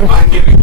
I'm giving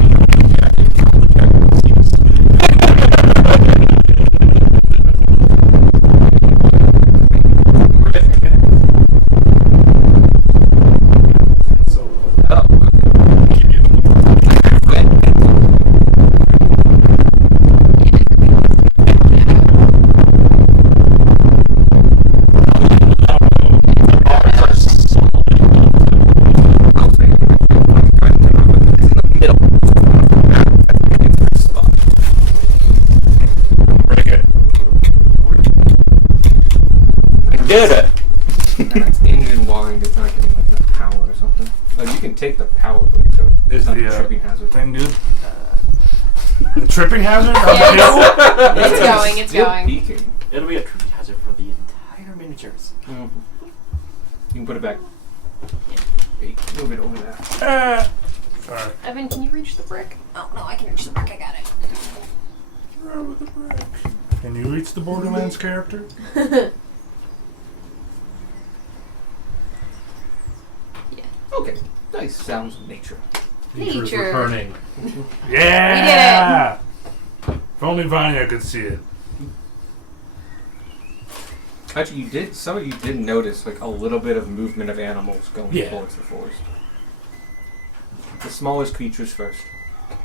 did it. That's engine wiring. It's not getting like enough power or something. You can take the power, but it's not a tripping hazard. Thing good? The tripping hazard? It's going. Peaking. It'll be a tripping hazard for the entire miniatures. Mm-hmm. You can put it back. Hey, move it over there. Sorry. Evan, can you reach the brick? Oh no, I can reach the brick. I got it. Throw with the brick. Can you reach the Borderlands character? Okay. Nice sounds of nature. Nature's Nature. returning. Yeah! If only Vanya could see it. Actually, some of you did notice like a little bit of movement of animals going Yeah. towards the forest. The smallest creatures first.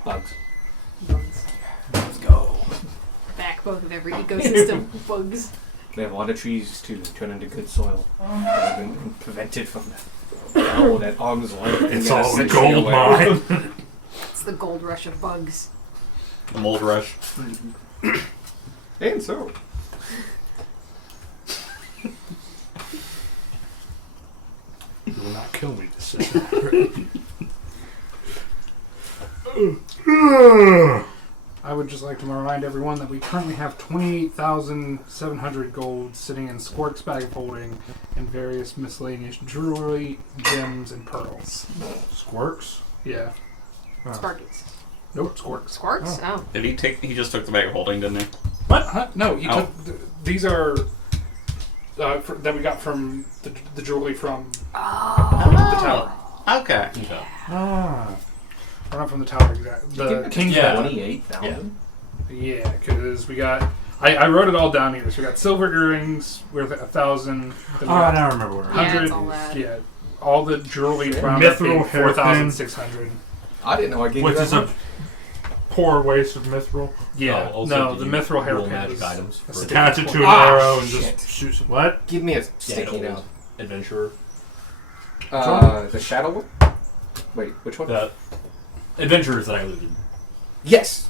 Bugs. Let's go. Backbone of every ecosystem. Bugs. They have a lot of trees to turn into good soil. That have been prevented from that arm's length. It's all a gold mine. It's the gold rush of bugs. The mold rush. And so. You will not kill me to say that. I would just like to remind everyone that we currently have 28,700 gold sitting in Squirk's bag of holding and various miscellaneous jewelry, gems, and pearls. Squirks? Yeah. Oh. Sparkies. Nope, Squirks. Squirks? Oh. Did he take? He just took the bag of holding, didn't he? What? Huh? No, you Oh. took... these are... that we got from the jewelry from the tower. Okay. Ah. Or not from the tower, exactly. The King's Yeah. Bed. 28,000? Yeah, because we got... I wrote it all down here. So we got silver earrings worth 1,000. Oh, I now remember where. Yeah, 100. it's all that. Yeah, all the jewelry Shit. around Mithril that hairpin. 4,600. I didn't know I gave you Which that is a much. poor waste of mithril. Yeah, Oh, also, no, did the you mithril roll hairpin magic is items a for sticky Attach it to an point. arrow and shit. just shoot some. What? Give me a Yeah, sticky old note. adventurer. The shadow one? Wait, which one? The adventurers that I looted. Yes!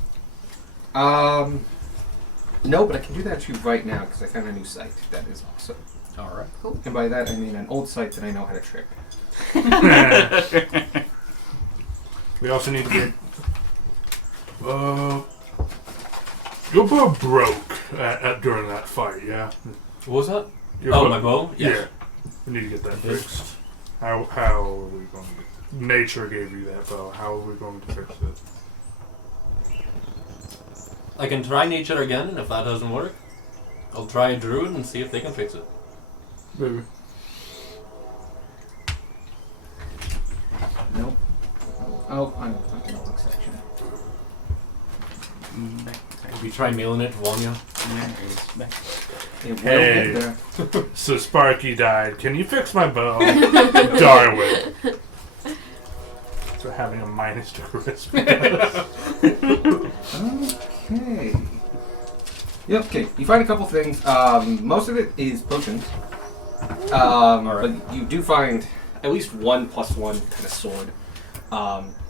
No, but I can do that to you right now because I found a new site. That is awesome. Alright. And by that I mean an old site that I know how to trick. We also need to get. Your bow broke during that fight, yeah? What was that? Your Oh, my bow? Yeah. We need to get that fixed. How are we going to get Nature gave you that bow. How are we going to fix it? I can try nature again, and if that doesn't work, I'll try a druid and see if they can fix it. Maybe. Nope. Oh, I'm in the wrong section. Maybe try mailing it to Wanya. It will Hey. get there. So Sparky died. Can you fix my bow? Darwin. So having a minus to charisma. Okay. Yep, okay. You find a couple things. Most of it is potions. But you do find at least 1+1 kind of sword.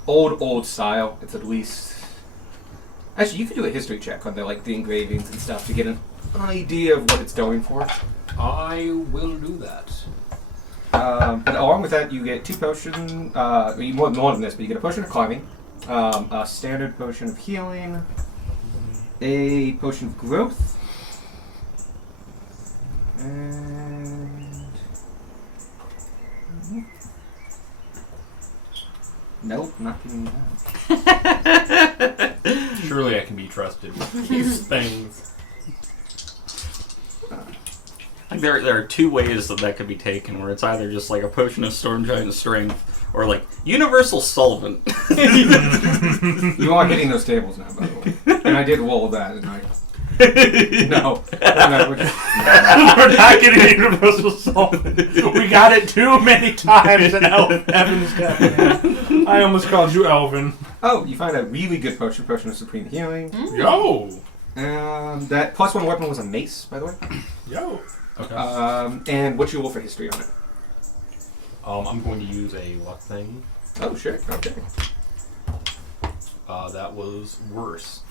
Old style. It's at least... Actually, you could do a history check on the engravings and stuff to get an idea of what it's going for. I will do that. And along with that, you get 2 potions. More than this, but you get a potion of climbing, a standard potion of healing, a potion of growth, and nope, not getting that. Surely I can be trusted with these things. Like there are two ways that could be taken, where it's either just like a potion of storm giant strength, or like universal solvent. You are hitting those tables now, by the way. And I did roll that, and I... No. We're not getting universal solvent. We got it too many times, and Evan's got it. I almost called you Elvin. Oh, you find a really good potion of supreme healing. Yo! That +1 weapon was a mace, by the way. Yo! Okay. And what's your roll for history on it? I'm going to use a luck thing. Oh, shit. Okay. That was worse.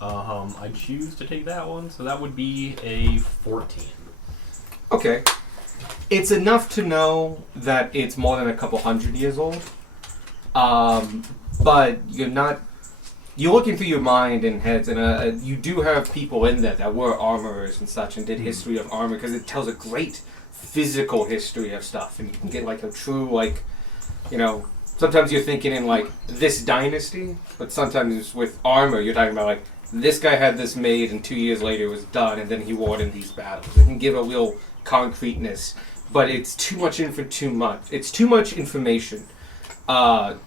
I choose to take that one, so that would be a 14. Okay. It's enough to know that it's more than a couple hundred years old. But you're not... You're looking through your mind and heads, and you do have people in there that were armorers and such and did history of armor, because it tells a great physical history of stuff, and you can get like a true, like, you know... Sometimes you're thinking in like this dynasty, but sometimes with armor you're talking about like this guy had this made and 2 years later it was done and then he wore it in these battles. It can give a real concreteness, but it's too much too much. It's too much information.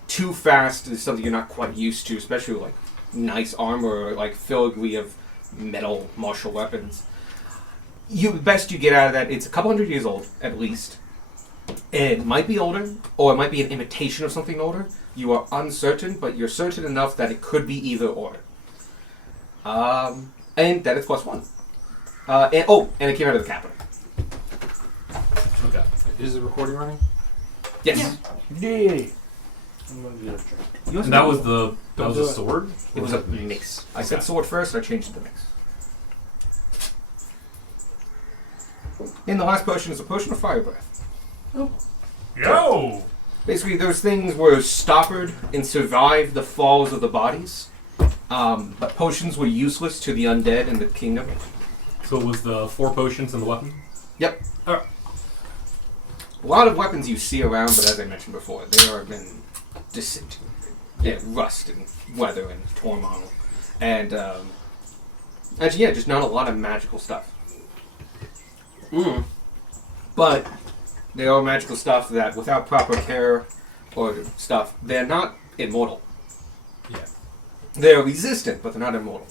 Too fast is something you're not quite used to, especially with, like nice armor or like filigree of metal martial weapons. The best you get out of that, it's a couple hundred years old at least. It might be older, or it might be an imitation of something older. You are uncertain, but you're certain enough that it could be either or. And that is +1. And it came out of the capital. Okay. Is the recording running? Yes. Yay! I'm gonna get a drink. And that was the Don't do it. sword? It was a mix. I said sword first, I changed it to mix. And the last potion is a potion of fire breath. Yo! Basically, those things were stoppered and survived the falls of the bodies. But potions were useless to the undead in the kingdom. So it was the 4 potions in the weapon? Yep. A lot of weapons you see around, but as I mentioned before, they are been disintegrated. Yeah, rust and weather and torn model. And, actually, yeah, just not a lot of magical stuff. But there are magical stuff that, without proper care or stuff, they're not immortal. Yeah. They're resistant, but they're not immortal.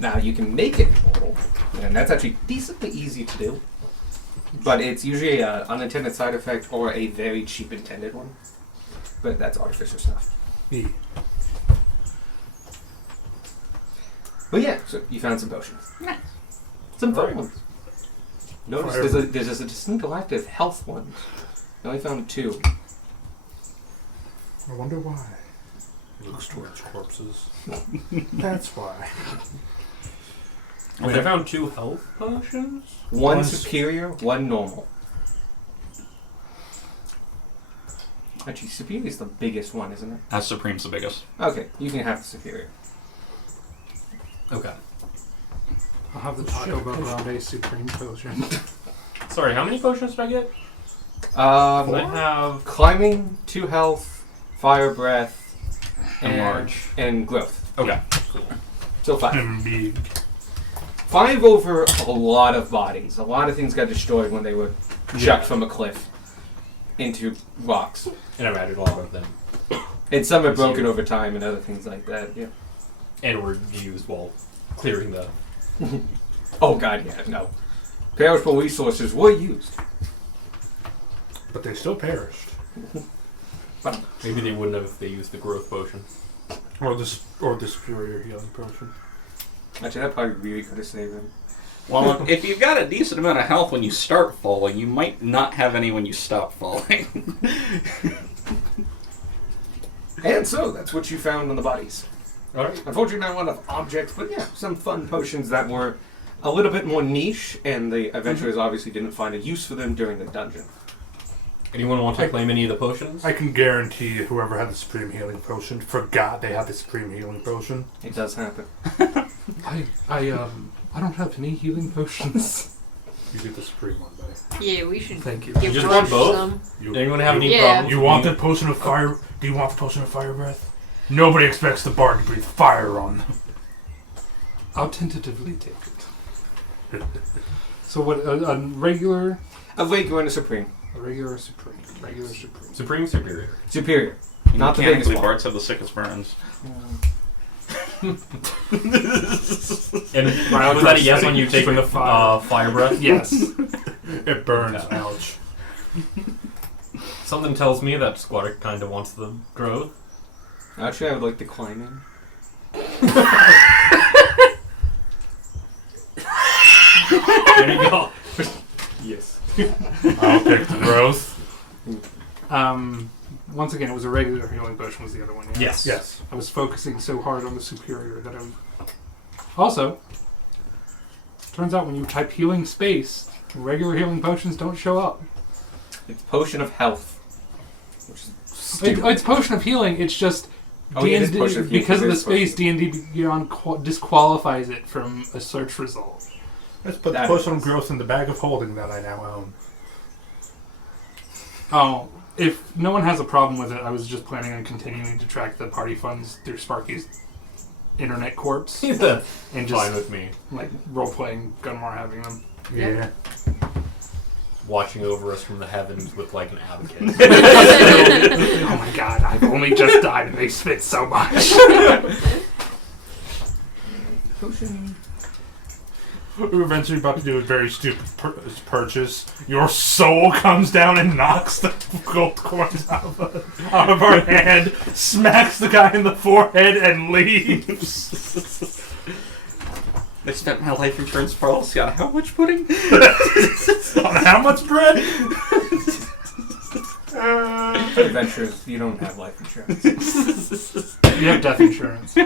Now, you can make it immortal, and that's actually decently easy to do. But it's usually an unintended side effect or a very cheap intended one. But that's artificial stuff. Yeah. But yeah, so you found some potions. Nice. Some fun Right. ones. Notice Fire. there's a distinct lack of health ones. I only found 2. I wonder why. Looks towards corpses. That's why. Wait, I found 2 health potions? One One's- superior, one normal. Actually, superior is the biggest one, isn't it? That's Supreme's the biggest. Okay, you can have the superior. Okay. I'll have the Taco Bell Grande Supreme Potion. Sorry, how many potions did I get? Um, I have... climbing, 2 health, fire breath, And large. and growth. Okay. So 5. And big. 5 over a lot of bodies. A lot of things got destroyed when they were chucked from a cliff into rocks. And I've added a lot of them. And some are broken over time and other things like that, yeah. And were used while clearing the... Oh god, yeah, no. Perishable resources were used. But they still perished. Maybe they wouldn't have if they used the growth potion. Or the superior healing potion. Actually, that probably really could have saved them. Well, if you've got a decent amount of health when you start falling, you might not have any when you stop falling. And so, that's what you found on the bodies. Alright. Unfortunately, not a lot of objects, but yeah, some fun potions that were a little bit more niche, and the adventurers obviously didn't find a use for them during the dungeon. Anyone want to claim any of the potions? I can guarantee whoever had the supreme healing potion forgot they had the supreme healing potion. It does happen. I don't have any healing potions. You get the supreme one, buddy. Yeah, we should Thank you. give just George want both? some. Anyone have any Yeah. problems? You want the potion of fire? Do you want the potion of fire breath? Nobody expects the bard to breathe fire on them. I'll tentatively take it. So what? A regular, A regular and a supreme. a regular supreme, regular supreme. Supreme superior. Superior. Not the Mechanically, biggest one. Bards have the sickest burns. And was that a yes on you taking the fire breath? Yes. It burns. Ouch. Something tells me that Squatter kind of wants the growth. Actually, I would like to climb in. There you go. Yes. I'll pick the growth. Once again, it was a regular healing potion. Was the other one? Yeah? Yes. Yes. I was focusing so hard on the superior that I was. Also, turns out when you type healing space, regular healing potions don't show up. It's potion of health. Which is stupid. It's potion of healing. It's just Oh, yeah, it is D&D potion of healing, because of it the is space. potion. D&D Beyond disqualifies it from a search result. Let's put That potion of is- growth in the bag of holding that I now own. Oh, if no one has a problem with it, I was just planning on continuing to track the party funds through Sparky's internet corpse That's and fine just with me. like role playing Gunmar having them. Yeah. Watching over us from the heavens with like an advocate. Oh my god, I've only just died and they spit so much. Potion. We're eventually about to do a very stupid purchase. Your soul comes down and knocks the gold coins out of our hand, smacks the guy in the forehead, and leaves. They spent my life insurance policy on how much pudding? On how much bread? Adventures, you don't have life insurance. You have death insurance.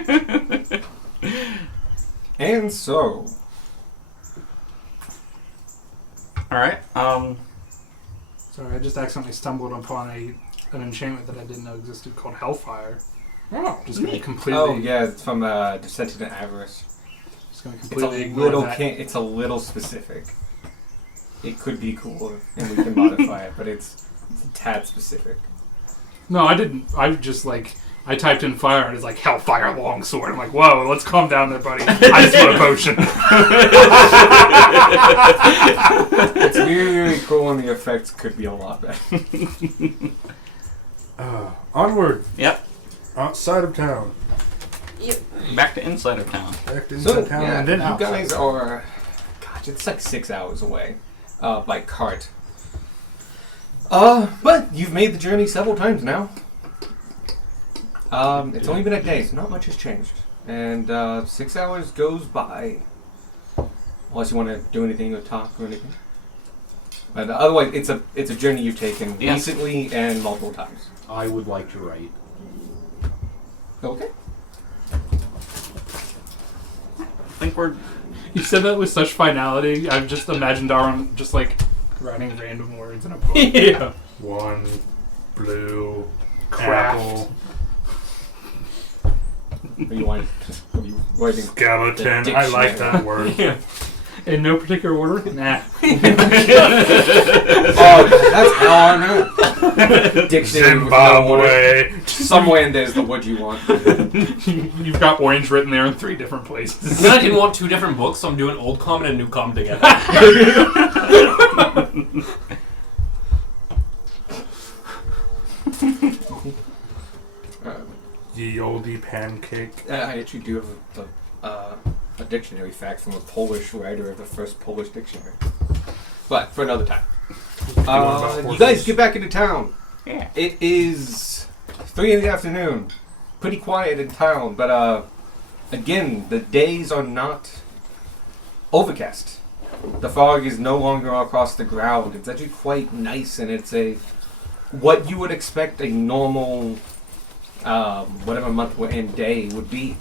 And so, Alright, Sorry, I just accidentally stumbled upon an enchantment that I didn't know existed called Hellfire. Oh, Just going to completely. oh yeah, it's from Descent into Avarice. Just going to It's completely a ignore little that. it's a little specific. It could be cooler, and we can modify it, but it's a tad specific. No, I didn't. I just like I typed in fire and it's like Hellfire Longsword. I'm like, whoa, let's calm down there, buddy. I just want a potion. It's really, really cool, and the effects could be a lot better. Onward. yep, Outside of town. Yep. back to inside of town. Back to So inside town yeah, and then you outside. guys are, gosh, it's like 6 hours away, by cart. But you've made the journey several times now. It's only been a day, so not much has changed, and 6 hours goes by. Unless you want to do anything or talk or anything. But otherwise, it's a journey you've taken Yeah. recently and multiple times. I would like to write. Okay. I think we're You said that with such finality. I've just imagined Darwin just like writing random words in a book. Yeah. One blue Craft. apple Are you writing? Writing? skeleton. The I like dictionary. that word. Yeah. In no particular order? Nah. Oh, that's how I know. Dictionary with no order. Zimbabwe. Somewhere in there's the what you want. You've got orange written there in 3 different places. I didn't want 2 different books, so I'm doing Old Common and New Common together. Ye olde pancake. I actually do have a dictionary fact from a Polish writer of the first Polish dictionary. But for another time. You guys get back into town. yeah. It is 3 in the afternoon. Pretty quiet in town, but again, the days are not overcast. The fog is no longer across the ground. It's actually quite nice, and it's what you would expect a normal whatever month we're in day would be.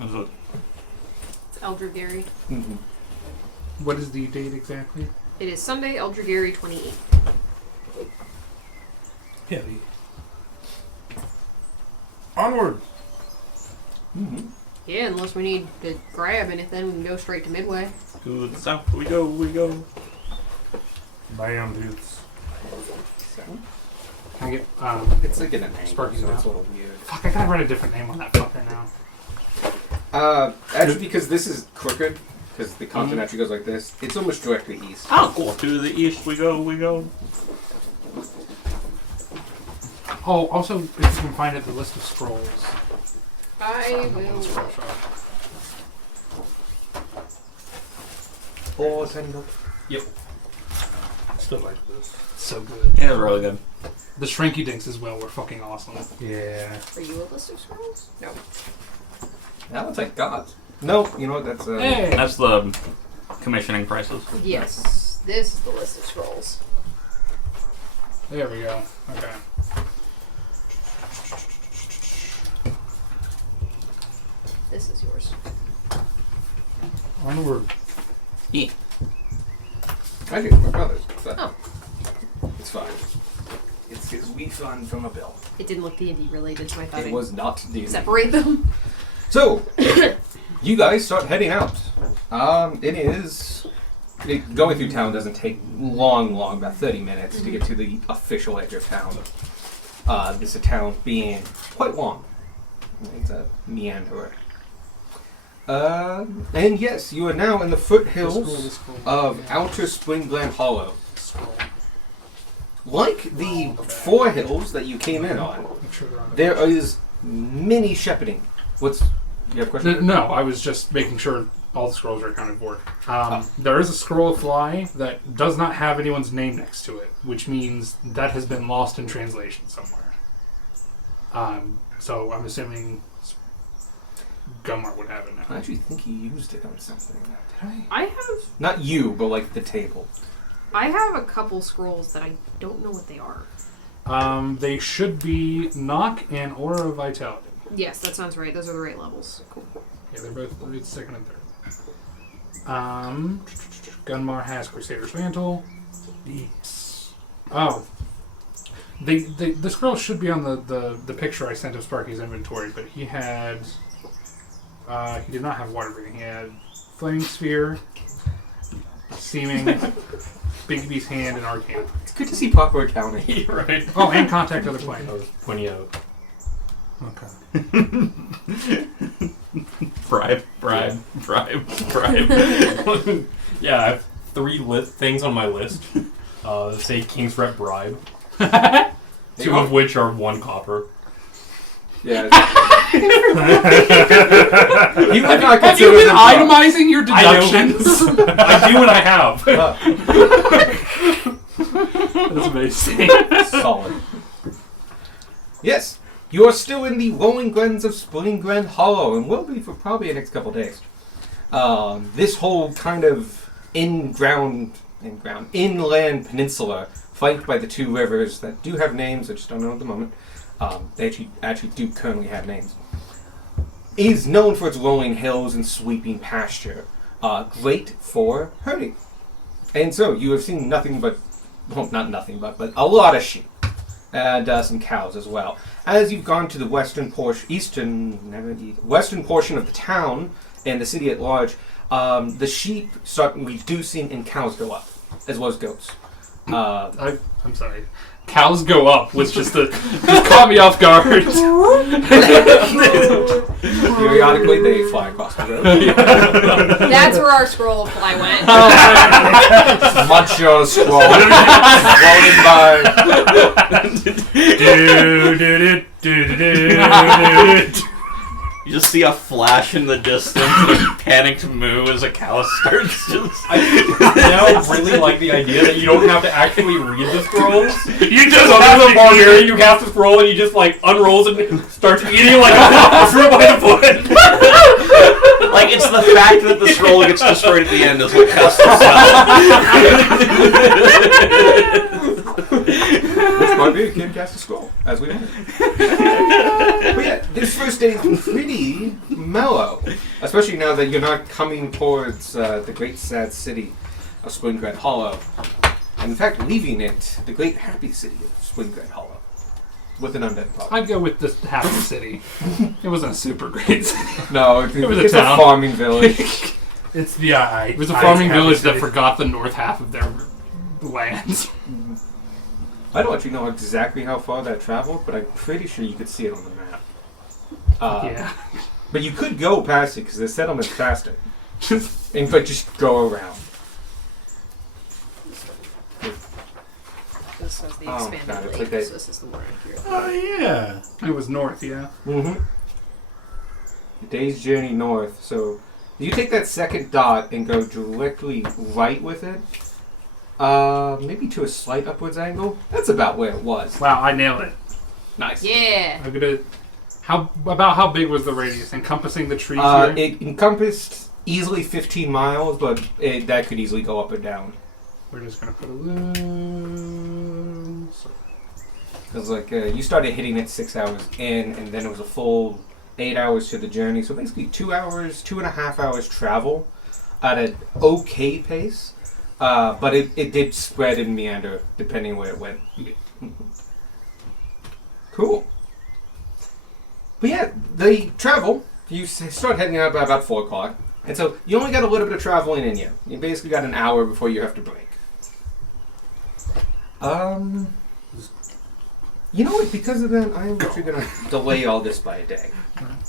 It's Eldragary. Mhm. What is the date exactly? It is Sunday, Eldragary 28. Yeah. Onward. Mhm. Yeah, unless we need to grab anything, we can go straight to Midway. To the south we go, we go. Bam, dudes. Can I get It's like in an angle, Sparky's so it's out. a little weird. fuck, I gotta write a different name on that fucker now. Actually, because this is crooked, because the continent actually goes like this. It's almost directly east. Oh, cool. To the east we go. Oh, also, if you can find it, the list of scrolls. I On the will. scroll shop. Oh, tiny note. Still like this. So good. Yeah, it was really good. The Shrinky Dinks as well were fucking awesome. Yeah. Are you a list of scrolls? No. That one's like gods. No, you know what? That's Hey! That's the commissioning prices. Yes. This is the list of scrolls. There we go. Okay. This is yours. I wonder where. I do. My brother's. But Oh. it's fine. It's his refund from a bill. It didn't look D&D related, so I thought It I'd was not D&D. separate them. So, you guys start heading out. Going through town doesn't take long, about 30 minutes to get to the official edge of town. This town being quite long. It's a meanderer. And yes, you are now in the foothills The scroll. of Yeah. Outer Springland Hollow. Scroll. Like the four hills that you came in on, Make sure they're on the there is many shepherding. You have a question? No, I was just making sure all the scrolls are accounted for. There is a scroll of fly that does not have anyone's name next to it, which means that has been lost in translation somewhere. So I'm assuming Gunmar would have it I now. actually think he used it on something. Did I have Not you, but like the table. a couple scrolls that I don't know what they are. They should be Knock and Aura of Vitality. Yes, that sounds right. Those are the right levels. Cool. Yeah, they're both it's second and third. Gunmar has Crusader's Mantle. Yes. Oh. The scroll should be on the picture I sent of Sparky's inventory, but he had he did not have water breathing. He had Flaming Sphere, Seeming, Bigby's Hand, and Arcane. It's good to see proper accounting. You're right. Oh, and Contact Other Plane. I was pointing out. Okay. Bribe. Yeah, I have 3 things on my list. That say King's Rep Bribe. 2 of which are 1 copper. Yeah. You would not Have you consider been them wrong. itemizing your I know. deductions? I do and I have. That's amazing. Solid. Yes, you are still in the rolling glens of Springland Hollow, and will be for probably the next couple days. This whole kind of inland peninsula, flanked by the 2 rivers that do have names, I just don't know at the moment. They actually do currently have names. Is known for its rolling hills and sweeping pasture. Great for herding. And so you have seen nothing but, well, not nothing but a lot of sheep. And some cows as well. As you've gone to the western portion of the town and the city at large, the sheep start reducing and cows go up, as well as goats. I'm sorry. Cows go up was just caught me off guard. Periodically, they fly across the road. That's where our scroll of fly went. Macho scroll floating by. You just see a flash in the distance and a panicked moo as a cow starts just... I now really like the idea that you don't have to actually read the scrolls. You just So have there's to a barbarian, hear. you cast the scroll and he just like unrolls and starts eating like a fruit by the foot. Like, it's the fact that the scroll gets destroyed at the end is what casts the spell. Which might be a kid cast a scroll, as we know. But yeah, this first day has been pretty mellow. Especially now that you're not coming towards the great sad city of Springland Hollow. And in fact, leaving it, the great happy city of Springland Hollow. With an undead problem. I'd go with the half the city. It wasn't a super great city. No, It was a it's town. a farming village. It's the It was a farming village that forgot the north half of their lands. I don't actually know exactly how far that traveled, but I'm pretty sure you could see it on the map. Yeah. But you could go past it because the settlement's faster. Just but just go around. This was the Oh, expanded God, it's lake, like that- so this is the one right here. Oh yeah. It was north, yeah. Mm-hmm. A day's journey north. So you take that second dot and go directly right with it. Maybe to a slight upwards angle. That's about where it was. Wow, I nailed it. Nice. Yeah. I'm gonna. How big was the radius encompassing the trees here? It encompassed easily 15 miles, but that could easily go up or down. We're just gonna put a little. Because you started hitting it 6 hours in, and then it was a full 8 hours to the journey. So basically 2.5 hours travel at an okay pace. But it did spread and meander depending where it went. Cool. But yeah, the travel, you start heading out by about 4 o'clock. And so you only got a little bit of traveling in you. You basically got an hour before you have to break. You know what? Because of that, I am actually going to delay all this by a day.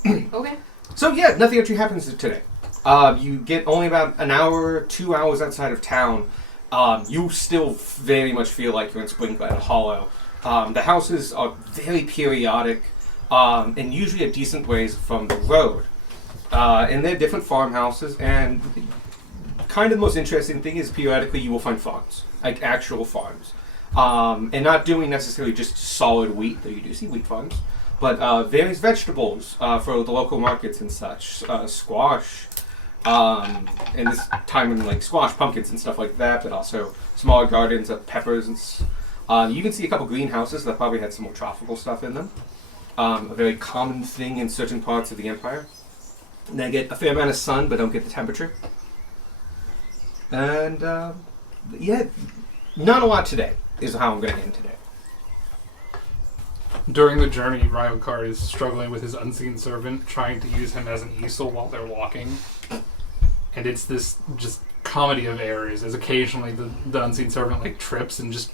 Okay. So yeah, nothing actually happens today. You get only about an hour, 2 hours outside of town. You still very much feel like you're in Springglade Hollow. The houses are very periodic, and usually a decent ways from the road. And they're different farmhouses, and kind of the most interesting thing is periodically you will find farms, like actual farms. And not doing necessarily just solid wheat, though you do see wheat farms, but various vegetables for the local markets and such, squash, and this time in like squash, pumpkins and stuff like that, but also smaller gardens of peppers and you can see a couple greenhouses that probably had some more tropical stuff in them. A very common thing in certain parts of the empire. And they get a fair amount of sun, but don't get the temperature. And yeah, not a lot today is how I'm going to end today. During the journey, Ryokar is struggling with his unseen servant, trying to use him as an easel while they're walking. And it's this just comedy of errors, as occasionally the unseen servant like trips and just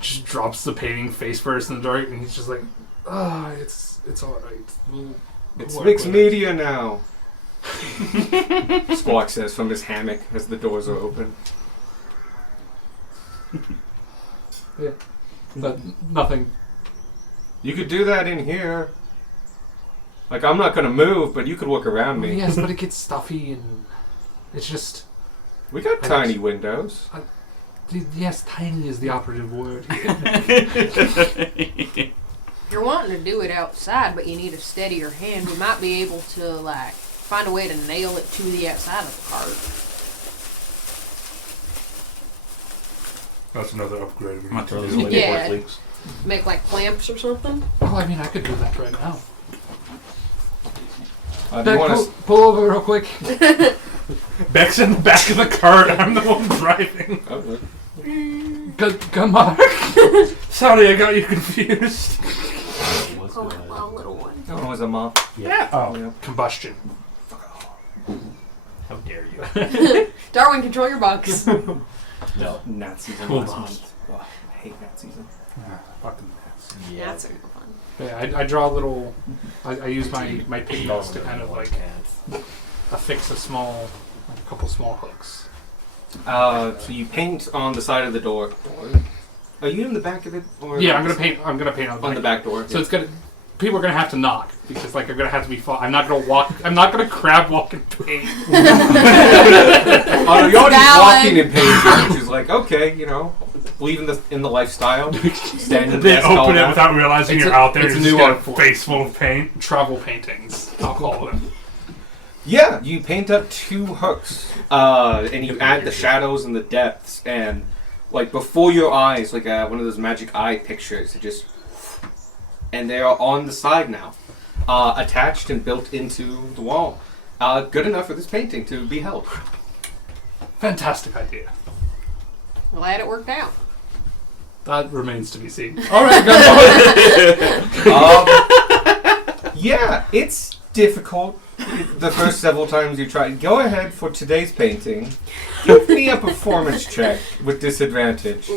just drops the painting face first in the dark, and he's just like, it's alright. It's work mixed with it." media now. Squawk says from his hammock as the doors are open. But nothing. You could do that in here. Like, I'm not gonna move, but you could look around me. Yes, but it gets stuffy and it's just. We got tiny windows. Yes, tiny is the operative word. You're wanting to do it outside, but you need a steadier hand. We might be able to, find a way to nail it to the outside of the cart. That's another upgrade. We I'm can gonna do. throw this Yeah. away before it leaks. Make, clamps or something? Oh, I mean, I could do that right now. Do you Beck, want pull over real quick. Beck's in the back of the cart. I'm the one driving. to? Come on. Sorry, I got you confused. Oh, well, little one. Oh, it was a mop. Yeah. Oh. Yeah. Combustion. How dare you? Darwin, control your bugs. No. Nazis in Hold last on. month. Oh, I hate Nazis. Fucking nuts. Yeah, that's super fun. Yeah, I draw a little. I use my paintballs to kind of affix a couple small hooks. So you paint on the side of the door. Are you in the back of it? Or Yeah, I'm gonna paint on on the back door. So it's gonna. People are gonna have to knock because I'm gonna have to be. I'm not gonna walk. I'm not gonna crab walk and paint. Oh, you're already Valid. walking in paint, which is okay, believe in the lifestyle. Standing They desk all open it night. without realizing It's you're a- out there. it's You a just new get art a form. face full of paint. Travel paintings. I'll call them. Yeah, you paint up 2 hooks, and you add the shadows and the depths, and before your eyes, one of those magic eye pictures. And they are on the side now, attached and built into the wall. Good enough for this painting to be held. Fantastic idea. Glad it worked out. That remains to be seen. All right, go. Yeah, it's difficult. The first several times you try. Go ahead for today's painting. Give me a performance check with disadvantage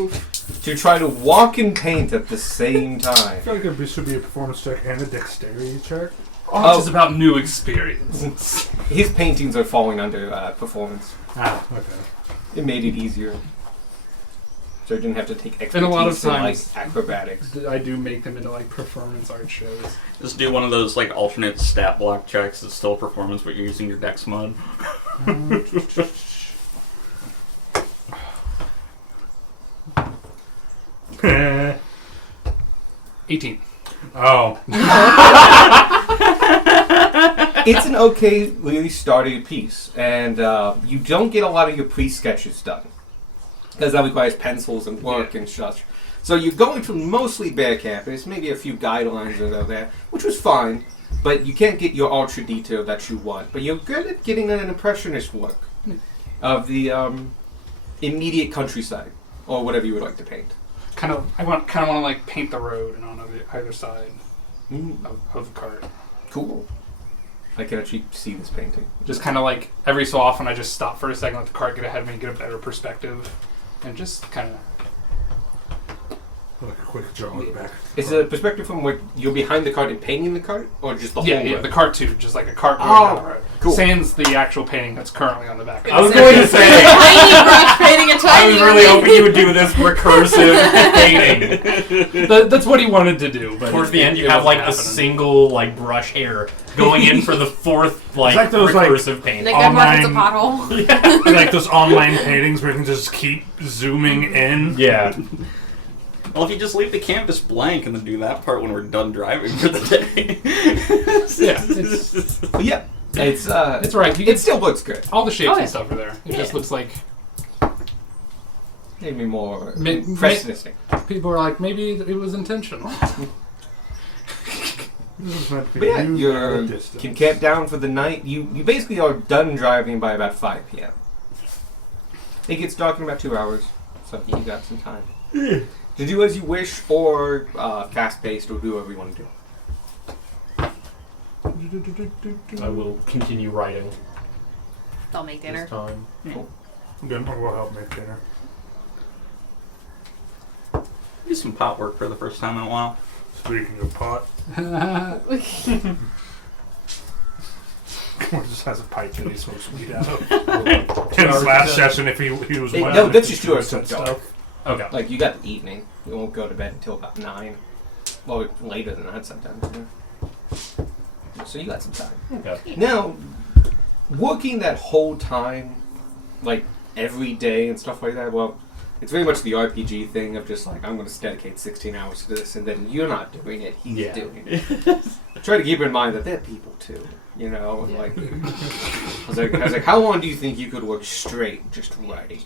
to try to walk and paint at the same time. I feel like it should be a performance check and a dexterity check. Art is about new experience. His paintings are falling under performance. Okay. It made it easier. So I didn't have to take expertise And a lot of in, like, times- acrobatics. I do make them into like performance art shows. Just do one of those like alternate stat block checks. It's still performance, but you're using your dex mod. 18. Oh. It's an okay, really started piece, and you don't get a lot of your pre-sketches done because that requires pencils and work and such. So you're going through mostly bare canvas, maybe a few guidelines that are there, which was fine, but you can't get your ultra detail that you want. But you're good at getting an impressionist work of the immediate countryside or whatever you would like to paint. I want to like paint the road and on either side Mm, of the cart. cool. I can actually see this painting. Just kind of like every so often, I just stop for a second, let the cart get ahead of me, get a better perspective, and just kind of. Like a quick draw in the back. Is the perspective from where you're behind the cart and painting the cart, or just the whole Yeah, road? the cart too, just like a cart going Oh, down the road. cool. Sans the actual painting that's currently on the back. I was going to say, Tiny brush painting a I tiny. was really hoping you would do this recursive painting. That's what he wanted to do, but Towards the end, you it have wasn't like the happening. single like brush hair going in for the fourth like, like those, like- recursive painting. Nick Edwards, it's a Online- pothole. Like those online paintings where you can just keep zooming in. Yeah. Well, if you just leave the canvas blank and then do that part when we're done driving for the day. Yeah, it's, But yeah, it's it's right. You it get still looks good. all the shapes Oh, yeah. and stuff are there. It just looks like Maybe more Ma- impressionistic. people are like, maybe it was intentional. This is meant to be But yeah, viewed you at a distance. can camp down for the night. You basically are done driving by about 5 p.m. It gets dark in about 2 hours, so you got some time to do as you wish, or fast-paced, or do whatever you want to do. I will continue writing I'll make this dinner. time. Good. Will help make dinner. Do some pot work for the first time in a while. Speaking of pot, Corn just has a pipe that he smokes weed out of. In his last session, if he was Hey, one no, of that's the just yours, said so stuff. Okay. Like, you got the evening. You won't go to bed until about 9. Well, later than that sometimes. Yeah. So you got some time. Okay. Now, working that whole time, like every day and stuff like that, well, it's very much the RPG thing of just like, I'm going to dedicate 16 hours to this, and then you're not doing it, he's Yeah. doing it. Try to keep in mind that they're people too, you know? Yeah. Like, I was like, how long do you think you could work straight just writing?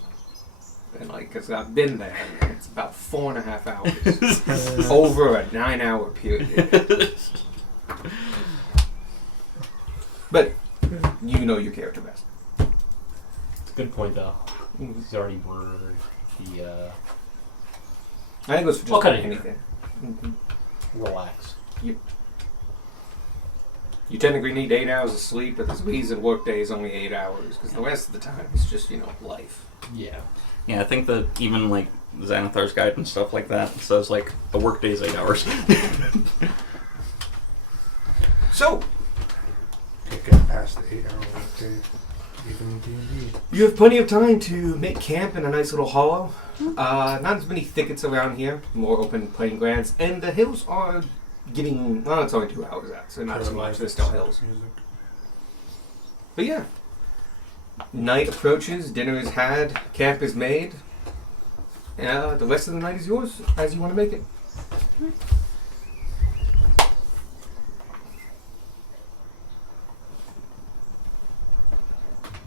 And like, because I've been there, and it's about 4.5 hours over a 9-hour period. But you know your character best. It's a good point though. He's already worded the I think it was for just What kind of anything. Mhm. relax. You technically need 8 hours of sleep, but there's a reason workday is only 8 hours, because the rest of the time it's just, life. Yeah. Yeah, I think that even like Xanathar's Guide and stuff like that says like a work day is 8 hours. So, Can't get past the 8-hour workday, even in D&D. you have plenty of time to make camp in a nice little hollow. Not as many thickets around here, more open playing grounds, and the hills are getting, well, it's only 2 hours out, so not so much, there's still hills. Music. But yeah, night approaches, dinner is had, camp is made. The rest of the night is yours, as you want to make it.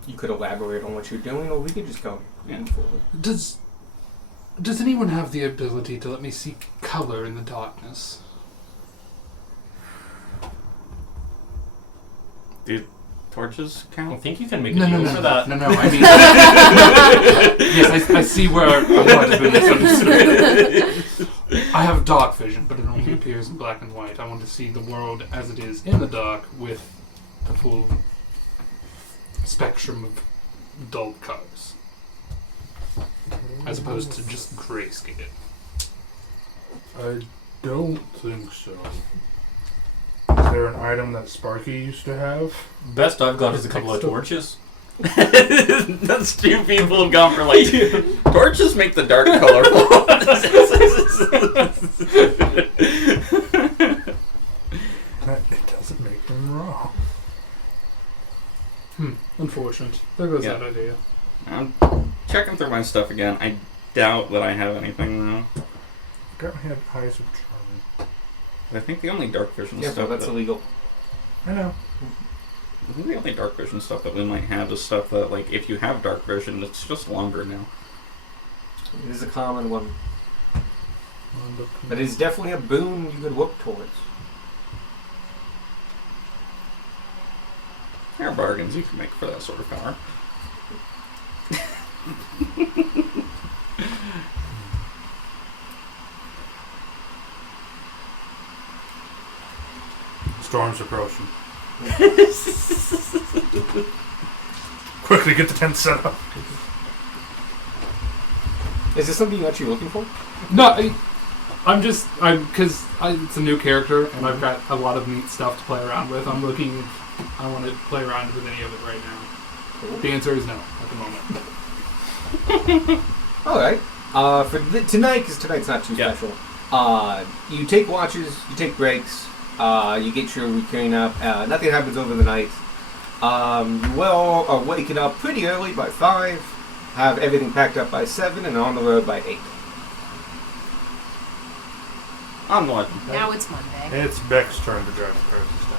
You could elaborate on what you're doing, or we could just go moving forward. Does anyone have the ability to let me see color in the darkness? Do torches I count? think you can make a deal for that. No. I mean, yes, I see where a lot has been misunderstood. I have dark vision, but it only appears in black and white. I want to see the world as it is in the dark with the full spectrum of dull colors, as opposed to just grayscale. I don't think so. there an item that Sparky used to have? Best I've got is a couple of torches. That's two people have gone for like torches make the dark colorful. It doesn't make him wrong. Unfortunate. There goes Yeah. that idea. I'm checking through my stuff again. I doubt that I have anything though. Forgot we had Eyes of Charming. I think the only dark vision Yeah, stuff so that's that, illegal. I know. I think the only dark vision stuff that we might have is stuff that like if you have dark vision, it's just longer now. It is a common one. But it's definitely a boon you could work towards. There are bargains you can make for that sort of power. Storm's approaching. Quickly get the tent set up. Is this something you're actually looking for? No, because it's a new character and I've got a lot of neat stuff to play around with. I want to play around with any of it right now. The answer is no at the moment. Alright. Tonight, because tonight's not too Yeah. special, you take watches, you take breaks, you get your routine up, nothing happens over the night. You well are waking up pretty early by 5, have everything packed up by 7, and on the road by 8. On one. Now it's Monday. It's Beck's turn to drive the car this time.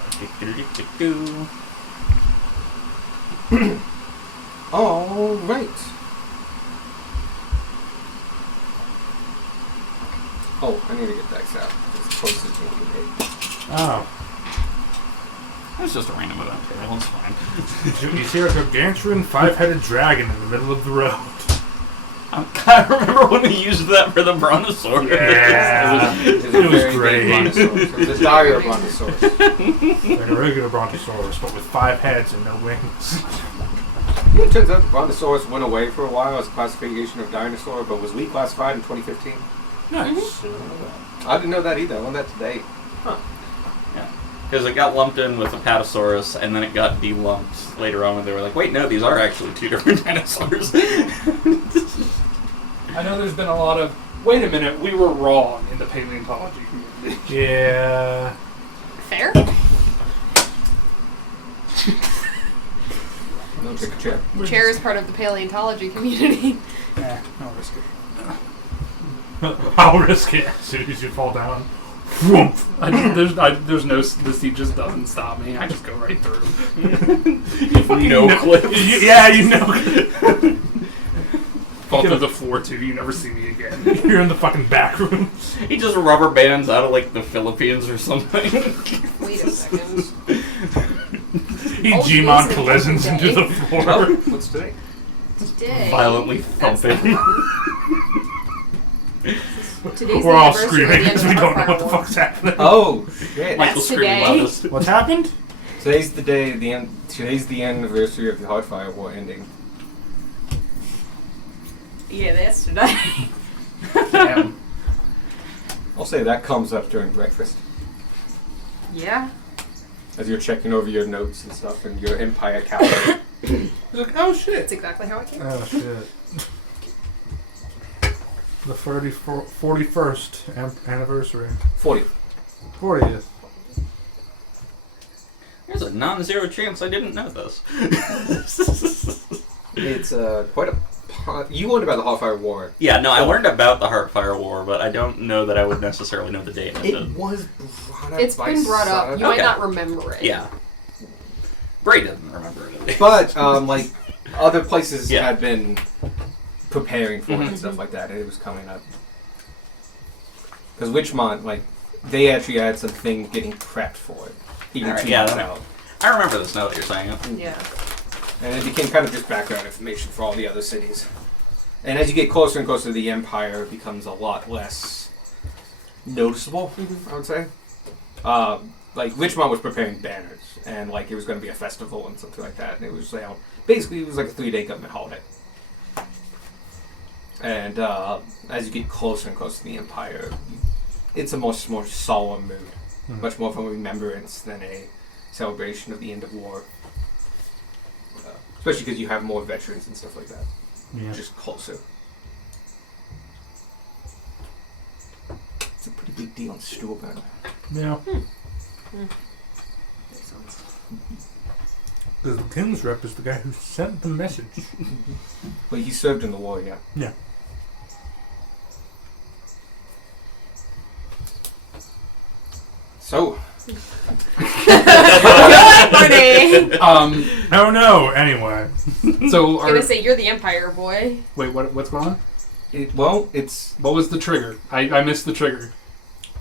Alright. Oh, I need to get Dex out. It's posted to me. Oh. It's just a random event. It's fine. You see a gargantuan 5-headed dragon in the middle of the road. I remember when we used that for the brontosaurus. Yeah. It was It was very great. big brontosaurus. It was a dire brontosaurus. Like a regular brontosaurus, but with 5 heads and no wings. It turns out the brontosaurus went away for a while as a classification of dinosaur, but was reclassified in 2015. Nice. I didn't know that either. I learned that today. Because it got lumped in with Apatosaurus, and then it got de-lumped later on when they were like, wait, no, these are actually 2 different dinosaurs. I know there's been a lot of, wait a minute, we were wrong in the paleontology community. Yeah. Fair? No, take a chair. Chair is part of the paleontology community. Nah, I'll risk it. I'll risk it as soon as you fall down. Whoomp. There's no, the seat just doesn't stop me. I just go right through. No clips. Yeah, you know. Fall through the floor too. You never see me again. You're in the fucking back rooms. He just rubber bands out of like the Philippines or something. Wait a second. He Oh, Gmon today's collisions an into the Oh, floor. what's today? Today. Violently thumping. Today's We're the all anniversary of screaming the end because of we the don't know what the Hellfire War. fuck's happening. Oh, shit. Michael screaming today. loudest. What's happened? Today's the day. Today's the anniversary of the Hardfire War ending. Yeah, that's today. Damn. I'll say that comes up during breakfast Yeah. as you're checking over your notes and stuff and your Empire calendar. He's like, oh shit. That's exactly how it came. Oh shit. The 41st anniversary. 40. 40th. There's a non-zero chance I didn't know this. It's quite a. You learned about the Hardfire War. Yeah, no, I learned about the Heartfire War, but I don't know that I would necessarily know the date of it. It was brought up It's by been brought up. some- You might not remember it. Yeah. Bray doesn't remember it. But like other places Yeah. had been preparing for it Mhm. and stuff like that. It was coming up because Witchmont, like, they actually had some things getting prepped for it, even Alright, 2 yeah, months that- out, I remember this now that you're saying it. Yeah. and it became kind of just background information for all the other cities. And as you get closer and closer to the Empire, it becomes a lot less noticeable. I would say. Like Witchmont was preparing banners, and like it was going to be a festival and something like that. And it was basically it was like a 3-day government holiday. And as you get closer and closer to the Empire, it's a more solemn mood. Much more of a remembrance than a celebration of the end of war. Especially because you have more veterans and stuff like that. Yeah. Just closer. It's a pretty big deal in Stuhlburn. Yeah. Makes sense. The King's rep is the guy who sent the message. Well, he served in the war, yeah. Yeah. So, Funny. Oh no. Anyway. So, I was gonna say you're the Empire boy. wait, what's going on? it's What was the trigger? I missed the trigger.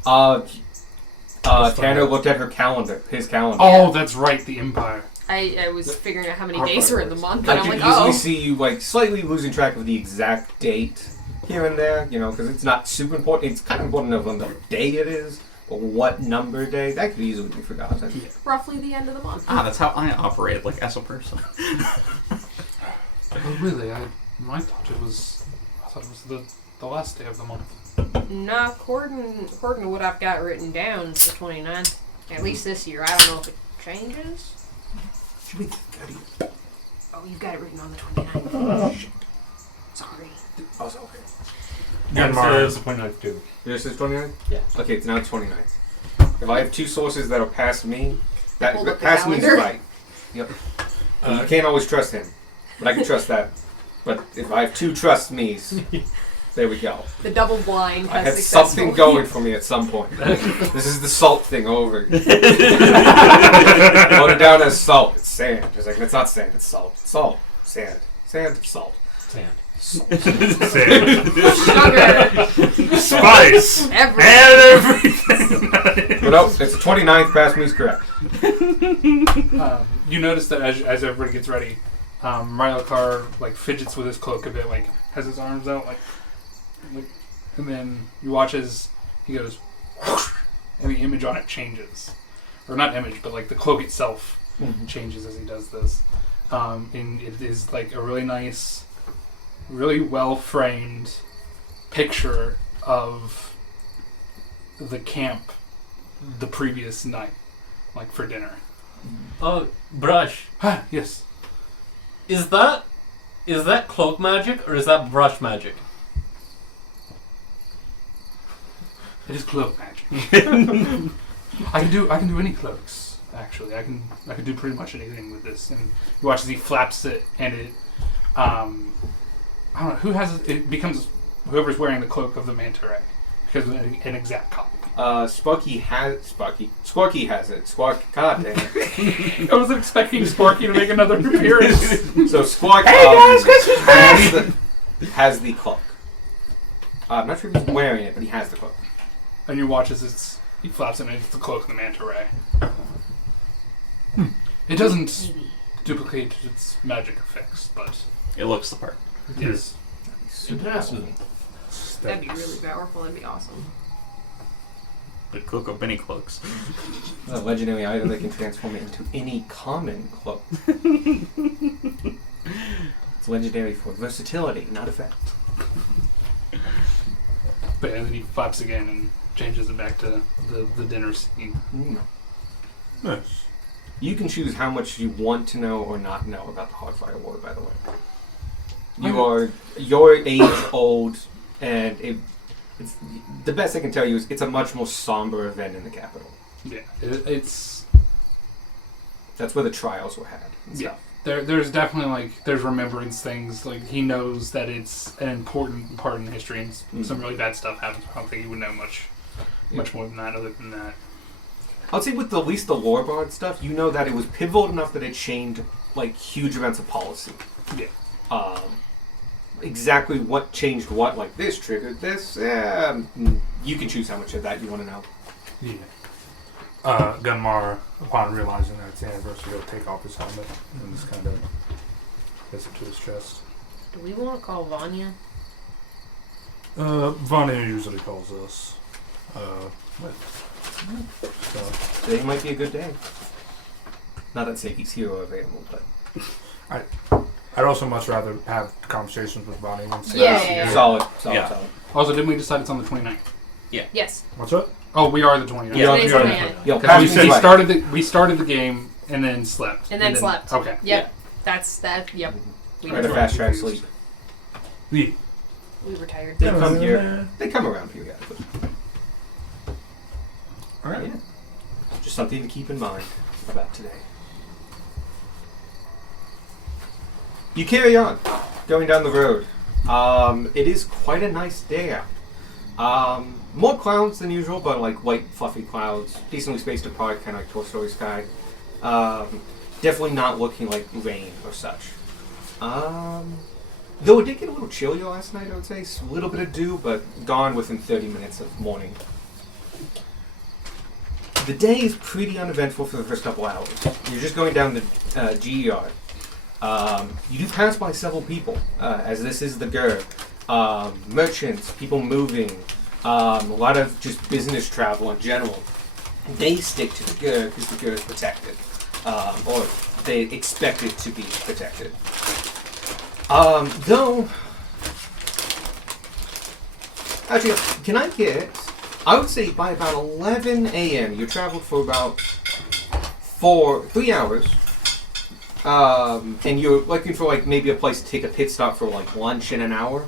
Tanner looked at her calendar, his calendar. Oh, that's right, the Empire. I was figuring out how many Our days were in the fireworks. month, I and I'm could like, easily oh. see you like slightly losing track of the exact date here and there, because it's not super important. It's kind of important of when the day it is, or what number day. That could easily be forgotten. Roughly the end of the month. That's how I operate, like as a person. Oh, really? I thought it was the last day of the month. Nah, according to what I've got written down, it's the 29th. At least this year. I don't know if it changes. Should we study? Oh, you've got it written on the 29th. Shit. Sorry. Oh, so okay. Yeah, Mara. it's the 29th too. Yours is 29th? Yeah. Okay, it's now 29th. If I have two sources that'll pass me, that Hold up the pass me is calendar. right. Yep. You can't always trust him, but I can trust that. But if I have two trust me's, there we go. The double blind I has had successfully. something going for me at some point. This is the salt thing over. Wrote it down as salt. It's sand. It's like, it's not sand, it's salt. Salt. Sand. Sand. Salt. Sand. Sand. Sugar. Spice. Everything. And everything. But no, it's the 29th. Pass me is correct. You notice that as everybody gets ready, Rylakar like fidgets with his cloak a bit, like has his arms out, like, and then you watch as he goes, whoosh, and the image on it changes, or not image, but like the cloak itself changes as he does this, and it is like a really nice, really well framed picture of the camp the previous night, like for dinner. Oh, Brush. Ah, yes. Is that cloak magic or is that brush magic? It is cloak magic. I can do any cloaks. Actually, I can do pretty much anything with this. And you watch as he flaps it, and it, I don't know who has it. It becomes whoever's wearing the cloak of the manta ray, because of an exact copy. Sparky has it. Squawk, god damn it. I wasn't expecting Sparky to make another appearance. So Squawk has the cloak. I'm not sure if he's wearing it, but he has the cloak. And you watch as he flaps it, and it's the cloak of the manta ray. It doesn't Maybe. duplicate its magic effects, but It looks the part. it is. Impressive. That'd be really powerful. That'd be awesome. The cloak of many cloaks. A legendary item that can transform it into any common cloak. It's legendary for versatility, not effect. But and then he flaps again and changes it back to the dinner scene. Nice. You can choose how much you want to know or not know about the Hogfire War, by the way. You're age old, and it's the best I can tell you is it's a much more somber event in the capital. Yeah, it's That's where the trials were had. And yeah. stuff. There's definitely there's remembrance things. Like he knows that it's an important part in history, and some really bad stuff happens. I don't think he would know much more than that. Other than that, I'd say with at least the lore bard stuff, you know that it was pivotal enough that it changed huge events of policy. yeah. Exactly what changed what, like this triggered this. You can choose how much of that you want to know. Yeah. Gunmar, upon realizing that it's the anniversary, will take off his helmet and just kind of gets it to his chest. Do we want to call Vanya? Vanya usually calls us. So, Today might be a good day. Not that Seki's hero available, but I'd also much rather have conversations with Vanya once. Yeah. solid. Yeah. Solid. Also, didn't we decide it's on the 29th? Yes. What's up? Oh, we are the 29th. Yeah, Today's we are. 29th. Yo, Because pass we, me said the we light. started the game and then slept. And then slept. Okay. Yep. That's that. Yep. We, Try to fast track sleep. The we were tired. They come here. They come around periodically. all right. Yeah. Just something to keep in mind about today. You carry on, going down the road. It is quite a nice day out. More clouds than usual, but like white, fluffy clouds, decently spaced apart, kind of like Toy Story sky. Definitely not looking like rain or such. Though it did get a little chillier last night, I would say. A little bit of dew, but gone within 30 minutes of morning. The day is pretty uneventful for the first couple hours. You're just going down the GER. You do pass by several people, as this is the GER. Merchants, people moving, a lot of just business travel in general. They stick to the GER because the GER is protected, or they expect it to be protected. Though, actually, can I get? I would say by about 11 a.m. you traveled for about 3 hours. And you're looking for like maybe a place to take a pit stop for like lunch in an hour,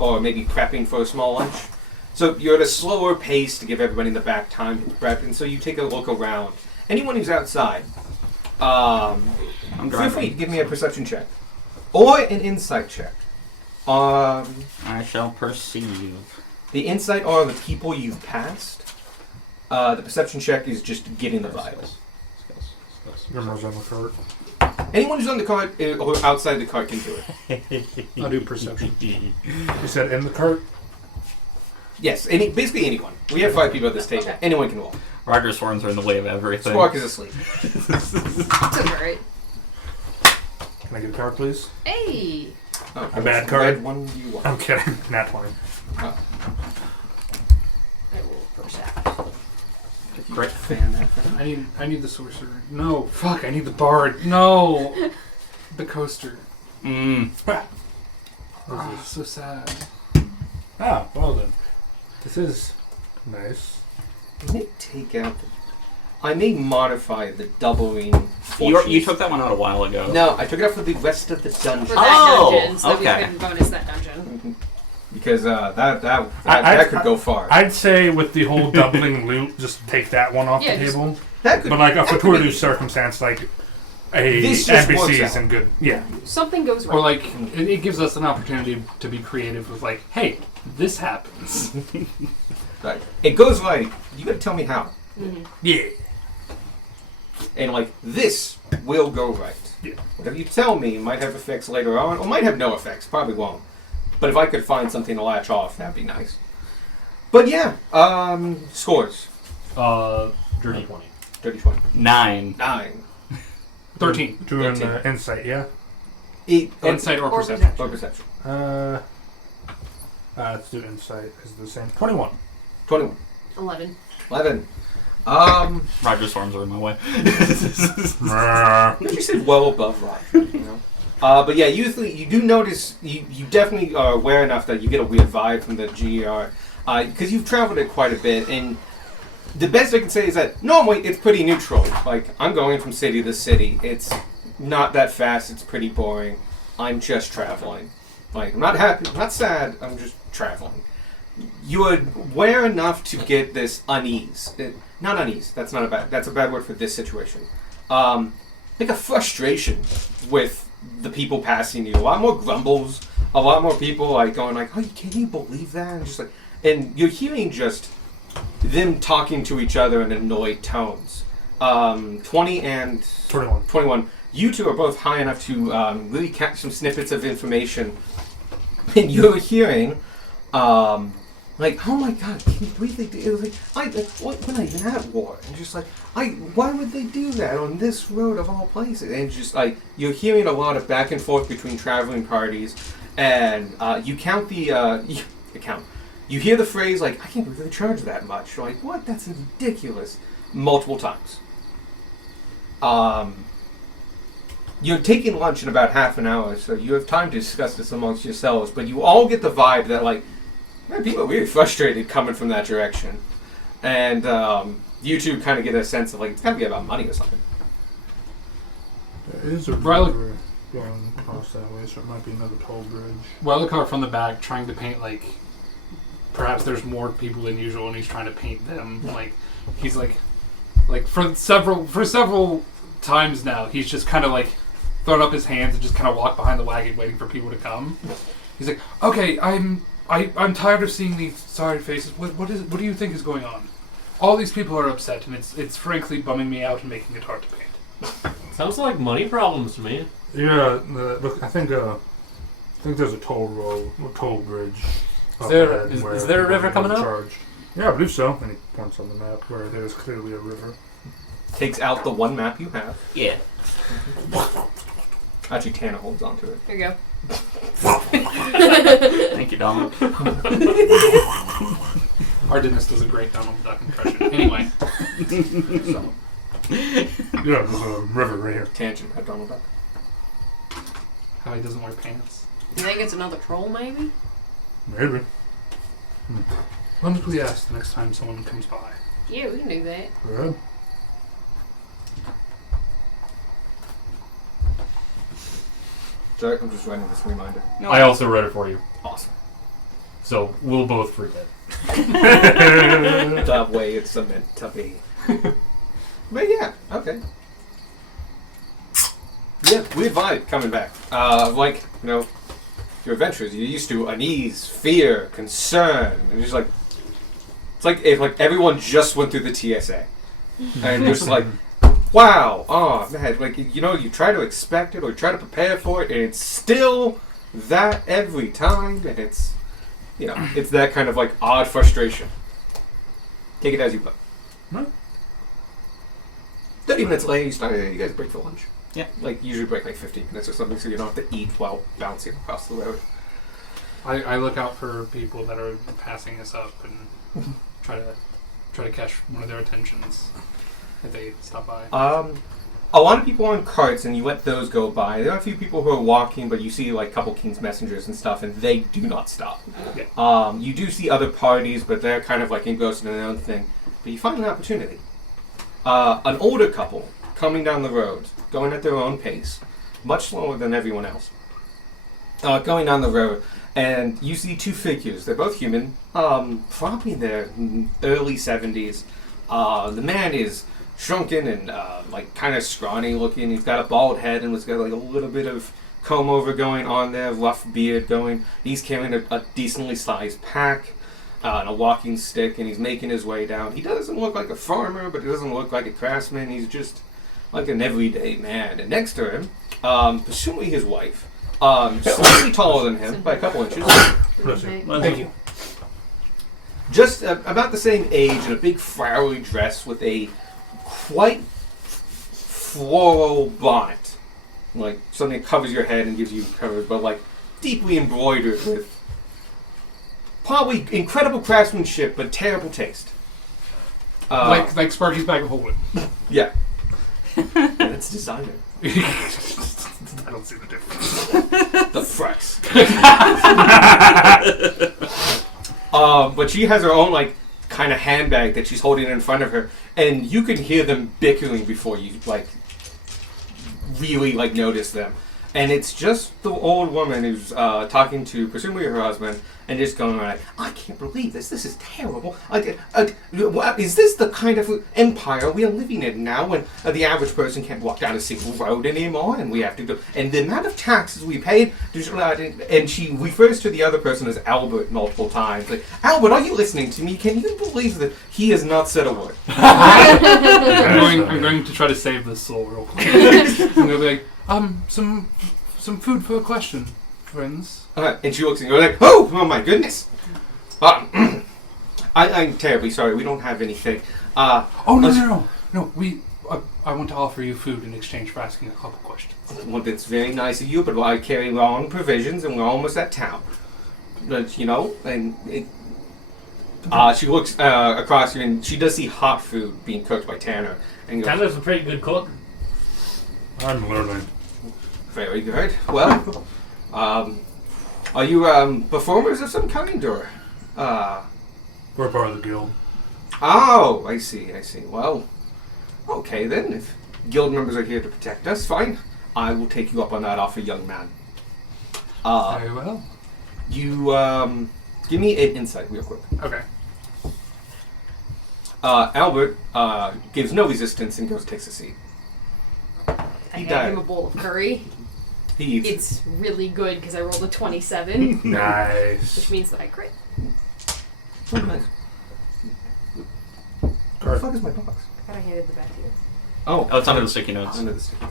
or maybe prepping for a small lunch. So you're at a slower pace to give everybody in the back time to prep, and so you take a look around. Anyone who's outside, I'm feel driving. free to give me a perception check or an insight check. I shall perceive. The insight are the people you've passed. The perception check is just getting the vibe. Grimmer's on the cart. Anyone who's on the cart or outside the cart can do it. I'll do perception. You said in the cart? Yes, basically anyone. We have 5 people at this table. Okay. Anyone can walk. Roger's horns are in the way of everything. Squawk is asleep. It's alright. Can I get a card, please? Hey. Oh, A bad which card? red one do you want? I'm kidding. Nat 20. Oh, I will percept. Great. fan that. I need the sorcerer. No, fuck. I need the bard. No, the coaster. Oh, so sad. Ah, well then. This is nice. Let me take out the... I may modify the doubling You fortunes. took that one out a while ago. No, I took it out for the rest of the dungeon. For that Oh, dungeon, so okay. that we can bonus that dungeon. Because that I- could go far. I'd say with the whole doubling loot, just take that one off Yeah, the just- table. that could, But like a that could fortuitous be- circumstance, like a This just works NPCs out. and good. Yeah. Something goes Or wrong. like it gives us an opportunity to be creative with like, hey, this happens. Right. It goes like, you gotta tell me how. Yeah. And like, this will go right. Yeah. Whatever you tell me might have effects later on, or might have no effects, probably won't. But if I could find something to latch off, that'd be nice. But yeah, scores. Dirty 20. 30-20. 9. 9. 13. Doing 13. insight, yeah. 8. Insight or Or perception. Or perception. Let's do insight. Is the same. 21. 21. 11. 11. Roger's horns are in my way. You said well above Roger, you know. But yeah, usually you do notice you definitely are aware enough that you get a weird vibe from the GER because you've traveled it quite a bit, and the best I can say is that normally it's pretty neutral. Like I'm going from city to city, it's not that fast. It's pretty boring. I'm just traveling. Like I'm not happy, I'm not sad. I'm just traveling. You are aware enough to get this unease. Not unease. That's not a bad. That's a bad word for this situation. Like a frustration with the people passing you. A lot more grumbles. A lot more people like going like, "Oh, can you believe that?" And just like, and you're hearing just them talking to each other in annoyed tones. 20 and 21. 21. You two are both high enough to really catch some snippets of information, and you're hearing. Like, oh my God, can you believe they did? It was like, when are you at war? And just like, why would they do that on this road of all places? And just like, you're hearing a lot of back and forth between traveling parties, and you count you hear the phrase like, I can't believe they charge that much. You're like, what? That's ridiculous. Multiple times. You're taking lunch in about half an hour, so you have time to discuss this amongst yourselves, but you all get the vibe that like, man, people are really frustrated coming from that direction. And you two kind of get a sense of like it's got to be about money or something. There is a Right. river going across that way, so it might be another toll bridge. Well, I look out from the back, trying to paint like perhaps there's more people than usual, and he's trying to paint them like he's like for several times now. He's just kind of like thrown up his hands and just kind of walked behind the wagon, waiting for people to come. He's like, "Okay, I'm tired of seeing these sorry faces. What do you think is going on? All these people are upset, and it's frankly bumming me out and making it hard to paint." Sounds like money problems to me. Yeah, look, I think there's a toll bridge. Is there- up ahead is- where is there a people river get coming up? charged. Yeah, I believe so. And he points on the map where there's clearly a river. Takes out the one map you have. Yeah. Actually, Tana holds onto it. There you go. Thank you, Donald. Our Dennis does a great Donald Duck impression. Anyway, So, Yeah, there's a river right here. tangent at Donald Duck. how he doesn't wear pants. You think it's another troll, maybe? Maybe. When did we ask the next time someone comes by? Yeah, we can do that. Good. Sorry, I'm just writing this reminder. I also read it for you, Awesome. so we'll both forget. That way it's meant to be. But yeah, okay. Yeah, weird vibe coming back. Like, you know, your adventures, you're used to unease, fear, concern. And just like, it's like if like everyone just went through the TSA. And you're just like, wow, oh man, like, you know, you try to expect it or try to prepare for it, and it's still that every time. And it's, you know, it's that kind of like odd frustration. Take it as you will. Right. 30 minutes later, you guys break for lunch. Yeah. Like, usually break like 15 minutes or something so you don't have to eat while bouncing across the road. I look out for people that are passing us up and try to catch one of their attentions if they stop by. A lot of people on carts, and you let those go by. There are a few people who are walking, but you see like a couple King's Messengers and stuff, and they do not stop. You do see other parties, but they're kind of like engrossed in their own thing. But you find an opportunity. An older couple coming down the road, going at their own pace, much slower than everyone else. Going down the road, and you see two figures. They're both human, probably in their early 70s. The man is shrunken and like kind of scrawny looking. He's got a bald head and has got like a little bit of comb over going on there, rough beard going. He's carrying a decently sized pack and a walking stick, and he's making his way down. He doesn't look like a farmer, but he doesn't look like a craftsman. He's just like an everyday man. And next to him, presumably his wife, slightly taller than him by a couple inches. Bless you. Well, Thank you. Just about the same age, in a big flowery dress with a quite floral bonnet. Like something that covers your head and gives you cover, but like deeply embroidered with probably incredible craftsmanship, but terrible taste. like Sparky's bag of holding. Yeah. That's designer. I don't see the difference. The frex. But she has her own like kind of handbag that she's holding in front of her, and you can hear them bickering before you like really like notice them. And it's just the old woman who's talking to presumably her husband, and just going like, "I can't believe this. This is terrible. Is this the kind of empire we are living in now, when the average person can't walk down a single road anymore, and we have to go? And the amount of taxes we paid." And she refers to the other person as Albert multiple times. Like, "Albert, are you listening to me? Can you believe that he has not said a word?" I'm going to try to save this soul real quick. I'm going to be like, some food for a question, friends. And she looks and goes like, oh my goodness. I'm terribly sorry. We don't have anything. Oh no! I want to offer you food in exchange for asking a couple questions. Well, that's very nice of you, but I carry long provisions, and we're almost at town. But, you know, and she looks across you, and she does see hot food being cooked by Tanner. And goes, Tanner's a pretty good cook. I'm learning. very good. Well, are you performers of some kind, or? We're part of the guild. Oh, I see. Well, okay then. If guild members are here to protect us, fine. I will take you up on that offer, young man. Very well. You give me an insight real quick. Okay. Albert gives no resistance and goes takes a seat. I He hand died. him a bowl of curry. He eats. It's really good because I rolled a 27, Nice. which means that I crit. Oh, nice. Where the fuck is my box? I thought I handed the back to you. Oh, Oh, it's under the sticky notes. under the sticky.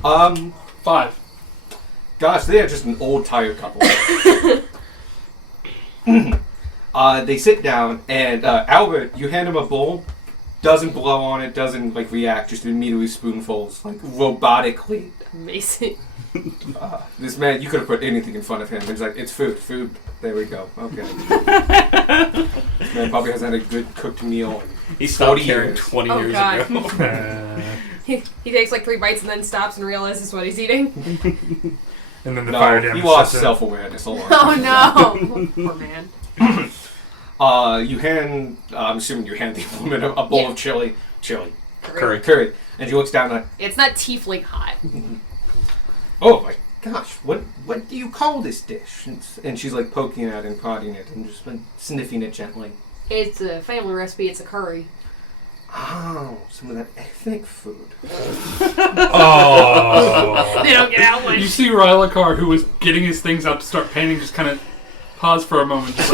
5. Gosh, they are just an old tired couple. They sit down, and Albert, you hand him a bowl, doesn't blow on it, doesn't like react, just immediately spoonfuls, like robotically. Amazing. This man, you could have put anything in front of him. He's like, it's food. There we go. Okay. This man probably hasn't had a good cooked meal. In He stopped 40 caring years. 20 Oh, years God. ago. He takes like 3 bites and then stops and realizes what he's eating. And then the fire No, damage. he lost sets in. self-awareness a lot. Oh no! Poor man. You hand, I'm assuming you hand the woman a bowl Yeah. of chili, Curry. and she looks down like, It's not tiefling hot. oh my gosh, what do you call this dish? And she's like poking at it and prodding it and just like sniffing it gently. It's a family recipe. It's a curry. Oh, some of that ethnic food. Oh. They don't get out You much. see Rylakar, who was getting his things up to start painting, just kind of pause for a moment, just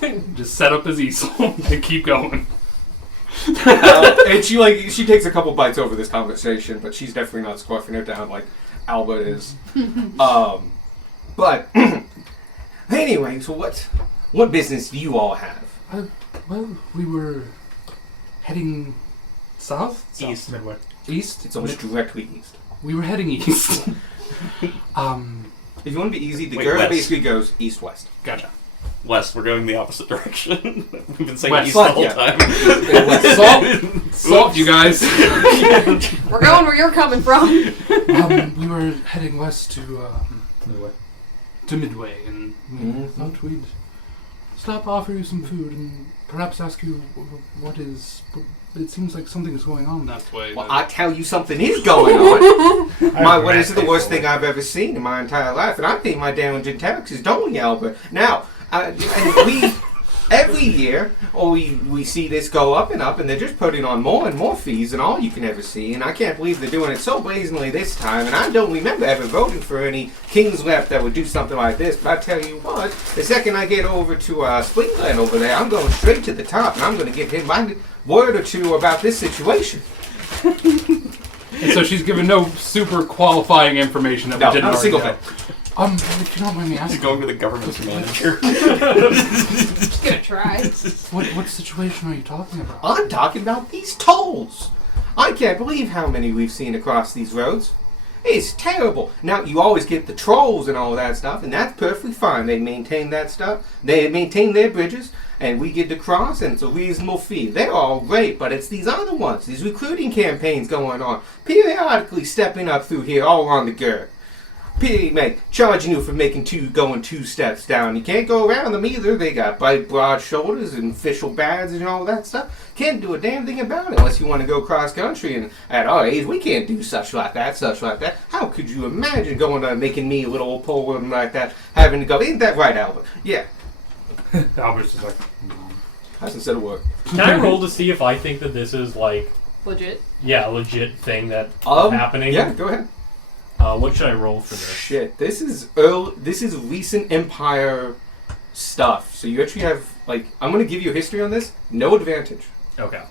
like, just set up his easel and keep going. And she takes a couple bites over this conversation, but she's definitely not squashing it down like Albert is. But anyway, so what business do you all have? Well, we were heading south? East. Midway. East? It's almost directly east. We were heading east. If you want to be easy, the Wait, girl west. basically goes east-west. Gotcha. West, we're going the opposite direction. We've been saying West. east the whole Yeah. time. Salt, you guys. We're going where you're coming from. We were heading west to Midway, and we thought we'd stop, offer you some food, and perhaps ask you what is. It seems like something is going on that way. Well, I tell you, something is going on. This is the worst thing I've ever seen in my entire life, and I pay my damn taxes, don't we, Albert? Now, and we every year, we see this go up, and they're just putting on more and more fees than all you can ever see, and I can't believe they're doing it so blazingly this time. And I don't remember ever voting for any kings left that would do something like this. But I tell you what, the second I get over to Springland over there, I'm going straight to the top, and I'm going to give him my word or two about this situation. And so she's given no super qualifying information that we No, didn't not a already single know. thing. If you don't mind me He's asking, going to the government manager. Just gonna try. what situation are you talking about? I'm talking about these tolls. I can't believe how many we've seen across these roads. It's terrible. Now, you always get the trolls and all that stuff, and that's perfectly fine. They maintain that stuff. They maintain their bridges, and we get to cross, and it's a reasonable fee. They're all great, but it's these other ones, these recruiting campaigns going on, periodically stepping up through here all on the gird. Charging you for going 2 steps down. You can't go around them either. They got broad shoulders and official badges and all that stuff. Can't do a damn thing about it unless you want to go cross country. And at our age, we can't do such like that. How could you imagine going making me a little old poor woman like that, having to go? Ain't that right, Albert? Yeah. Albert's just like, Hasn't said a word. Can I roll to see if I think that this is like, Legit. a legit thing that happening? Yeah, go ahead. What should I roll for this? Shit, this is recent Empire stuff. So you actually have I'm gonna give you a history on this. No advantage. Okay.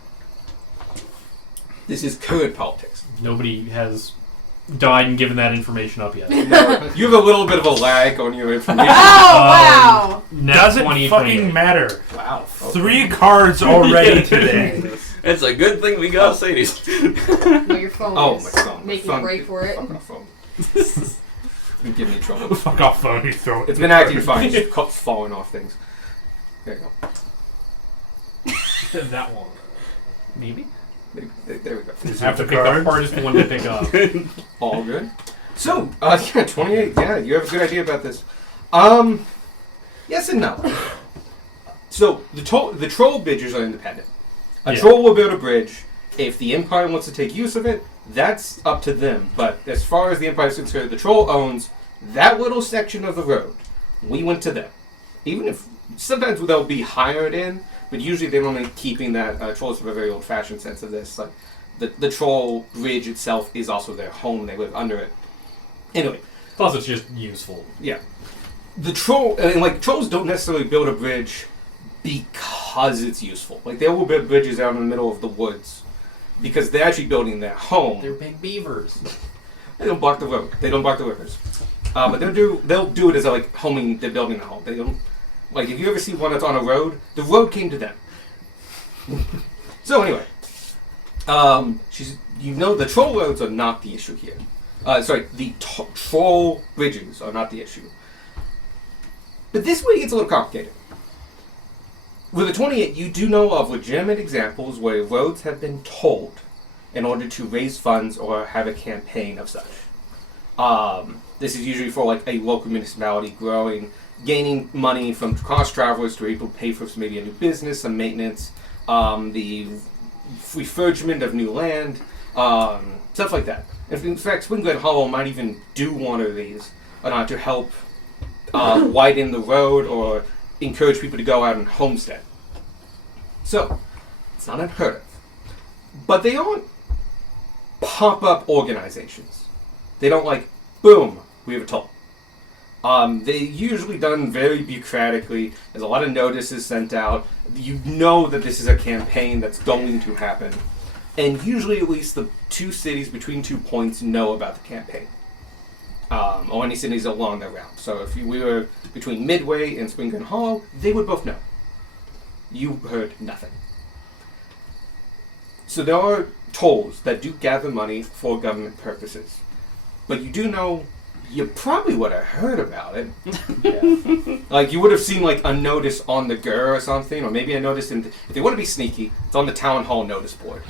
This is current politics. Nobody has died and given that information up yet. No, you have a little bit of a lag on your information. Oh wow! Doesn't 20, fucking 28. matter. Wow. Okay. 3 cards already today. It's a good thing we got Sadie's. No, your phone Oh, is my phone. making My a phone. break for it. Fuck off phone. It's been giving me trouble. Fuck off phone, you throw it. It's been acting fine. Just cups falling off things. There you go. That one. Maybe? There we go. Is I have to it pick the the card? hardest one to pick up. All good. So, yeah, 28. Yeah, you have a good idea about this. Yes and no. So the troll bridges are independent. A Yeah. troll will build a bridge. If the Empire wants to take use of it, that's up to them. But as far as the Empire is concerned, the troll owns that little section of the road. We went to them. Even if sometimes they'll be hired in, but usually they're only keeping that. Trolls have a very old-fashioned sense of this. Like the troll bridge itself is also their home. They live under it. Anyway, Plus, it's just useful. yeah. The troll and like trolls don't necessarily build a bridge because it's useful. Like they will build bridges out in the middle of the woods because they're actually building their home. They're big beavers. They don't block the road. They don't block the rivers. But they'll do it as a, like homing. They're building a home. They don't like if you ever see one that's on a road. The road came to them. So anyway, the troll roads are not the issue here. The troll bridges are not the issue. But this way gets a little complicated. With the 28, you do know of legitimate examples where roads have been tolled in order to raise funds or have a campaign of such. This is usually for like a local municipality gaining money from cross travelers to be able to pay for maybe a new business, some maintenance, the refurbishment of new land, stuff like that. In fact, Springland Hollow might even do one of these to help widen the road or encourage people to go out and homestead. So, it's not unheard of. But they aren't pop-up organizations. They don't like, boom, we have a toll. They're usually done very bureaucratically. There's a lot of notices sent out. You know that this is a campaign that's going to happen. And usually at least the two cities between 2 points know about the campaign. Or any cities along their route. So if we were between Midway and Springland Hollow, they would both know. You heard nothing. So there are tolls that do gather money for government purposes. But you do know, you probably would have heard about it. Yeah. Like you would have seen like a notice on the GUR or something, or maybe a notice if they want to be sneaky, it's on the town hall notice board.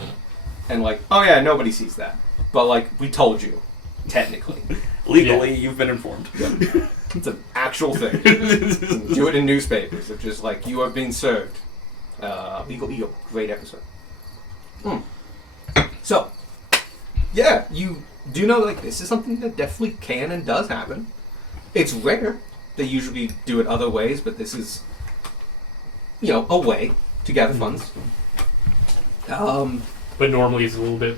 And like, oh yeah, nobody sees that. But like, we told you, technically. Legally, you've been informed. It's an actual thing. Do it in newspapers. It's just like, you are being served. Legal Eagle. Great episode. So, yeah, you do know like this is something that definitely can and does happen. It's rare. They usually do it other ways, but this is, a way to gather funds. But normally it's a little bit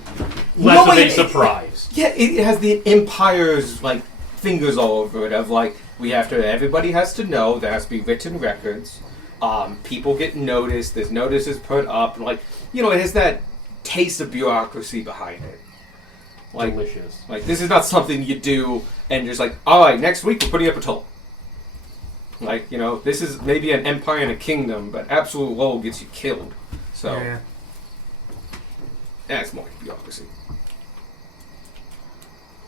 less of a surprise. It has the Empire's like fingers all over it. Of like everybody has to know. There has to be written records. People get noticed. There's notices put up, and like it has that taste of bureaucracy behind it. Like, Delicious. Like this is not something you do and just like, all right, next week we're putting up a toll. Like this is maybe an empire and a kingdom, but absolute low gets you killed. So. Yeah. It's more bureaucracy.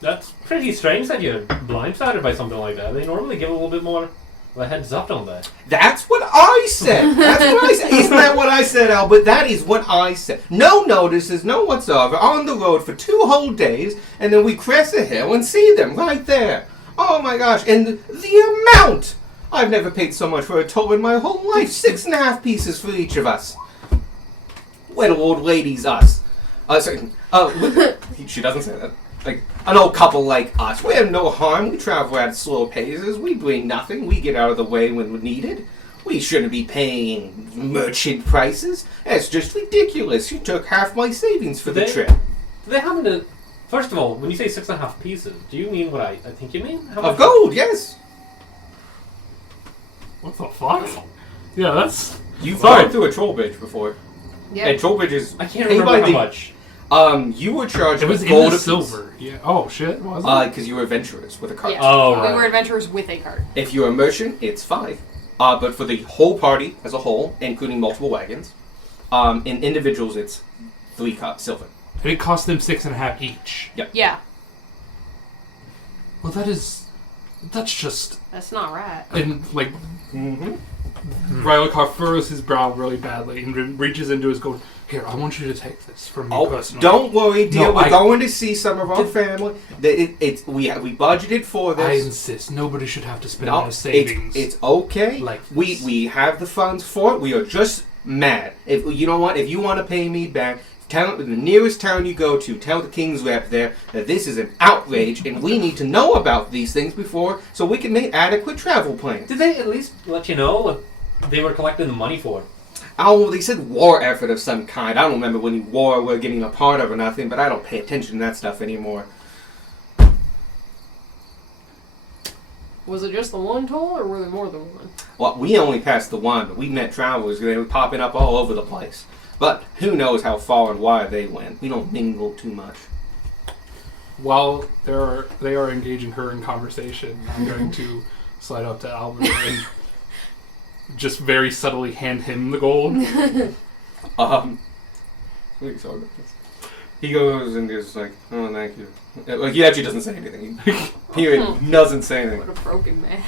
That's pretty strange that you're blindsided by something like that. They normally give a little bit more of a heads up on that. That's what I said. That's what I said. Isn't that what I said, Albert? That is what I said. No notices, no whatsoever. On the road for 2 whole days, and then we crest a hill and see them right there. Oh my gosh! And the amount! I've never paid so much for a toll in my whole life. 6.5 pieces for each of us. Little old ladies, us. She doesn't say that. Like, an old couple like us. We have no harm. We travel at slow paces. We bring nothing. We get out of the way when needed. We shouldn't be paying merchant prices. That's just ridiculous. You took half my savings for the trip. Do they happen to... First of all, when you say 6.5 pieces, do you mean what I think you mean? How Of gold, yes. What the fuck? Yeah, that's... You've gone through a troll bridge before. Yeah. And troll bridges... I can't remember how much. You were charged It was with in gold the apiece. silver. Yeah. Oh shit. Was it? Because you were adventurers with a cart. Yeah. Oh, We right. were adventurers with a cart. If you're a merchant, it's 5. But for the whole party as a whole, including multiple wagons, in individuals, it's 3 silver. And it cost them 6.5 each. Yeah. Well, that's just. That's not right. And like, Mm-hmm. Rylakar furrows his brow really badly and reaches into his gold. Here, I want you to take this from me Oh, personally. don't worry, dear. No, We're I- going to see some of our family. We budgeted for I this. insist. Nobody should have to spend No, their savings. it's okay. like we this. we have the funds for it. We are just mad. If you know what, if you want to pay me back, tell the nearest town you go to. Tell the king's rep there that this is an outrage, and we need to know about these things before, so we can make adequate travel plans. Did they at least let you know what they were collecting the money for? Oh, they said war effort of some kind. I don't remember any war we're getting a part of or nothing, but I don't pay attention to that stuff anymore. Was it just the one toll, or were there more than one? Well, we only passed the one, but we met travelers. They were popping up all over the place. But who knows how far and wide they went. We don't mingle too much. While they are engaging her in conversation, I'm going to slide up to Albert and just very subtly hand him the gold. Wait, sorry about this. He goes and is like, oh, thank you. Like, he actually doesn't say anything. He doesn't say anything. What a broken man.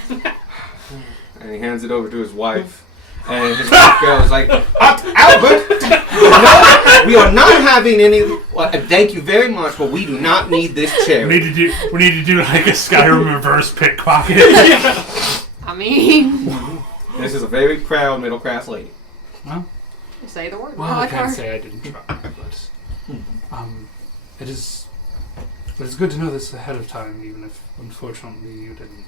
And he hands it over to his wife. And his wife goes like, Albert, no, we are not having any. Well, thank you very much, but we do not need this chair. We need to do like a Skyrim reverse pickpocket. I mean, This is a very proud middle class lady. Well, say the word. well, Oh, I it's can't hard. say I didn't try, but it is. But it's good to know this ahead of time, even if unfortunately you didn't.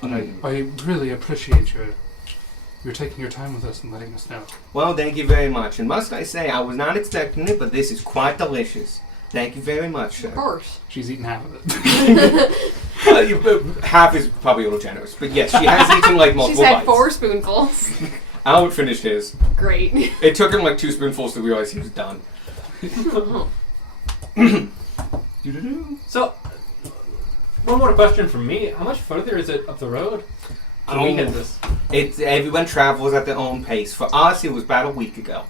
But I really appreciate your taking your time with us and letting us know. Well, thank you very much. And must I say, I was not expecting it, but this is quite delicious. Thank you very much, sir. Of course. She's eaten half of it. Half is probably a little generous, but yes, she has eaten like She's multiple had bites. 4 spoonfuls. Albert finished his. Great. It took him like 2 spoonfuls to realize he was done. So, one more question from me. How much further is it up the road? So we hit this. Everyone travels at their own pace. For us, it was about a week ago.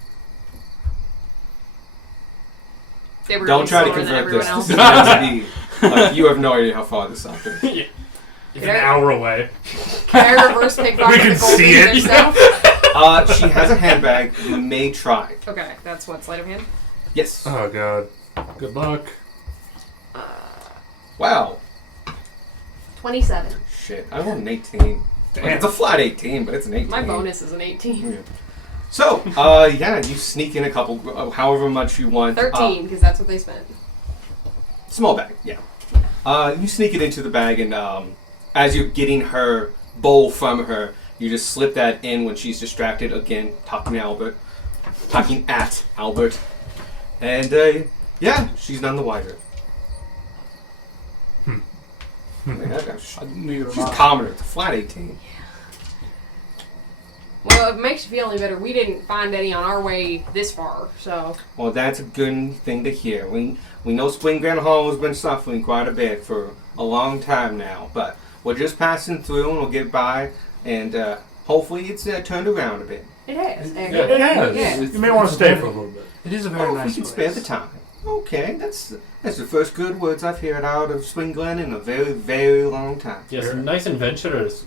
They were Don't try to slower than convert this. everyone This else. is meant to be. Like, you have no idea how far this up is. It's an hour away. Can I reverse pickpocket We can the gold see piece it. herself? She has a handbag. You may try. Okay, that's what, sleight of hand? Yes. Oh god. Good luck. Wow. 27. Shit. I rolled an 18. Damn. It's a flat 18, but it's an 18. My bonus is an 18. Yeah. So, yeah, you sneak in a couple, however much you want. 13, because that's what they spent. Small bag, yeah. You sneak it into the bag, and as you're getting her bowl from her, you just slip that in when she's distracted. Again, talking at Albert. And, yeah, she's none the wiser. I mean, Neither she's am I. commoner. It's a flat 18. Well, if it makes you feel any better, we didn't find any on our way this far, so. Well, that's a good thing to hear. We know Spring Grand Hall has been suffering quite a bit for a long time now, but we're just passing through and we'll get by, and hopefully it's turned around a bit. It has. It has. Yeah. You may want to stay for a little bit. It is a very Oh, nice if we can place. spare the time. Okay, that's the first good words I've heard out of Swing Glen in a very, very long time. Yes, nice adventurers.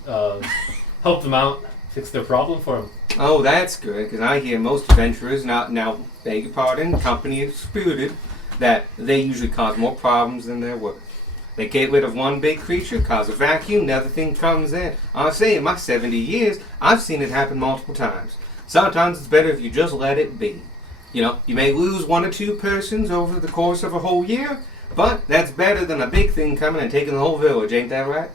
Help them out, fix their problem for them. Oh, that's good, because I hear most adventurers, now beg your pardon, company excluded, that they usually cause more problems than they're worth. They get rid of one big creature, cause a vacuum, another thing comes in. I say, in my 70 years, I've seen it happen multiple times. Sometimes it's better if you just let it be. You know, you may lose 1 or 2 persons over the course of a whole year, but that's better than a big thing coming and taking the whole village, ain't that right?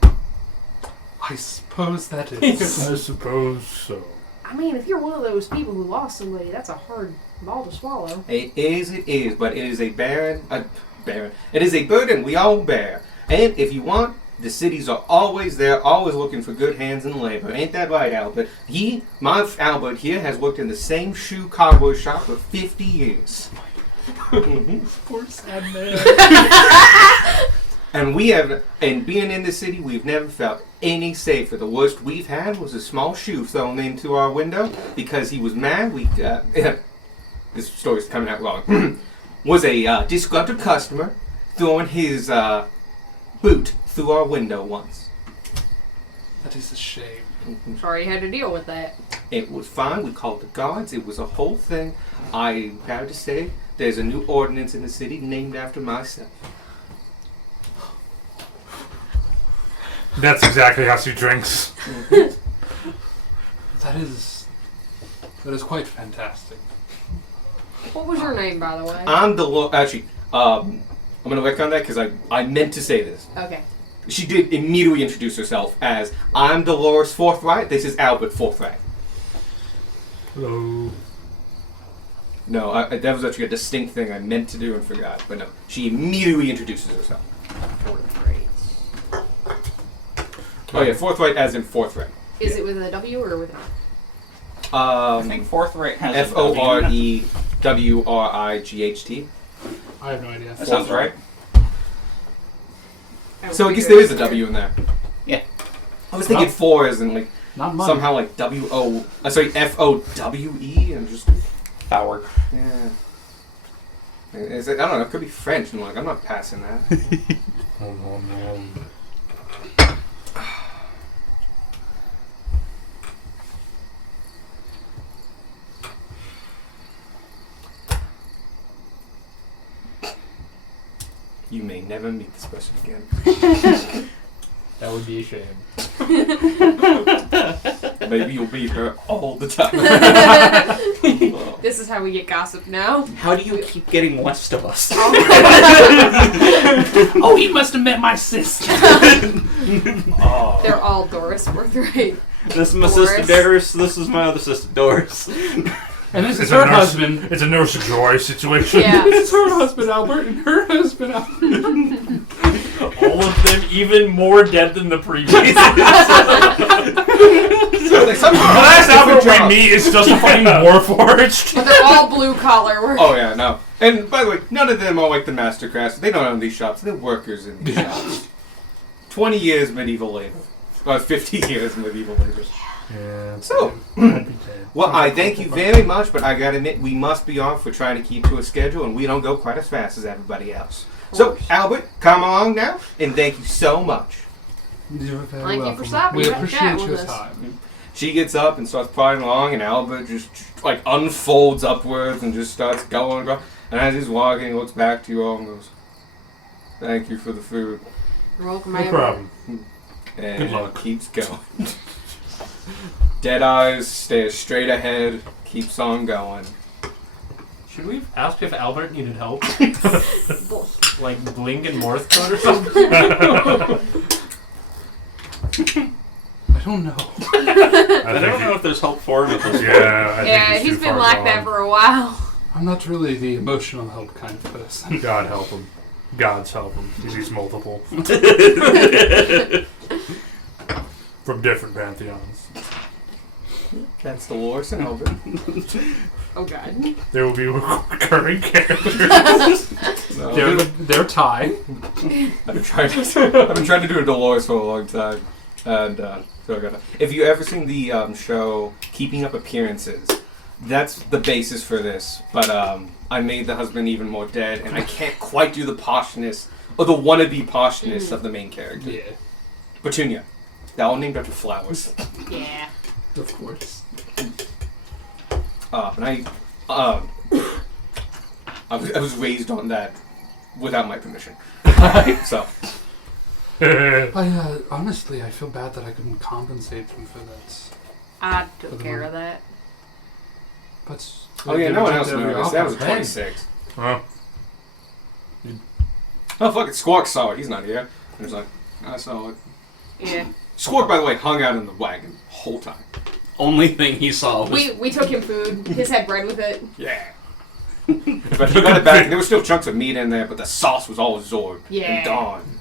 I suppose that is. I suppose so. I mean, if you're one of those people who lost somebody, that's a hard ball to swallow. It is, but it is a it is a burden we all bear. And if you want, the cities are always there, always looking for good hands in labor. Ain't that right, Albert? My Albert here, has worked in the same shoe cobbler shop for 50 years. Poor sad man. And being in the city, we've never felt any safer. The worst we've had was a small shoe thrown into our window because he was mad. This story's coming out wrong. Was a disgruntled customer throwing his boot through our window once. That is a shame. Sorry you had to deal with that. It was fine. We called the guards. It was a whole thing. I'm proud to say there's a new ordinance in the city named after myself. That's exactly how she drinks. That is quite fantastic. What was your name, by the way? I'm the Lord. Actually, I'm going to work on that because I meant to say this. Okay. She did immediately introduce herself as, I'm Dolores Forthright. This is Albert Forthright. Hello. No, that was actually a distinct thing I meant to do and forgot. But no, she immediately introduces herself. Oh yeah, Forthright as in forthright. Is it with a W or with an I think Forthright has a W. Forewright. I have no idea. That sounds right. So I guess there is a W in there. Yeah. I was thinking four as in like Not mine. somehow like F-O-W-E and just Power. yeah. Is it, I don't know. It could be French. And like I'm not passing that. You may never meet this person again. That would be a shame. Maybe you'll meet her all the time. Oh. This is how we get gossip now. How do you keep getting west of us? Oh, he must have met my sister. Oh. They're all Doris Forthright. This is my Doris. sister Doris. This is my other sister Doris. And this is It's her a nurse- husband. It's a Nurse Joy situation. Yeah. This is her husband Albert and her husband Albert. All of them even more dead than the previous. So they somehow The last different Albert we jobs. meet is just a fucking warforged. But they're all blue collar work. Oh yeah, no. And by the way, none of them are like the mastercrafts. They don't own these shops. They're workers in these shops. 20 years medieval labor. About 50 years medieval labor. Yeah. So, well, I thank you very much, but I gotta admit, we must be off. We're trying to keep to a schedule, and we don't go quite as fast as everybody else. So, Albert, come along now, and thank you so much. You're very Thank you for welcome. stopping We by to appreciate chat with your us. time. She gets up and starts plodding along, and Albert just like unfolds upwards and just starts going and going. And as he's walking, he looks back to you all and goes, "Thank you for the food," You're welcome, No man. problem. and Good luck. keeps going. Dead eyes, stares straight ahead, keeps on going. Should we ask if Albert needed help? Bull- Like Blink and Morse code or something? I don't know. I don't know if there's hope for him at this point. Yeah, I Yeah, think he's too been far like gone. that for a while. I'm not really the emotional help kind of person. God help him. God's help him. He's multiple. From different pantheons. That's Dolores and Albert. Oh god. There will be recurring characters. No, They're Thai. I've been trying to do a Dolores for a long time, and so I got. If you ever seen the show Keeping Up Appearances, that's the basis for this. But I made the husband even more dead, and I can't quite do the poshness or the wannabe poshness of the main character, Yeah, Petunia. They're all named after flowers. Yeah. of course. And I was raised on that without my permission. So. Honestly, I feel bad that I couldn't compensate them for that. I took care of that. But Oh yeah, no one else They knew were this. That was a off 26. Oh. Oh fuck it, Squawk saw it. He's not here. He was like, I saw it. Yeah. Squawk, by the way, hung out in the wagon the whole time. Only thing he saw was We took him food. His had bread with it. Yeah. But he got it back, and there were still chunks of meat in there, but the sauce was all absorbed Yeah. and gone.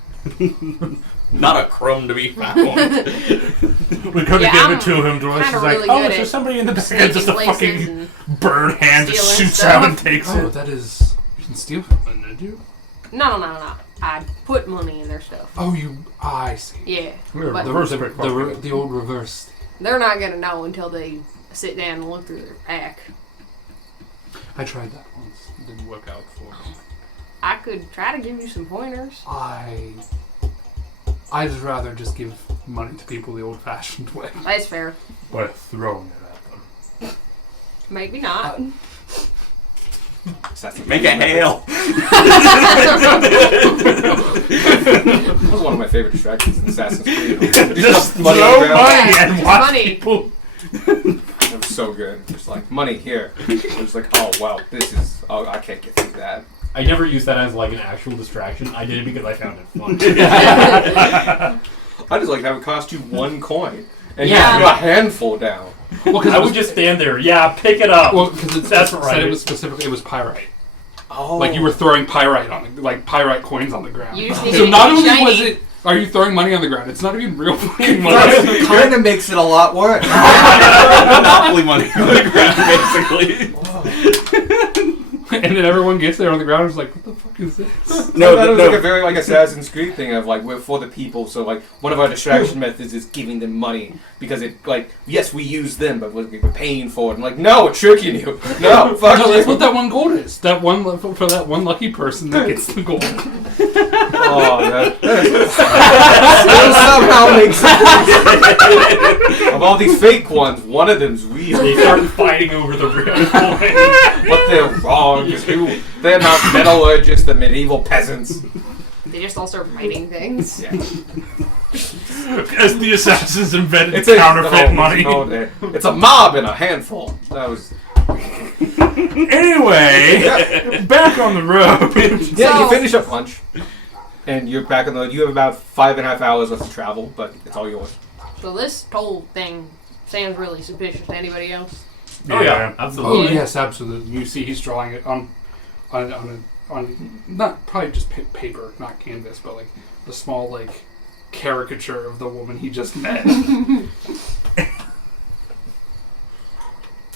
not a crumb to be found. We could Yeah, have given I'm it to him. Dolores kinda is like, really oh, good is there at somebody in the back? Sneaking Just a places fucking and bird hand that stealing shoots stuff. out and takes Oh, it. that is. You can steal from them, did you? No. I put money in their stuff. Oh, I see. Yeah. We're But reverse the, quick. the old reverse. they're not gonna know until they sit down and look through their pack. I tried that once. It didn't work out for me. I could try to give you some pointers. I'd rather just give money to people the old-fashioned way. That's fair. By throwing it at them. Maybe not. Assassin's Make a Creed method. hail. That was one of my favorite distractions in Assassin's Creed. Just money throw on the ground. money Yeah, and it's watch funny. people. It was so good. Just like, money here. It was like, oh, wow, this is... Oh, I can't get through that. I never used that as like an actual distraction. I did it because I found it fun. I just like how it cost you 1 coin. And Yeah. you threw a handful down. Well, I would just stand there. Yeah, pick it up. Well, because it That's said right. it was specifically, it was pyrite. Oh. Like you were throwing pyrite on, like pyrite coins on the ground. You just need So to not be only shiny. was it, are you throwing money on the ground? It's not even real fucking money. That kind of makes it a lot worse. Monopoly money on the ground, basically. And then everyone gets there on the ground and is like, what the fuck is this? No, that was like a very like Assassin's Creed thing of like we're for the people. So like one of our distraction methods is giving them money because it like yes we use them but we're paying for it. And like no, we're tricking you. No, fuck No, you. that's what that one gold is. That one for that one lucky person that gets the gold. Oh, that somehow makes sense. Of all these fake ones, one of them's real. They start fighting over the real coin. But they're wrong. 'Cause they're not metallurgists, the medieval peasants. They just all start writing things. Yeah. As the assassins invented It's a counterfeit money. It's a mob and a handful. That was. Anyway, back on the road. Yeah, you So- finish up lunch, and you're back on the. You have about 5.5 hours left to travel, but it's all yours. So this whole thing sounds really suspicious to anybody else. Oh yeah, absolutely. Oh yes, absolutely. You see, he's drawing it on not probably just paper, not canvas, but like the small like caricature of the woman he just met.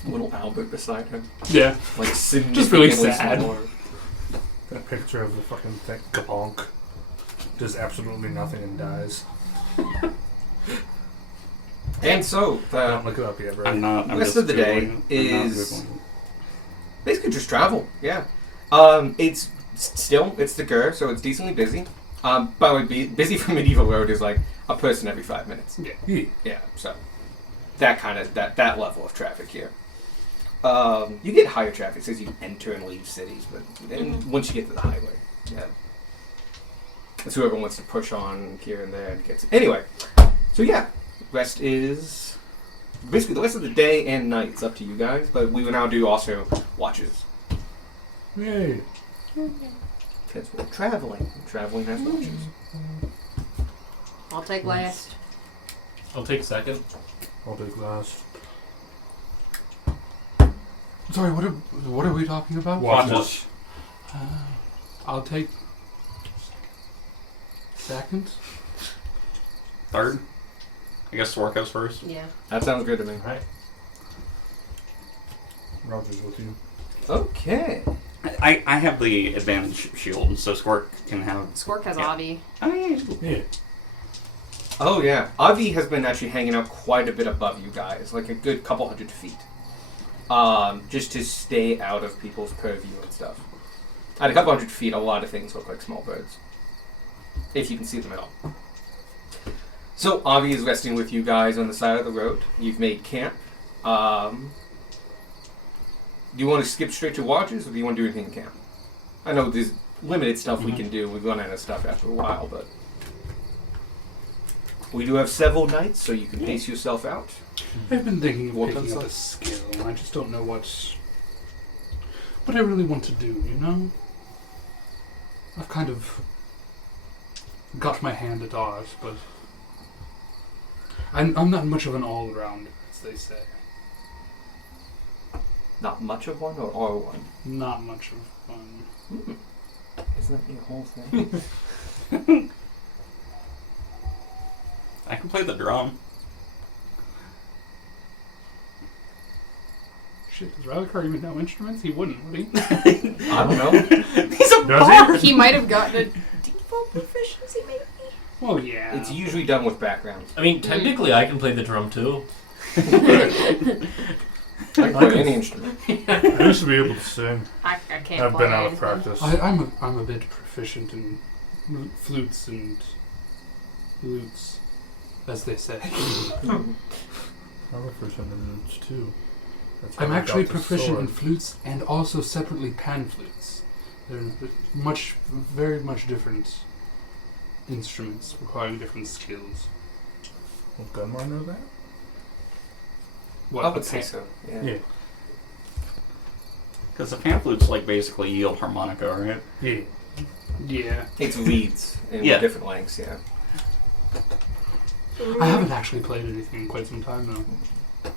Little Albert beside him, Yeah, like Just really significantly sad. smaller. That picture of the fucking thing, Kabonk, does absolutely nothing and dies. And so Don't the look it up yet, bro. I'm not. I'm rest just of the day Googling it. I'm not is Googling it. basically just travel. Yeah, it's still it's the Gur, so it's decently busy. By the way, busy for Medieval Road is like a person every 5 minutes. Yeah. Yeah, so that kind of that level of traffic here. You get higher traffic as you enter and leave cities, but then once you get to the highway, yeah, that's whoever wants to push on here and there and gets. Anyway, so yeah, rest is basically the rest of the day and night. It's up to you guys, but we will now do also watches Yay. because we're traveling. Traveling has watches. I'll take last. I'll take second. I'll take last. sorry. What are we talking about? Watches. I'll take second. Third. I guess Swark goes first. Yeah. That sounds good to me. Right. Roger's with you. Okay. I have the advantage shield, so Swark can have. Squirk has Yeah. Avi. Oh yeah. Yeah. Oh yeah, Avi has been actually hanging out quite a bit above you guys, like a good couple hundred feet, just to stay out of people's purview and stuff. At a couple hundred feet, a lot of things look like small birds, if you can see them at all. So Avi is resting with you guys on the side of the road. You've made camp. Do you want to skip straight to watches, or do you want to do anything in camp? I know there's limited stuff we can do. We've run out of stuff after a while, but. We do have several nights, so you can pace yourself out. I've been thinking of What picking up comes a skill, and I just don't know what I really want to do. You know, I've kind of got my hand at art, but I'm not much of an all-rounder, as they say. Not much of one or all one? Not much of one. Isn't that your whole thing? I can play the drum. Shit, does Rallycar even know instruments? He wouldn't, would he? I don't know. He's a Does bard. He might have gotten a default proficiency, maybe. Well, yeah. It's usually done with background. I mean, technically, I can play the drum too. I can play any instrument. I used to be able to sing. I can't I've play been out of anything. practice. I'm a bit proficient in flutes and lutes. as they say. I look for some instruments too. That's how I'm I actually got the proficient in sword. flutes and also separately pan flutes. They're very much different instruments requiring different skills. Will Gunmar know that? What, I a would say pan- so. Yeah. Yeah. Because the pan flutes like basically yield harmonica, right? Yeah. Yeah. It's reeds in Yeah. different lengths. Yeah. I haven't actually played anything in quite some time though.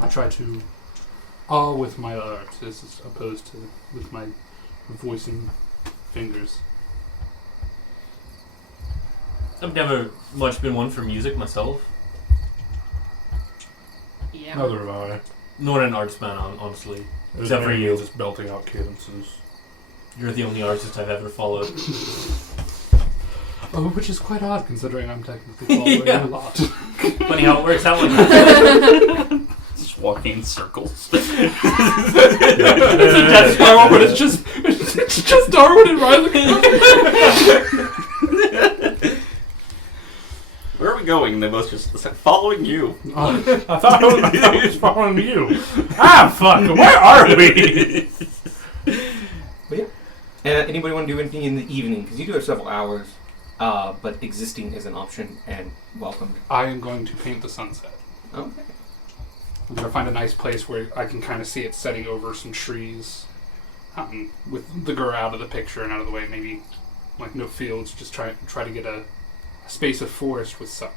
I try to all with my art as opposed to with my voicing fingers. I've never much been one for music myself. Yeah. Neither have I. Not an artsman, honestly. It was Except for mainly you. just belting out cadences. You're the only artist I've ever followed. Oh, which is quite odd considering I'm technically following Yeah. a lot. Funny how it works out like that. Just walking in circles. It's a death spiral, but it's just Darwin and Riley. Where are we going? They both just following you. I thought I was following you. Ah, fuck! Where are we? But yeah. Anybody want to do anything in the evening? Because you do have several hours, but existing is an option and welcomed. I am going to paint the sunset. Okay. I'm gonna find a nice place where I can kind of see it setting over some trees, with the girl out of the picture and out of the way. Maybe like no fields. Just try to get a space of forest with sun.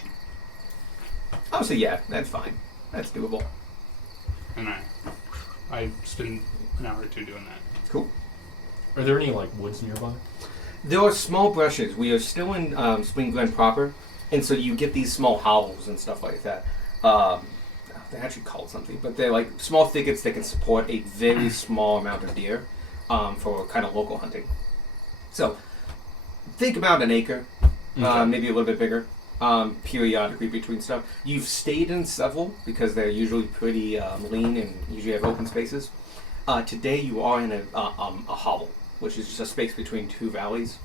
Oh, so yeah, that's fine. That's doable. And I spend an hour or two doing that. Cool. Are there any like woods nearby? There are small brushes. We are still in Spring Glen proper, and so you get these small howls and stuff like that. They're actually called something, but they're like small thickets that can support a very small amount of deer for kind of local hunting. So think about an acre, maybe a little bit bigger, periodically between stuff. You've stayed in several because they're usually pretty lean and usually have open spaces. Today you are in a hovel, which is just a space between two valleys,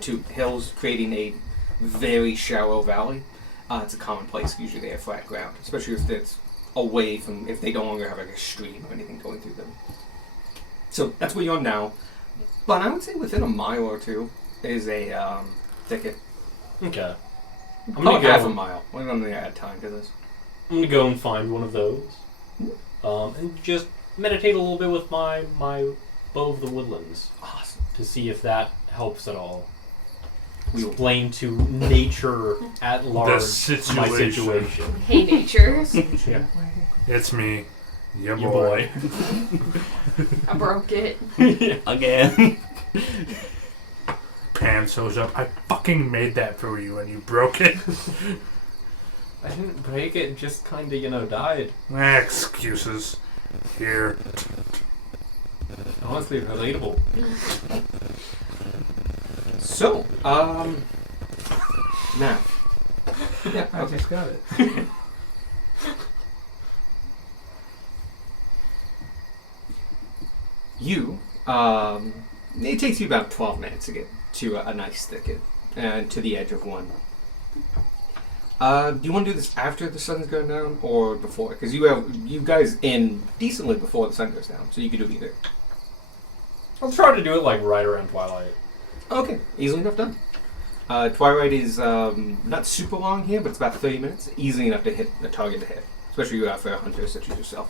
two hills, creating a very shallow valley. It's a common place. Usually they have flat ground, especially if it's away from, if they no longer have like a stream or anything going through them. So that's where you are now. But I would say within a mile or two is a thicket. Okay. I'm Probably gonna half a go. mile. We're going to add time to this. I'm gonna go and find one of those, and just meditate a little bit with my bow of the woodlands Awesome. to see if that helps at all. We will. Explain to nature at large my situation. situation. Hey, nature. Yeah. It's me, your Your boy. boy. I broke it. Again. Pan shows up. I fucking made that for you, and you broke it. I didn't break it, just kinda, died. Excuses. Here. Honestly, relatable. So, now. Yeah, I okay. just got it. You, it takes you about 12 minutes to get to a nice thicket and to the edge of one. Do you want to do this after the sun's going down or before? Because you guys in decently before the sun goes down, so you could do either. I'll try to do it like right around twilight. Okay, easily enough done. Twilight is not super long here, but it's about 30 minutes. Easy enough to hit a target to hit, especially for a hunter such as yourself.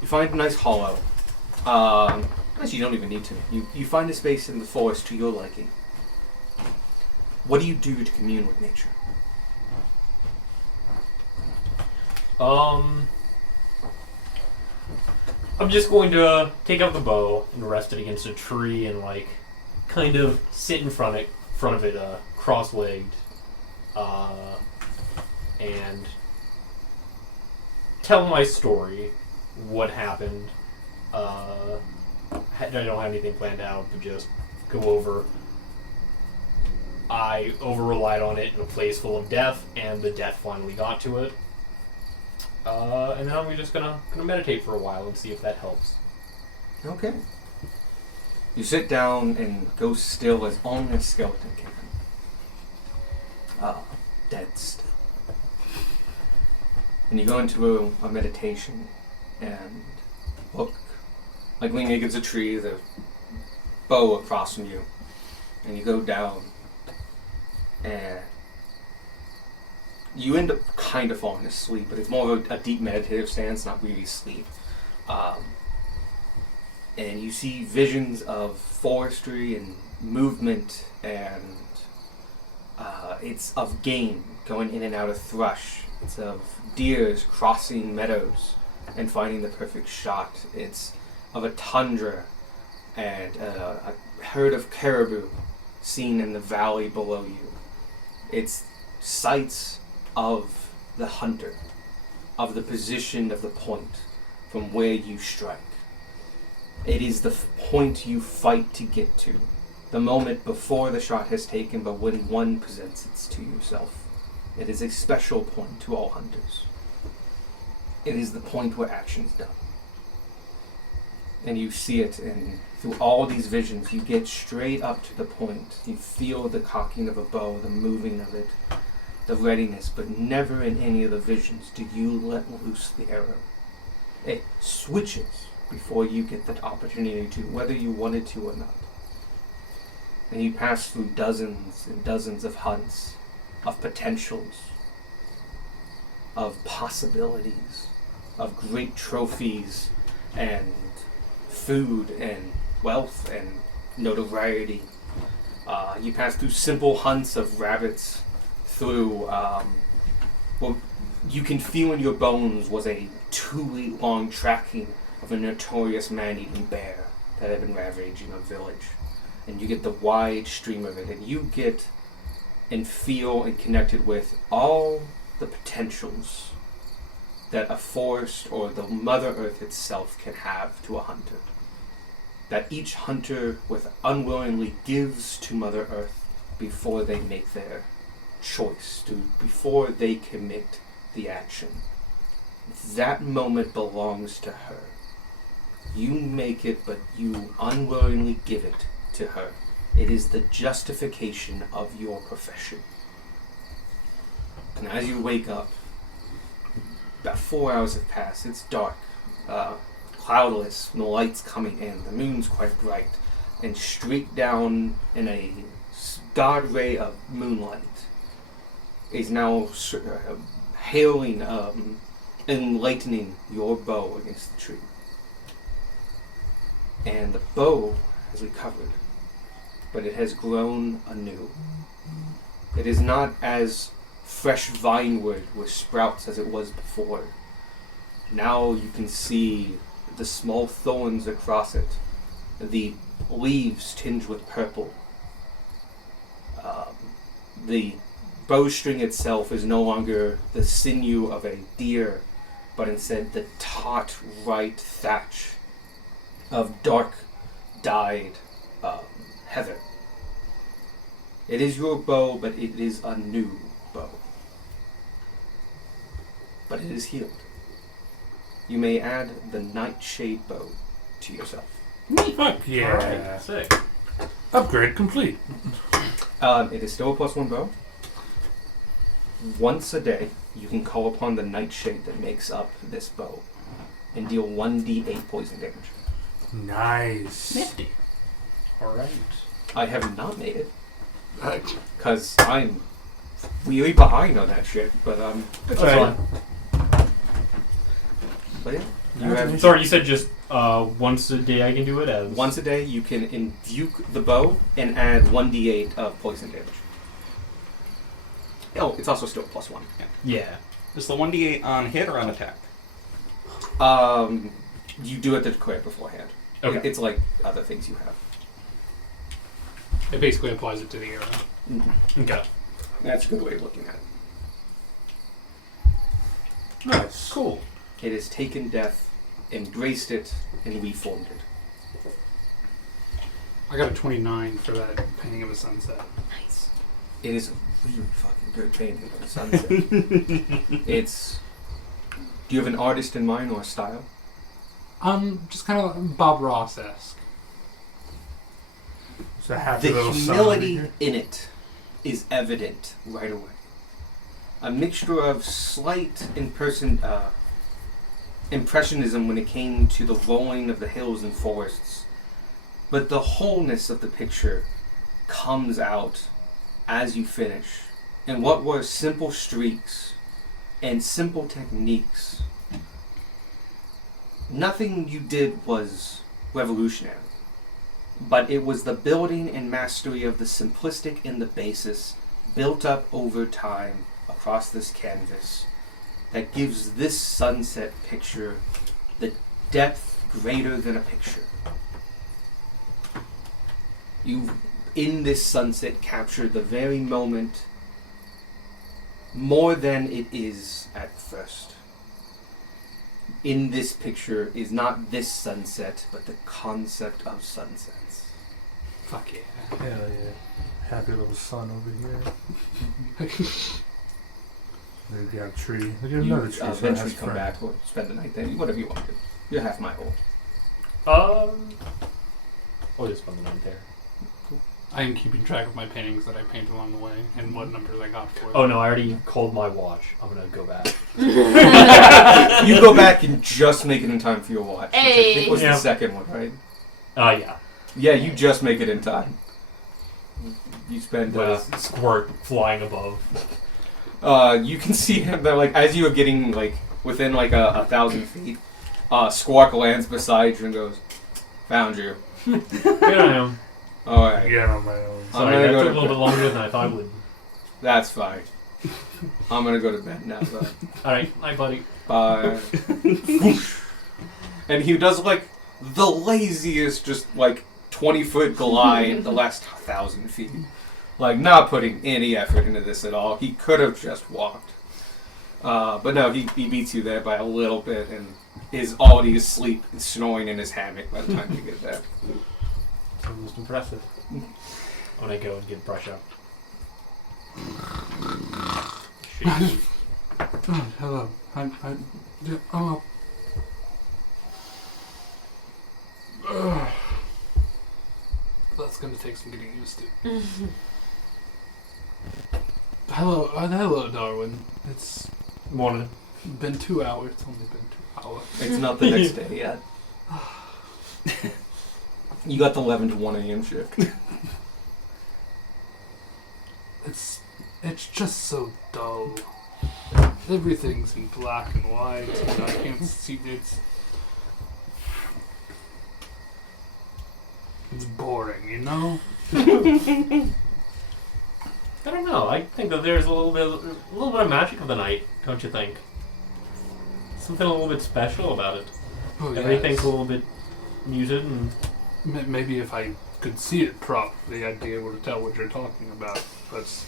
You find a nice hollow. Actually, you don't even need to. You find a space in the forest to your liking. What do you do to commune with nature? I'm just going to take out the bow and rest it against a tree and kind of sit in front of it, cross-legged, and tell my story, what happened. I don't have anything planned out, but just go over. I over-relied on it in a place full of death, and the death finally got to it. And then I'm just gonna meditate for a while and see if that helps. Okay. You sit down and go still as only a skeleton can. dead still. And you go into a meditation and look, like leaning against a tree, the bow across from you, and you go down, and you end up kind of falling asleep, but it's more of a deep meditative stance, not really sleep. And you see visions of forestry and movement, and it's of game going in and out of thrush. It's of deers crossing meadows and finding the perfect shot. It's of a tundra and a herd of caribou seen in the valley below you. It's sights of the hunter, of the position of the point from where you strike. It is the point you fight to get to, the moment before the shot has taken, but when one presents it to yourself. It is a special point to all hunters. It is the point where action's done. And you see it, and through all these visions, you get straight up to the point. You feel the cocking of a bow, the moving of it, the readiness, but never in any of the visions do you let loose the arrow. It switches before you get the opportunity to, whether you wanted to or not. And you pass through dozens and dozens of hunts, of potentials, of possibilities, of great trophies and food and wealth and notoriety. You pass through simple hunts of rabbits, through what you can feel in your bones was a 2-week long tracking of a notorious man-eating bear that had been ravaging a village. And you get the wide stream of it, and you get and feel and connected with all the potentials that a forest or the Mother Earth itself can have to a hunter. That each hunter unwillingly gives to Mother Earth before they make their choice, before they commit the action. That moment belongs to her. You make it, but you unwillingly give it to her. It is the justification of your profession. And as you wake up, about 4 hours have passed. It's dark, cloudless, no lights coming in. The moon's quite bright, and streaked down in a god ray of moonlight is now hailing, enlightening your bow against the tree. And the bow has recovered, but it has grown anew. It is not as fresh vinewood with sprouts as it was before. Now you can see the small thorns across it, the leaves tinged with purple. The bowstring itself is no longer the sinew of a deer, but instead the taut, white thatch of dark dyed heather. It is your bow, but it is a new bow. But it is healed. You may add the Nightshade bow to yourself. Fuck yeah. Alright, sick. Upgrade complete. It is still a +1 bow. Once a day, you can call upon the Nightshade that makes up this bow and deal 1d8 poison damage. Nice. Nifty. Alright. I have not made it because I'm really behind on that shit. But That's alright. fine. But yeah, you have Sorry, you said just once a day I can do it as... once a day you can imbue the bow and add 1d8 of poison damage. Oh, it's also still +1. Yeah. Is the 1d8 on hit or on attack? You do have to declare it beforehand. Okay. It's like other things you have. It basically applies it to the arrow. Okay. That's a good way of looking at it. Nice. Cool. It has taken death, embraced it, and reformed it. I got a 29 for that painting of a sunset. Nice. It is a really fucking good painting of the sunset. It's... Do you have an artist in mind or a style? Just kind of Bob Ross-esque. So happy The little humility sun. in it is evident right away. A mixture of slight impressionism when it came to the rolling of the hills and forests, but the wholeness of the picture comes out as you finish. And what were simple streaks and simple techniques, nothing you did was revolutionary, but it was the building and mastery of the simplistic and the basis built up over time across this canvas that gives this sunset picture the depth greater than a picture. You, in this sunset, captured the very moment more than it is at first. In this picture is not this sunset, but the concept of sunsets. Fuck yeah. Hell yeah. Happy little sun over here. They've got a tree. They got You another tree. So eventually that's come friend. back or spend the night there, whatever you want to do. You're half my old. I'll just spend the night there. I am keeping track of my paintings that I paint along the way and what numbers I got for them. Oh no, I already called my watch. I'm gonna go back. You go back and just make it in time for your watch, which I think was Yeah. the second one, right? Yeah. Yeah, you just make it in time. You spend. With squirt flying above. You can see him that, like, as you are getting like within like 1,000 feet, Squawk lands beside you and goes, "Found you." Here I am. All right, Again on my own. Sorry, gonna that go took to a little bit longer than I thought it would. that's fine. I'm gonna go to bed now, though. Alright, night buddy. Bye. And he does like the laziest, just like 20-foot glide the last 1,000 feet. Like, not putting any effort into this at all. He could have just walked. But no, he beats you there by a little bit and is already asleep and snoring in his hammock by the time you get there. So most impressive. I'm gonna go and get brush up. Shit. Oh, hello. Oh. That's gonna take some getting used to. Hello, Darwin. It's Morning. been 2 hours. It's only been 2 hours. It's not the next day yet. You got the 11 to 1 a.m. shift. It's just so dull. Everything's in black and white, and I can't see it's boring, you know? I don't know. I think that there's a little bit of magic of the night, don't you think? Something a little bit special about it. Oh, Everything's a little bit muted and Maybe if I could see it properly, I'd be able to tell what you're talking about. But it's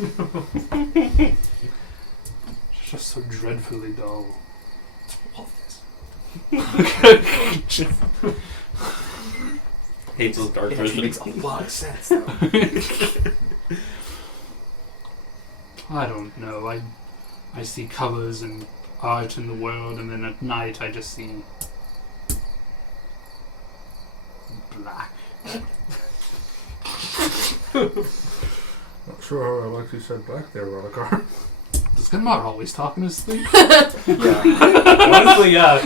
just so dreadfully dull. All this. Hates his dark It actually vision. makes a lot of sense, though. I don't know. I see colors and art in the world, and then at night I just see black. Not sure how Alexi said back there, Rodikar. Does Gunmar always talk in his sleep? Yeah. honestly, yeah.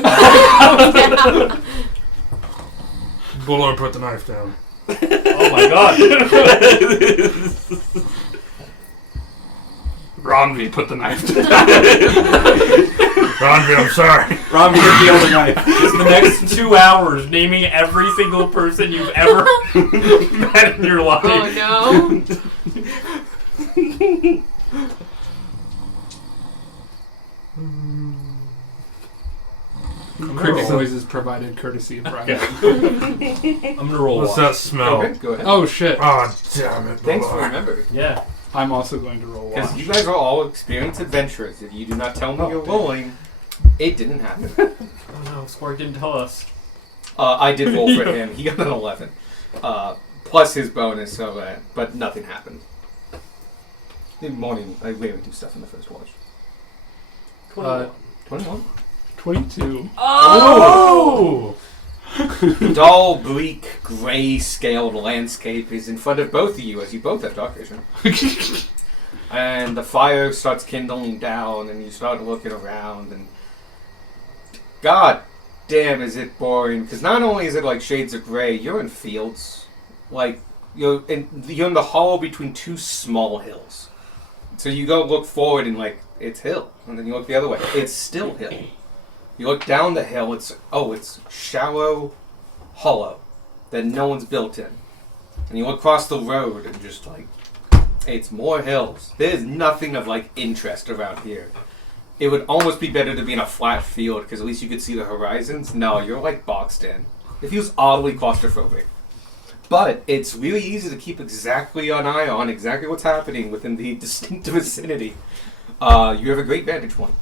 Bullard, put the knife down. Oh my god. Romney put the knife down. Ronvi, I'm sorry. Ron, you get the other knife. Just the next 2 hours naming every single person you've ever met in your life. Oh no. Cricket noises provided courtesy of Brian. I'm gonna roll What's watch. that smell? Okay, go ahead. Oh shit. Oh, damn it. Thanks for Bullard. remembering. Yeah. I'm also going to roll Because watch. you guys are all experienced adventurers. If you do not tell me Oh, you're damn. rolling, it didn't happen. Oh no, Squark didn't tell us. I did roll for him. He got an 11. Plus his bonus, so but nothing happened. In the morning, I rarely do stuff in the first watch. 21? 22. Oh! The dull, bleak, grey-scaled landscape is in front of both of you, as you both have dark vision. And the fire starts kindling down, and you start looking around, and God damn, is it boring? Because not only is it like shades of gray, you're in fields, like you're in the hollow between two small hills. So you go look forward, and like it's hill, and then you look the other way, it's still hill. You look down the hill, it's shallow hollow that no one's built in, and you look across the road, and just like. It's more hills. There's nothing of like interest around here. It would almost be better to be in a flat field because at least you could see the horizons. No, you're like boxed in. It feels oddly claustrophobic. But it's really easy to keep exactly an eye on exactly what's happening within the distinct vicinity. You have a great vantage point.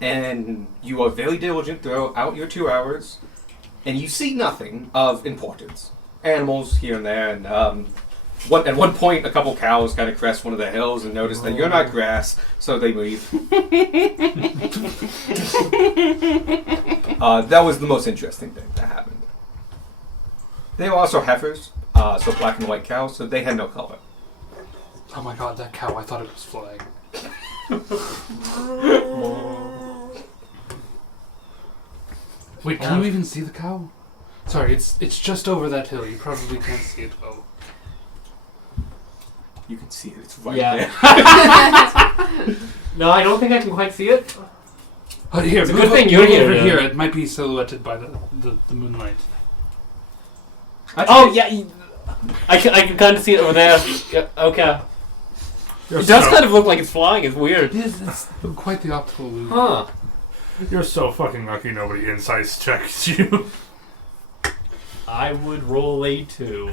And you are very diligent throughout your 2 hours. And you see nothing of importance. Animals here and there, and at one point, a couple cows kind of crest one of the hills and notice that you're not grass, so they leave. That was the most interesting thing that happened. They were also heifers, so black and white cows, so they had no color. Oh my god, that cow! I thought it was flying. Wait, can you even see the cow? Sorry, it's just over that hill. You probably can't see it well. You can see it, it's right Yeah. there. No, I don't think I can quite see it. Oh, here, It's a move good thing up- you're move here, over man. here. It might be silhouetted by the moonlight. Oh, yeah. I can kind of see it over there. Yeah, okay. You're It does so, kind of look like it's flying. It's weird. It's quite the optical illusion. Huh. You're so fucking lucky nobody insights checks you. I would roll a 2.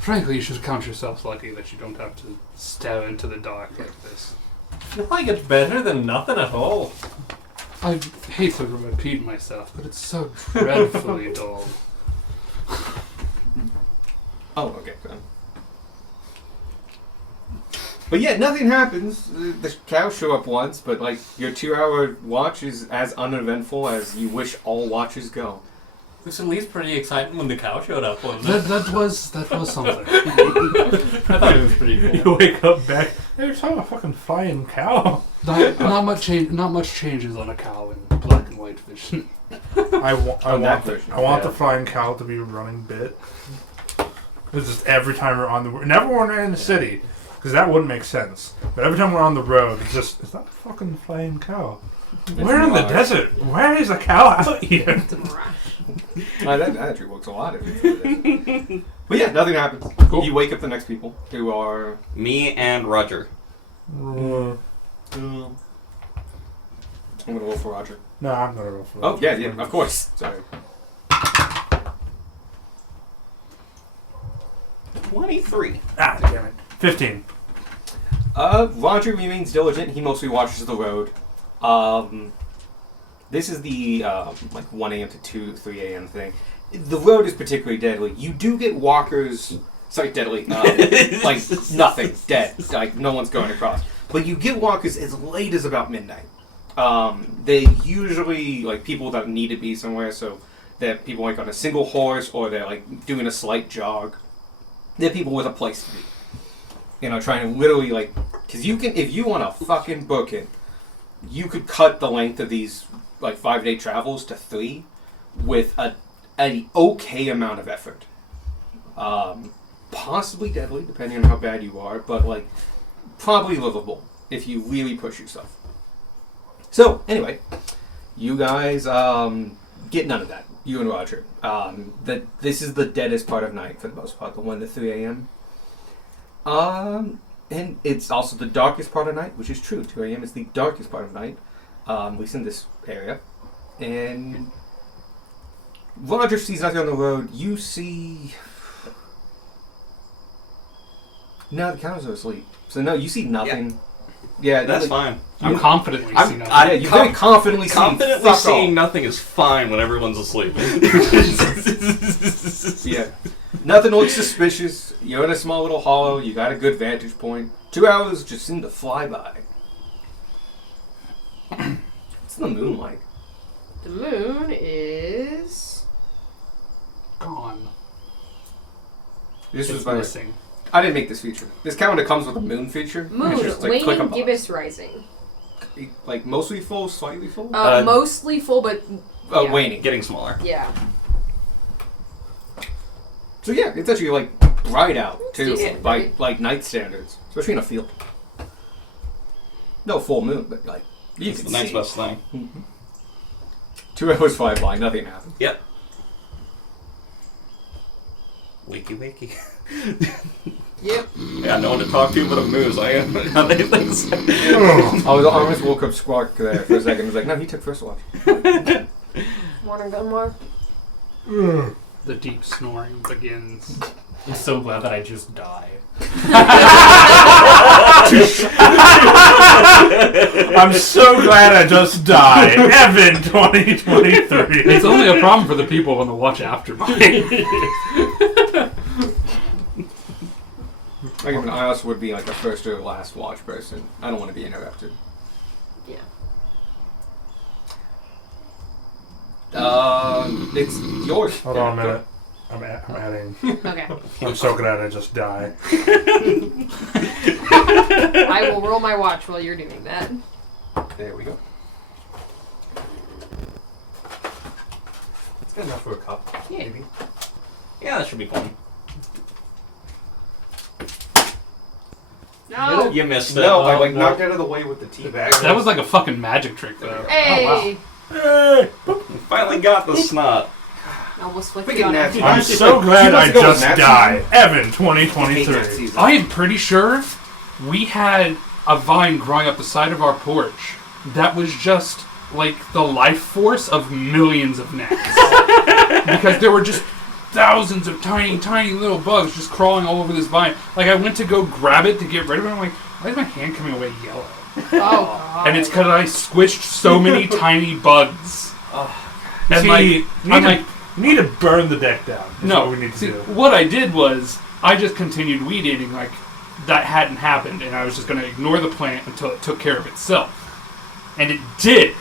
Frankly, you should count yourself lucky that you don't have to stare into the dark like this. I feel like it's better than nothing at all. I hate to repeat myself, but it's so dreadfully dull. Oh, okay. But yeah, nothing happens. The cows show up once, but like your 2-hour watch is as uneventful as you wish all watches go. It was at least pretty exciting when the cow showed up, wasn't it? That was something. I thought it was pretty You cool. wake up back. Hey, you saw a fucking flying cow. Not much changes on a cow in black and white vision. I On that version, want yeah. the flying cow to be a running bit. It's just every time we're on the road. Never when we're in the city, because that wouldn't make sense. But every time we're on the road, it's just, is that a fucking flying cow? We're in the desert. Where is a cow out here? That actually works a lot. If it's but yeah, nothing happens. Cool. You wake up the next people who are. Me and Roger. I'm gonna roll for Roger. No, I'm not a real Oh yeah, of course. Sorry. 23. Ah, damn it. 15. Roger remains diligent. He mostly watches the road. This is the like 1 a.m. to 3 a.m. thing. The road is particularly deadly. You do get walkers. Sorry, deadly. Like nothing. Dead. Like no one's going across. But you get walkers as late as about midnight. They usually like people that need to be somewhere. So they're people like on a single horse or they're like doing a slight jog. They're people with a place to be. You know, trying to literally like, because you can, if you want to fucking book it, you could cut the length of these like 5-day travels to 3 with an okay amount of effort. Possibly deadly, depending on how bad you are, but like probably livable if you really push yourself. So anyway, you guys get none of that. You and Roger. This is the deadest part of night for the most part, the 1 to 3 a.m. And it's also the darkest part of night, which is true. 2 a.m. is the darkest part of night, at least in this area. And Roger sees nothing on the road. You see... No, the cows are asleep. So no, you see nothing. Yeah, That's fine. I'm confidently I'm- seeing nothing. Yeah, you very confidently see Confidently fuck seeing all. nothing is fine when everyone's asleep. Yeah. Nothing looks suspicious. You're in a small little hollow. You got a good vantage point. 2 hours just seem to fly by. What's the moon like? The moon is. Gone. This It's was by missing. I didn't make this feature. This calendar comes with a moon feature. Moon, It's just, like, click a waning, box. gibbous rising. Like mostly full, slightly full. Mostly full, but yeah. Waning. Getting smaller. Yeah. So yeah, it's actually like bright out too, decent, by right? like night standards, especially in a field. No full moon, but like you It's can the next see. best thing. 2 hours fly by, nothing happened. Yep. Wakey wakey. Yep. Yeah, no one to talk to but a moose. I am. How they think so. I almost woke up Squawk there for a second. I was like, no, he took first watch. Morning, Gunmar. The deep snoring begins. I'm so glad that I just die. I'm so glad I just died. Evan 2023. It's only a problem for the people on the watch after mine. Like, I also would be like a first or last watch person. I don't want to be interrupted. Yeah. It's yours. Hold on a minute. I'm adding. Okay. I'm so glad I just died. I will roll my watch while you're doing that. There we go. It's good enough for a cup. Yeah. Maybe. Yeah, that should be fun. No. You missed it. No, I Oh, like no. knocked out of the way with the tea bag. That was like a fucking magic trick, though. Hey. Hey, Finally got the snot. Almost flicked Freaking you on Nats. it. I'm so glad She wants I to go with just Nats. died. Evan I hate that 2023. season. I am pretty sure we had a vine growing up the side of our porch that was just like the life force of millions of gnats. Because there were just thousands of tiny, tiny little bugs just crawling all over this vine. Like, I went to go grab it to get rid of it. I'm like, why is my hand coming away yellow? Oh, God. And it's because I squished so many tiny bugs. And See, like, need I'm to- like, We need to burn the deck down. That's no. what we need to See, do. what I did was I just continued weed eating like that hadn't happened, and I was just going to ignore the plant until it took care of itself. And it did,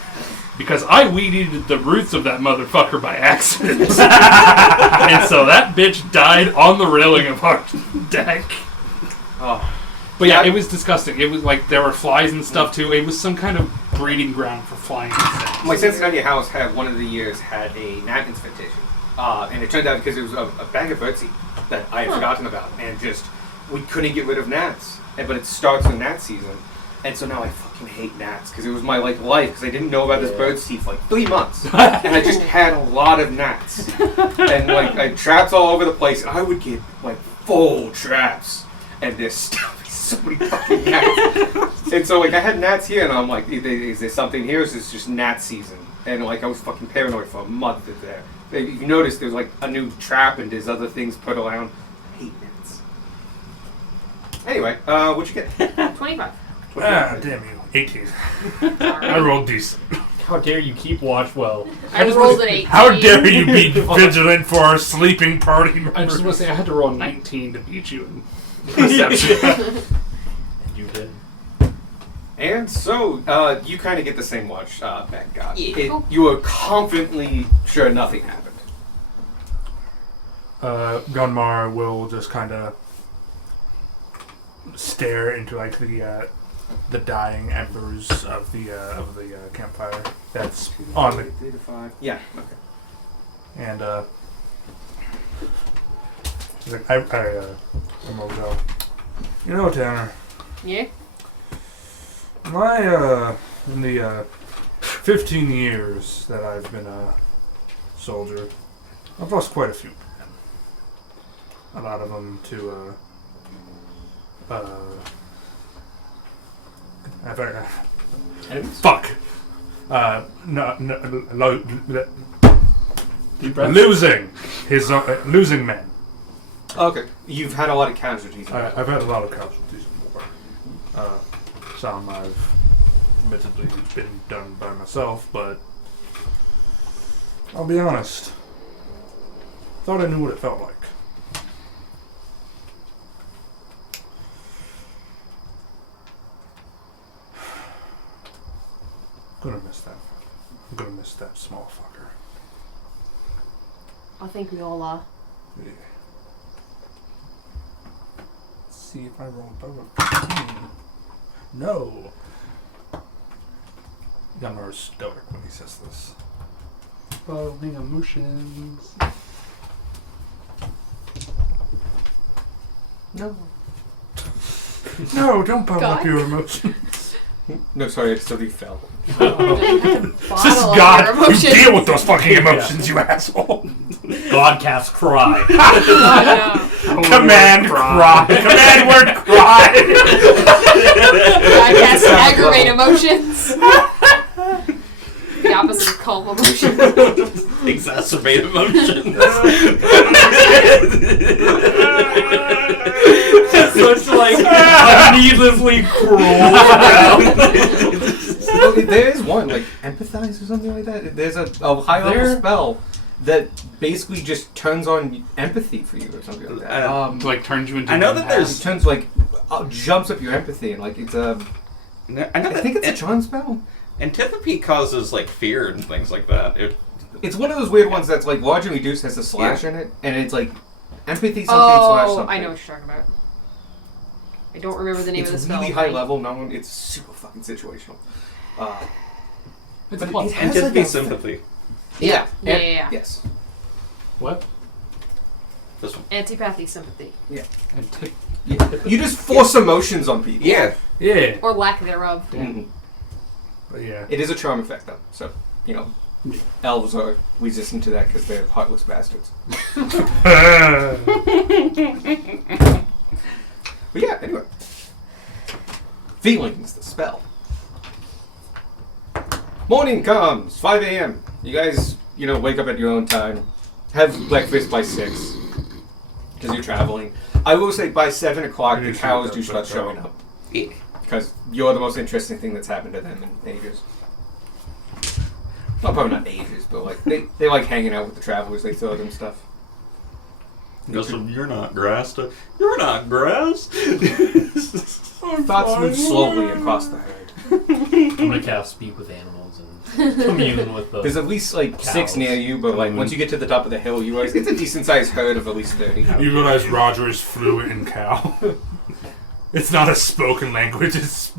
because I weed eated the roots of that motherfucker by accident. And so that bitch died on the railing of our deck. Oh. But yeah, Yeah. it was disgusting. It was like there were flies and stuff too. It was some kind of breeding ground for flying insects. My Cincinnati house had one of the years had a gnat infestation, and it turned out because it was a bag of birdseed that I had forgotten about, and just we couldn't get rid of gnats. But it starts with gnat season, and so now I fucking hate gnats because it was my life because I didn't know about this birdseed for like 3 months, and I just had a lot of gnats, and like I traps all over the place, and I would get like full traps, and there's still so many fucking gnats. And so like I had gnats here, and I'm like, is there something here? Or is this just gnat season? And like I was fucking paranoid for a month there. If you notice, there's like a new trap, and there's other things put around. I hate gnats. Anyway, what'd you get? 25. Ah, damn you. 18. I Sorry. rolled decent. How dare you keep watch well? I rolled an 18. How dare you be vigilant for our sleeping party members? I just want to say I had to roll a 19 to beat you in perception. You did. And so you kind of get the same watch Ben got. Yeah. You were confidently sure nothing happened. Gunmar will just kind of stare into like the dying embers of the campfire that's on the 3 to 5. Yeah. Okay. and he's like, I will go. You know, Tanner, Yeah? my in the 15 years that I've been a soldier, I've lost quite a few men. A lot of them to fuck. Deep breath. Losing men. Okay. You've had a lot of casualties. I've had a lot of casualties in war. Some I've admittedly been done by myself, but I'll be honest. Thought I knew what it felt like. Gonna miss that. I'm gonna miss that small fucker. I think we all are. Yeah. see if I roll above a 15. No. Gunnar is stoic when he says this. Following emotions. No. No, don't bubble up God. your emotions. No, sorry, I still fell. This is Bottle up God. your You emotions. deal with those fucking emotions, you asshole. Godcast cry. Oh, Command cry. Command word cry. no. I cast aggravate emotions. The opposite of calm emotions. Exacerbate emotions. Such like a needlessly cruel around. Well, there is one, like, empathize or something like that. There's a high level There- spell that basically just turns on empathy for you or something like that. Like turns you into. I know that It there's. turns, like, jumps up your empathy, and, like, it's a. I know I that think it's a charm spell. antipathy causes like fear and things like that. It's one of those weird ones that's, like, large and reduced, has a slash in it, and it's, like, empathy something slash Oh, something. I know what you're talking about. I don't remember the name of the It's spell. really high level, it's super fucking situational. It's But a plus. it has, like, Antipathy, a- sympathy. Yeah. Yeah. Yes. What? This one. Antipathy, sympathy. Yeah. You just force emotions on people. Yeah. Yeah. Or lack thereof. Mhm. But yeah. It is a charm effect, though. So, elves are resistant to that because they're heartless bastards. But yeah, anyway. Feelings, the spell. Morning comes, 5 a.m. You guys, wake up at your own time. Have breakfast by 6. Because you're traveling. I will say by 7 o'clock, the cows do start showing up. Yeah. Because you're the most interesting thing that's happened to them in ages. Well, probably not ages, but like they like hanging out with the travelers. They throw them stuff. You're not grass. You're not grass. Thoughts move slowly across the herd. I'm gonna cast speak with animals and commune with the. There's at least like 6 Cows. near you, but like once you get to the top of the hill, you realize it's a decent sized herd of at least 30. You realize Roger is fluent in cow. It's not a spoken language. It's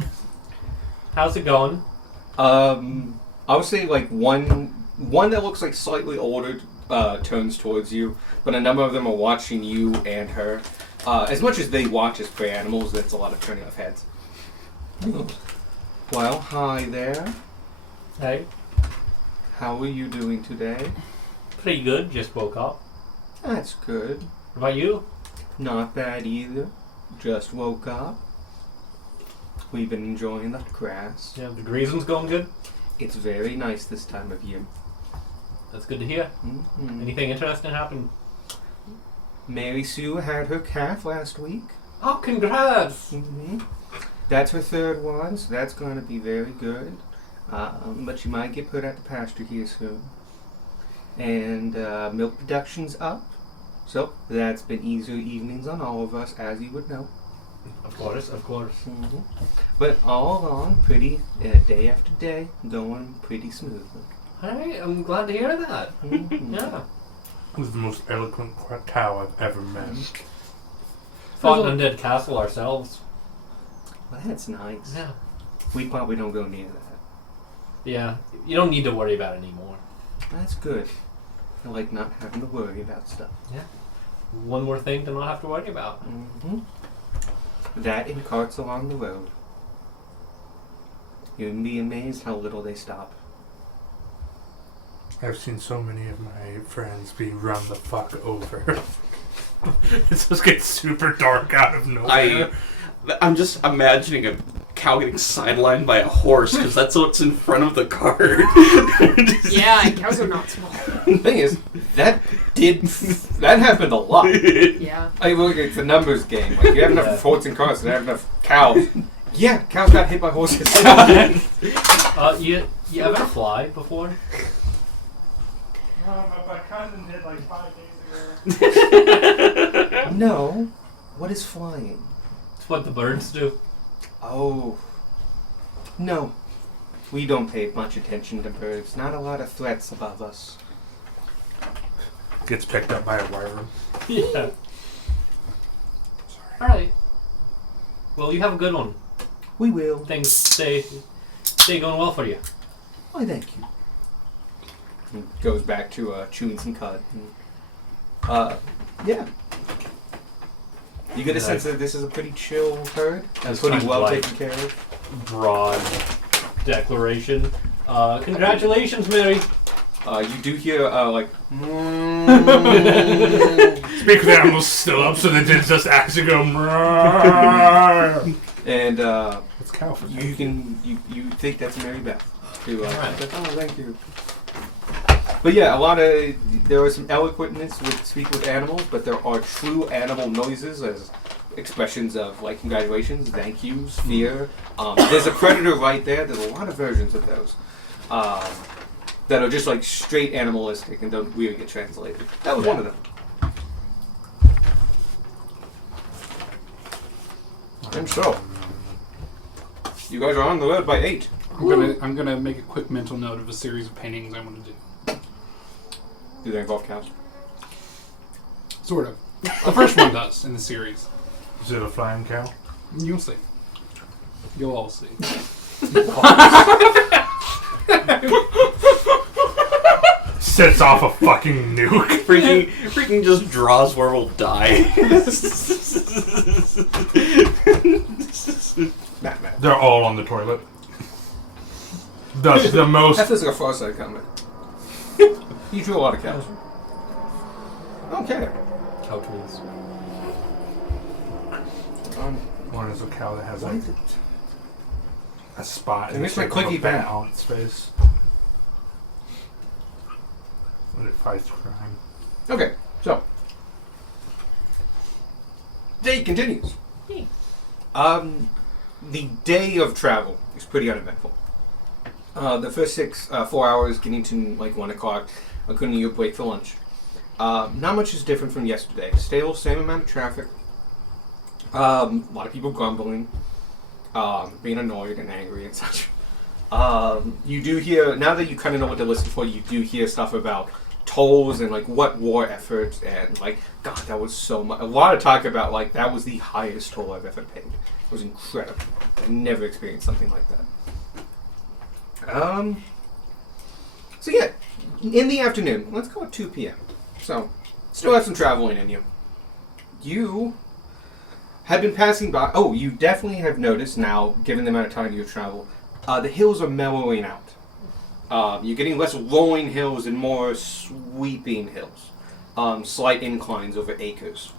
How's it going? I would say like one that looks like slightly older turns towards you, but a number of them are watching you and her. As much as they watch as prey animals, that's a lot of turning off heads. Well, hi there. Hey, How are you doing today? pretty good. Just woke up. That's good. What about you? Not bad either. Just woke up. We've been enjoying the grass. Yeah, the grazing's going good. It's very nice this time of year. That's good to hear. Mhm. Anything interesting happened? Mary Sue had her calf last week. Oh, congrats! hmm That's her third one, so that's going to be very good. But she might get put out to pasture here soon. And milk production's up. So that's been easier evenings on all of us, as you would know. Of course, of course. hmm But all along, pretty day after day, going pretty smoothly. Alright, I'm glad to hear that. Mhm. Yeah. This is the most eloquent cow I've ever met. Fought an undead castle ourselves. Well, that's nice. Yeah. We probably don't go near that. Yeah. You don't need to worry about it anymore. That's good. I like not having to worry about stuff. One more thing to not have to worry about. hmm That and carts along the road. You'd be amazed how little they stop. I've seen so many of my friends be run the fuck over. It just gets super dark out of nowhere. I'm just imagining a cow getting sidelined by a horse because that's what's in front of the cart. Yeah, and cows are not small. The thing is, that happened a lot. Yeah. I look, it's a numbers game. Like, you have enough Yeah. horses and carts, and you have enough cows. Yeah, cows got hit by horses. You ever fly before? My cousin did like 5 days ago. No. What is flying? It's what the birds do. Oh. No. We don't pay much attention to birds. Not a lot of threats above us. Gets picked up by a worm. Yeah. Alright. Well, you have a good one. We will. Things stay going well for you. Why, thank you. He goes back to chewing some cud. Yeah. You get a sense that this is a pretty chill herd. That's Pretty kind of well like- taken care of. Broad declaration. Congratulations, Mary. You do hear, like... Speak of the animals still up so they didn't just actually go. "Mrrr." and, It's cow for you think that's Mary Beth. Who, Alright. oh, thank you. But yeah, there are some eloquentness with speaking with animals, but there are true animal noises as expressions of, like, congratulations, thank yous, fear. There's a predator right there. There's a lot of versions of those that are just, like, straight animalistic and don't really get translated. That was one of them. And so, you guys are on the road by 8. I'm gonna make a quick mental note of a series of paintings I want to do. Do they involve cows? Sort of. The first one does in the series. Is it a flying cow? You'll see. You'll all see. Sets off a fucking nuke. Freaking just draws where we'll die. Matt. They're all on the toilet. That's the most. That feels like a Far Side comment. You drew a lot of cows. Okay. Cow twins. One is a cow that has Why like is it? a spot It in the makes my shape of a clicky bat pen. on its face. When it fights crime. Okay, so. Day continues. The day of travel is pretty uneventful. The first 4 hours, getting to like 1 o'clock, including your break for lunch. Not much is different from yesterday. Still, same amount of traffic. A lot of people grumbling, being annoyed and angry and such. You do hear, now that you kind of know what to listen for, you do hear stuff about tolls and like what war efforts and like, God, that was so much. A lot of talk about like that was the highest toll I've ever paid. It was incredible. I never experienced something like that. So yeah, in the afternoon, let's go at 2 p.m. So, still have some traveling in you. You have been passing by. Oh, you definitely have noticed now, given the amount of time you travel, the hills are mellowing out. You're getting less rolling hills and more sweeping hills. Slight inclines over acres.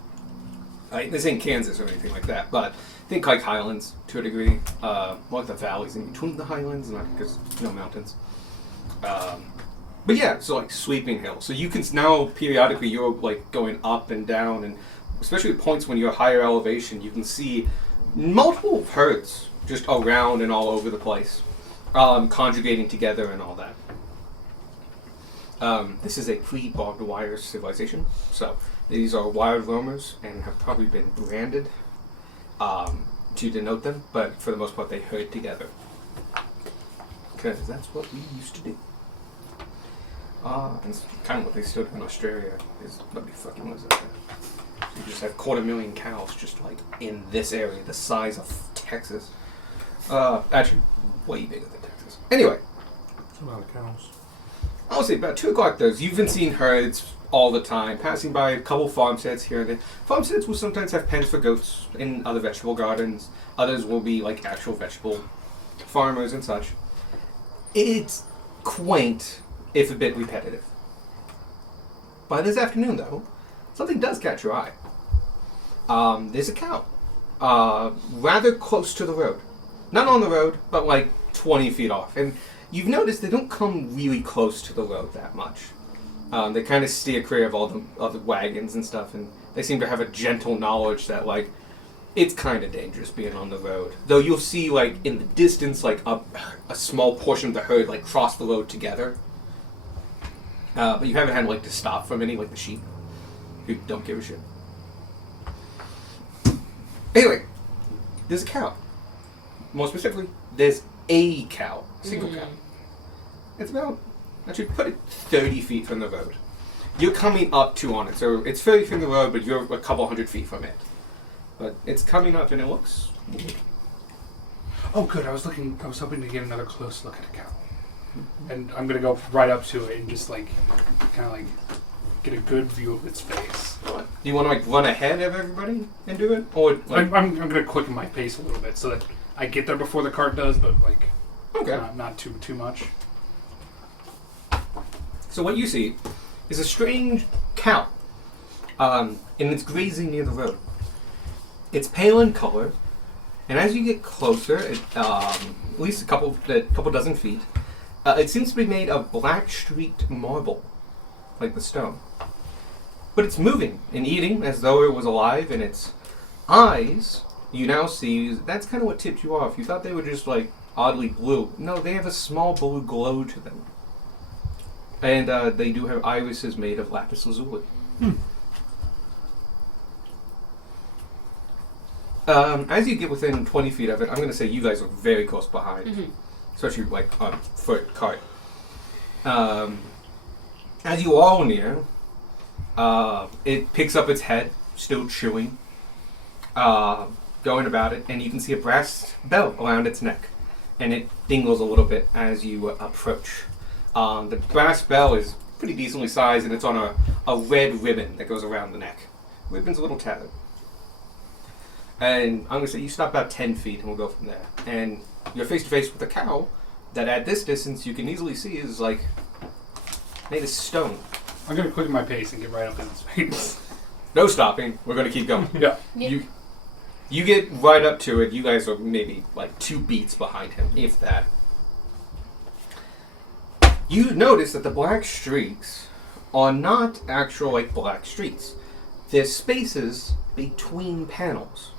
This ain't Kansas or anything like that, but think like highlands to a degree. More like the valleys in between the highlands, not because no mountains. But yeah, so like sweeping hills. So you can now periodically you're like going up and down, and especially at points when you're higher elevation, you can see multiple herds just around and all over the place, conjugating together and all that. This is a pre-barbed wire civilization, so these are wild roamers and have probably been branded to denote them, but for the most part they herd together. Because that's what we used to do. And it's kind of what they still do in Australia, is nobody fucking lives out there. So you just have 250,000 cows just like in this area, the size of Texas. Actually, way bigger than Texas. Anyway, It's a lot of cows. I'll say about 2 o'clock though, you've been seeing herds all the time, passing by a couple farmsteads here and there. Farmsteads will sometimes have pens for goats in other vegetable gardens. Others will be like actual vegetable farmers and such. It's quaint, if a bit repetitive. By this afternoon though, something does catch your eye. There's a cow. Rather close to the road. Not on the road, but like 20 feet off. And you've noticed they don't come really close to the road that much. They kind of steer clear of all the wagons and stuff, and they seem to have a gentle knowledge that, like, it's kind of dangerous being on the road. Though you'll see, like, in the distance, like, a small portion of the herd, like, cross the road together. But you haven't had, like, to stop from any, like, the sheep, who don't give a shit. Anyway, there's a cow. More specifically, there's a cow. Single cow. It's about, actually put it 30 feet from the road. You're coming up to on it, so it's 30 feet from the road, but you're a couple hundred feet from it. But it's coming up and it looks Oh, good. I was hoping to get another close look at a cow. And I'm gonna go right up to it and just like, kind of like, get a good view of its face. Do you want to like run ahead of everybody and do it, or like? I'm gonna quicken my pace a little bit so that I get there before the cart does, but like, Okay. not too much. So what you see is a strange cow, and it's grazing near the road. It's pale in color, and as you get closer, at least a couple dozen feet, it seems to be made of black streaked marble, like the stone. But it's moving and eating as though it was alive, and its eyes, you now see, that's kind of what tipped you off. You thought they were just like oddly blue. No, they have a small blue glow to them. And they do have irises made of lapis lazuli. As you get within 20 feet of it, I'm going to say you guys are very close behind. Especially like on foot, cart. As you all near, it picks up its head, still chewing, going about it, and you can see a brass bell around its neck. And it dingles a little bit as you approach. The brass bell is pretty decently sized, and it's on a red ribbon that goes around the neck. The ribbon's a little tattered. And I'm going to say you stop about 10 feet, and we'll go from there. And you're face to face with a cow that at this distance you can easily see is like made of stone. I'm gonna quicken my pace and get right up in its face. No stopping. We're going to keep going. Yeah. You get right up to it. You guys are maybe like 2 beats behind him, if that. You notice that the black streaks are not actual like black streaks. They're spaces between panels.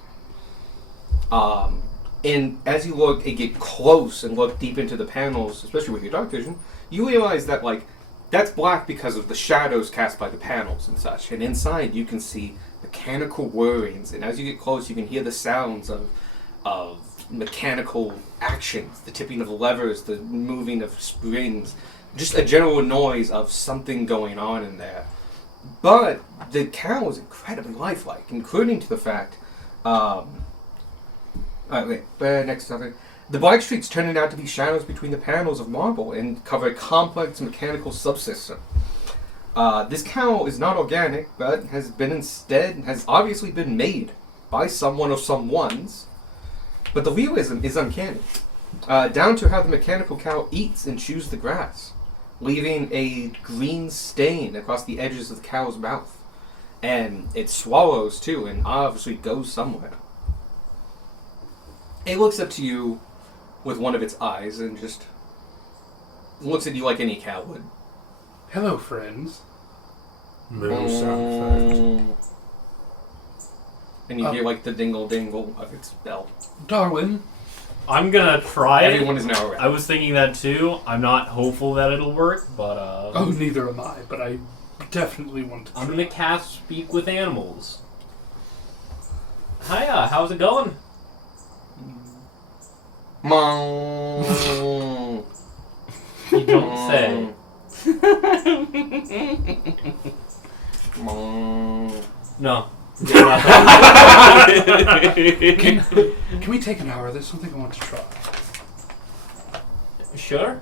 And as you look and get close and look deep into the panels, especially with your dark vision, you realize that like that's black because of the shadows cast by the panels and such. And inside you can see mechanical whirrings, and as you get close you can hear the sounds of mechanical actions, the tipping of levers, the moving of springs, just a general noise of something going on in there. But the cow is incredibly lifelike, including to the fact, next topic. The black streaks turning out to be shadows between the panels of marble and cover a complex mechanical subsystem. This cow is not organic, but has obviously been made by someone or someones. But the realism is uncanny, down to how the mechanical cow eats and chews the grass, leaving a green stain across the edges of the cow's mouth. And it swallows too, and obviously goes somewhere. It looks up to you with one of its eyes and just looks at you like any cow would. Hello, friends. No sound effect. And you hear like the dingle dingle of its bell. Darwin. I'm gonna try it. Everyone is now around. I was thinking that too. I'm not hopeful that it'll work, but Oh, neither am I, but I definitely want to try. I'm gonna cast Speak with Animals. Hiya, how's it going? Mom. You don't say. Mom. No. Can we take an hour? There's something I want to try. Sure.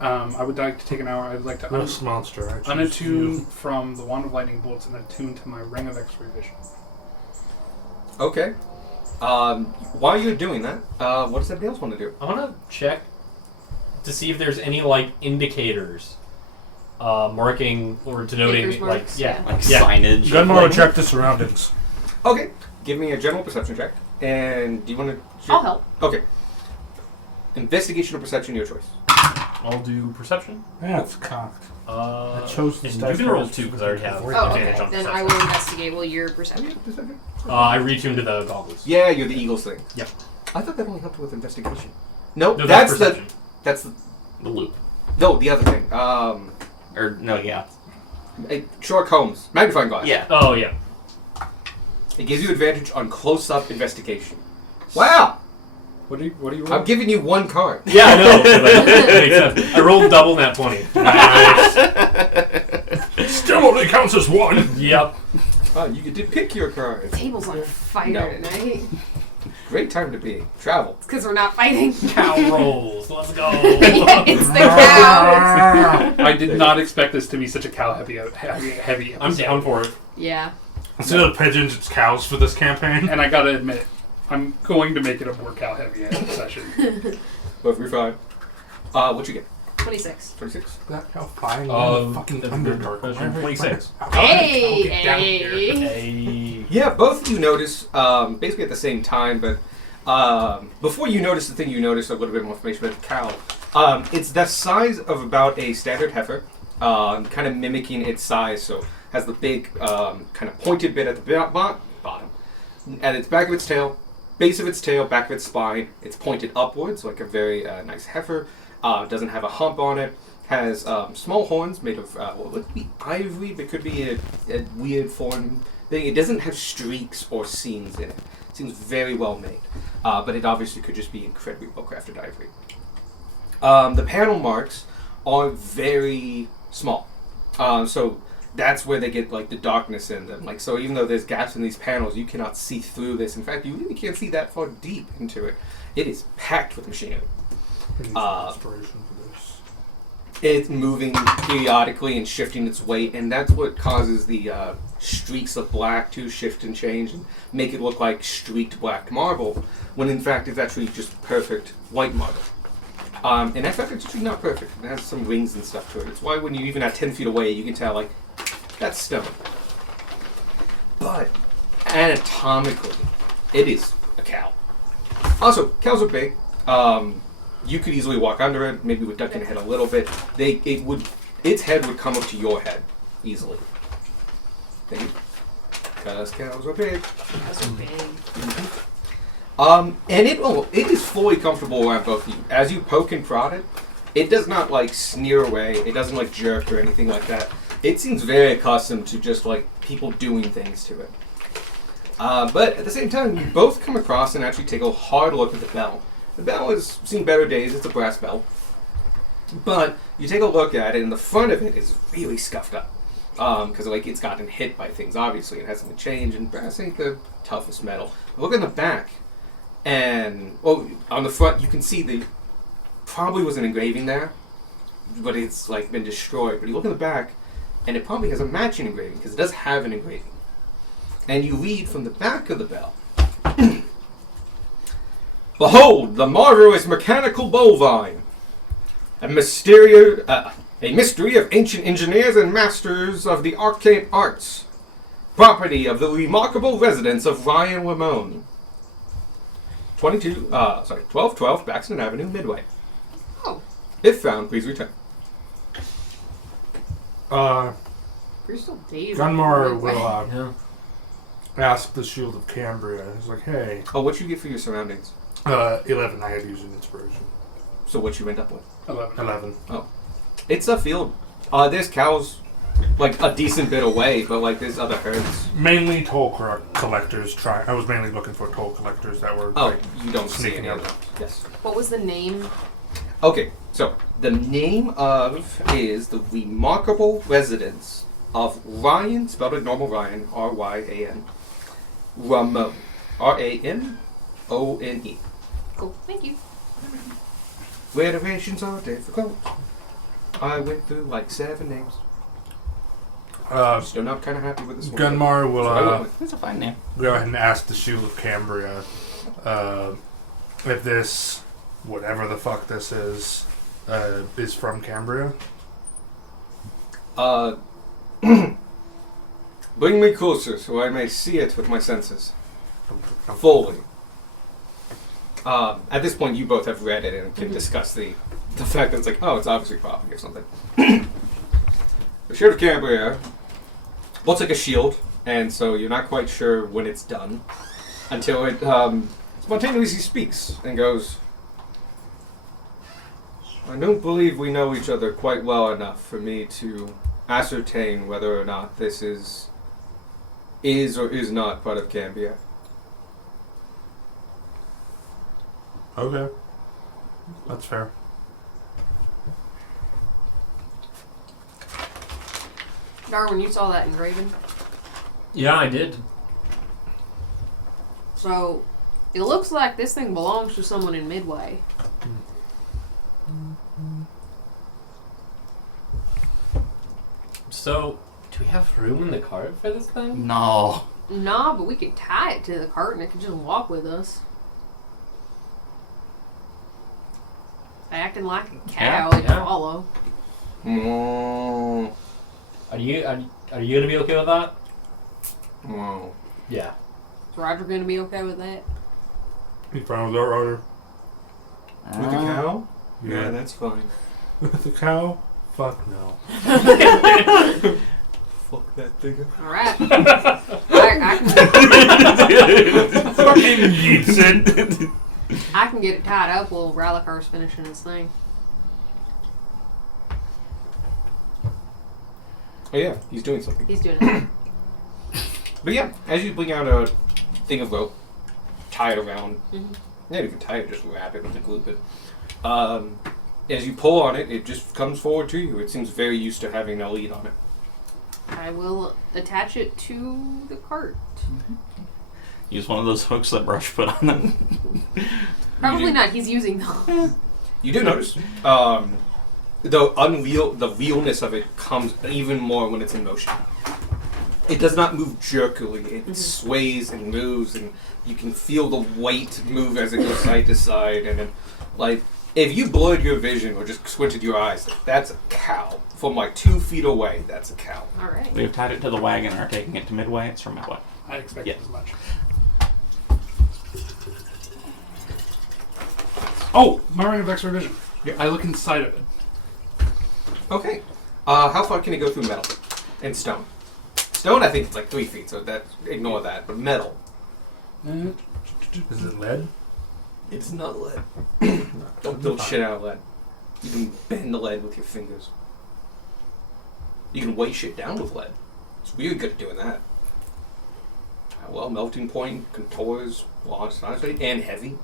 I would like to take an hour. I'd like to This monster. I choose unattune you. from the Wand of Lightning Bolts and attune to my Ring of X-Ray Vision. Okay. While you're doing that, what does everybody else want to do? I wanna check to see if there's any like indicators marking or denoting Maker's like marks, yeah. Like Yeah. signage. Gunmore, Like- check the surroundings. Okay. Give me a general perception check. And do you want to... I'll help. Okay. Investigation or perception, your choice. I'll do perception. Yeah, it's cocked. I chose this and dice you can roll first. 2 because I already have Oh, Oh, advantage okay. on Then perception. I will investigate. Well, your perception. Perception? I retuned to the goggles. Yeah, you're the Eagles thing. Yep. I thought that only helped with investigation. Nope, No, that's perception. That's the... The loop. No, the other thing. Or, no, yeah. Sherlock Holmes. Magnifying glass. Yeah. Oh yeah. It gives you advantage on close-up investigation. Wow! What do you I'm roll? giving you one card. Yeah, I know. That makes sense. I rolled double nat 20. Still only counts as one. Yep. Oh, you get to pick your card. The table's on fire No. tonight. Great time to be. Travel. Because we're not fighting. Cow rolls. Let's go. It's the cows. I did not expect this to be such a cow heavy I'm down for it. Yeah. Instead of pigeons, it's cows for this campaign. And I gotta admit, I'm going to make it a more cow heavy session. Both you're fine. What you get? 26. 26. That cow flying Um, in the fucking that's Underdark. good. Why are they 26. flying- Hey! Get down here. Hey! Yeah, both of you notice, basically at the same time, but before you notice the thing you notice, a little bit more information about the cow. It's the size of about a standard heifer, kind of mimicking its size, so has the big kind of pointed bit at the bottom. At its back of its tail, base of its tail, back of its spine, it's pointed upwards like a very nice heifer. Doesn't have a hump on it. Has small horns made of what would be ivory, but could be a weird foreign thing. It doesn't have streaks or seams in it. It seems very well made, but it obviously could just be incredibly well crafted ivory. The panel marks are very small, so that's where they get like the darkness in them. Like, so even though there's gaps in these panels, you cannot see through this. In fact, you really can't see that far deep into it. It is packed with machinery. I need some inspiration for this. It's moving periodically and shifting its weight, and that's what causes the streaks of black to shift and change and make it look like streaked black marble, when in fact it's actually just perfect white marble. And in fact, it's actually not perfect. It has some rings and stuff to it. It's why when you even at 10 feet away, you can tell, like, that's stone. But anatomically, it is a cow. Also, cows are big. You could easily walk under it, maybe with ducking the head a little bit. Its head would come up to your head easily. Because cows are big. Cows are big. And it is fully comfortable around both of you. As you poke and prod it, it does not like sneer away. It doesn't like jerk or anything like that. It seems very accustomed to just like people doing things to it. But at the same time, you both come across and actually take a hard look at the bell. The bell has seen better days. It's a brass bell. But you take a look at it, and the front of it is really scuffed up. Because like it's gotten hit by things, obviously. It hasn't been changed, and brass ain't the toughest metal. Look in the back, and on the front you can see the probably was an engraving there, but it's like been destroyed. But you look in the back, and it probably has a matching engraving, because it does have an engraving. And you read from the back of the bell. Behold, the marvelous mechanical bovine, a mystery of ancient engineers and masters of the arcane arts, property of the remarkable residents of Ryan Lamone. 1212 Baxton Avenue, Midway. Oh, If found, please return. Crystal Days. Gunmar will Yeah. ask the Shield of Cambria. He's like, hey, Oh, what you get for your surroundings? 11. I had used an inspiration. So what you end up with? 11. It's a field. There's cows, like a decent bit away, but like there's other herds. Mainly toll collectors. I was mainly looking for toll collectors that were Oh, like, you don't see sneaking any of up. them. Yes. What was the name? Okay, so the name of is the remarkable residence of Ryan, spelled like normal Ryan, R-Y-A-N, Ramone, R-A-M-O-N-E. Cool. Thank you. Renovations are difficult. I went through like 7 names. Still not kind of happy with this one. Gunmar will So I went with- That's a fine name. go ahead and ask the Shield of Cambria if this, whatever the fuck this is from Cambria. Bring me closer so I may see it with my senses. Fully. At this point, you both have read it and can discuss the fact that it's like, oh, it's obviously property or something. The Shield of Cambria looks like a shield, and so you're not quite sure when it's done until it spontaneously speaks and goes, I don't believe we know each other quite well enough for me to ascertain whether or not this is or is not part of Cambria. Okay. That's fair. Darwin, you saw that engraving. Yeah, I did. So, It looks like this thing belongs to someone in Midway. So, do we have room in the cart for this thing? No. Nah, but we could tie it to the cart and it could just walk with us. Acting like a cow, Yeah, it'd yeah. follow. Mm, Are you gonna be okay with that? wow. Yeah. Is Roger gonna be okay with that? He found our order. With the cow? Yeah. That's fine. With the cow? Fuck no. Fuck that thing. Alright. Fucking yeets it. I can get it tied up while Ralakar's finishing his thing. Oh yeah, he's doing something. He's doing it. But yeah, as you bring out a thing of rope, tie it around. Mhm. Yeah, you can tie it, just wrap it with a glue. But as you pull on it, it just comes forward to you. It seems very used to having a lead on it. I will attach it to the cart. Use one of those hooks that Brush put on them. Probably do. not. He's using them. You do notice the realness of it comes even more when it's in motion. It does not move jerkily. It sways and moves, and you can feel the weight move as it goes side to side. And like, if you blurred your vision or just squinted your eyes, that's a cow. From like 2 feet away, that's a cow. Alright. We have tied it to the wagon and are taking it to Midway. It's from Midway. I expected Yeah. as much. Oh, my ring of X-ray vision. I look inside of it. Okay. How far can it go through metal and stone? Stone, I think it's like 3 feet, so that ignore that. But metal, Is it lead? it's not lead. Don't build shit out of lead. You can bend the lead with your fingers. You can weigh shit down with lead. It's really good at doing that. Well, melting point, contours, large size, and heavy.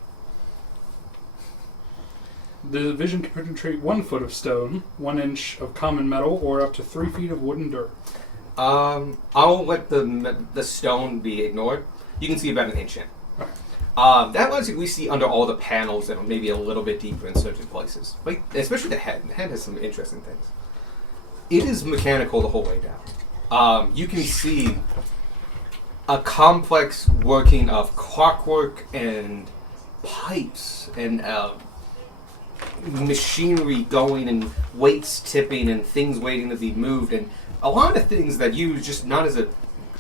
The vision can penetrate 1 foot of stone, 1 inch of common metal, or up to 3 feet of wooden dirt. I'll let the stone be ignored. You can see about an inch in. Okay. That lets you see under all the panels that are maybe a little bit deeper in certain places. Like, especially the head. The head has some interesting things. It is mechanical the whole way down. You can see a complex working of clockwork and pipes and machinery going and weights tipping and things waiting to be moved and a lot of things that you just not as an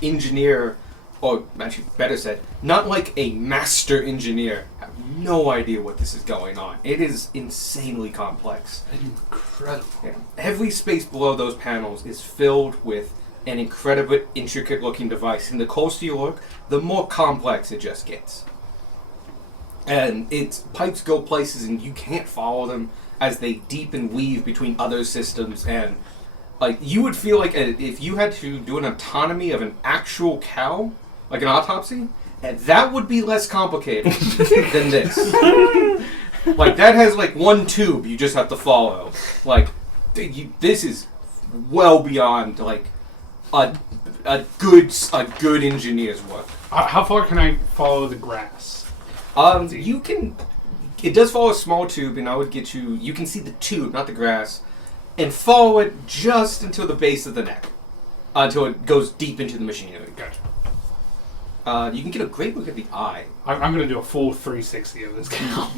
engineer, or actually better said, not like a master engineer, have no idea what this is going on. It is insanely complex. Incredible. Yeah. Every space below those panels is filled with an incredibly intricate looking device, and the closer you look, the more complex it just gets. And its pipes go places and you can't follow them as they deep and weave between other systems, and like you would feel like if you had to do an autonomy of an actual cow, like an autopsy, and that would be less complicated than this. Like that has like 1 tube you just have to follow. Like this is well beyond like a good engineer's work. How far can I follow the grass? You can. It does follow a small tube, and I would get you. You can see the tube, not the grass, and follow it just until the base of the neck, until it goes deep into the machinery. Gotcha. You can get a great look at the eye. I'm going to do a full 360 of this cow.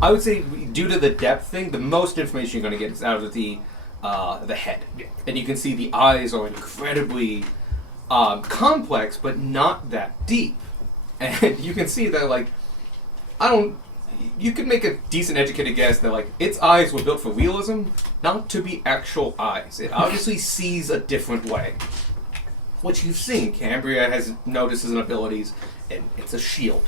I would say, due to the depth thing, the most information you're going to get is out of the head, Yeah. and you can see the eyes are incredibly complex, but not that deep, and you can see that like. You could make a decent educated guess that like its eyes were built for realism, not to be actual eyes. It obviously sees a different way. What you've seen, Cambria has notices and abilities, and it's a shield.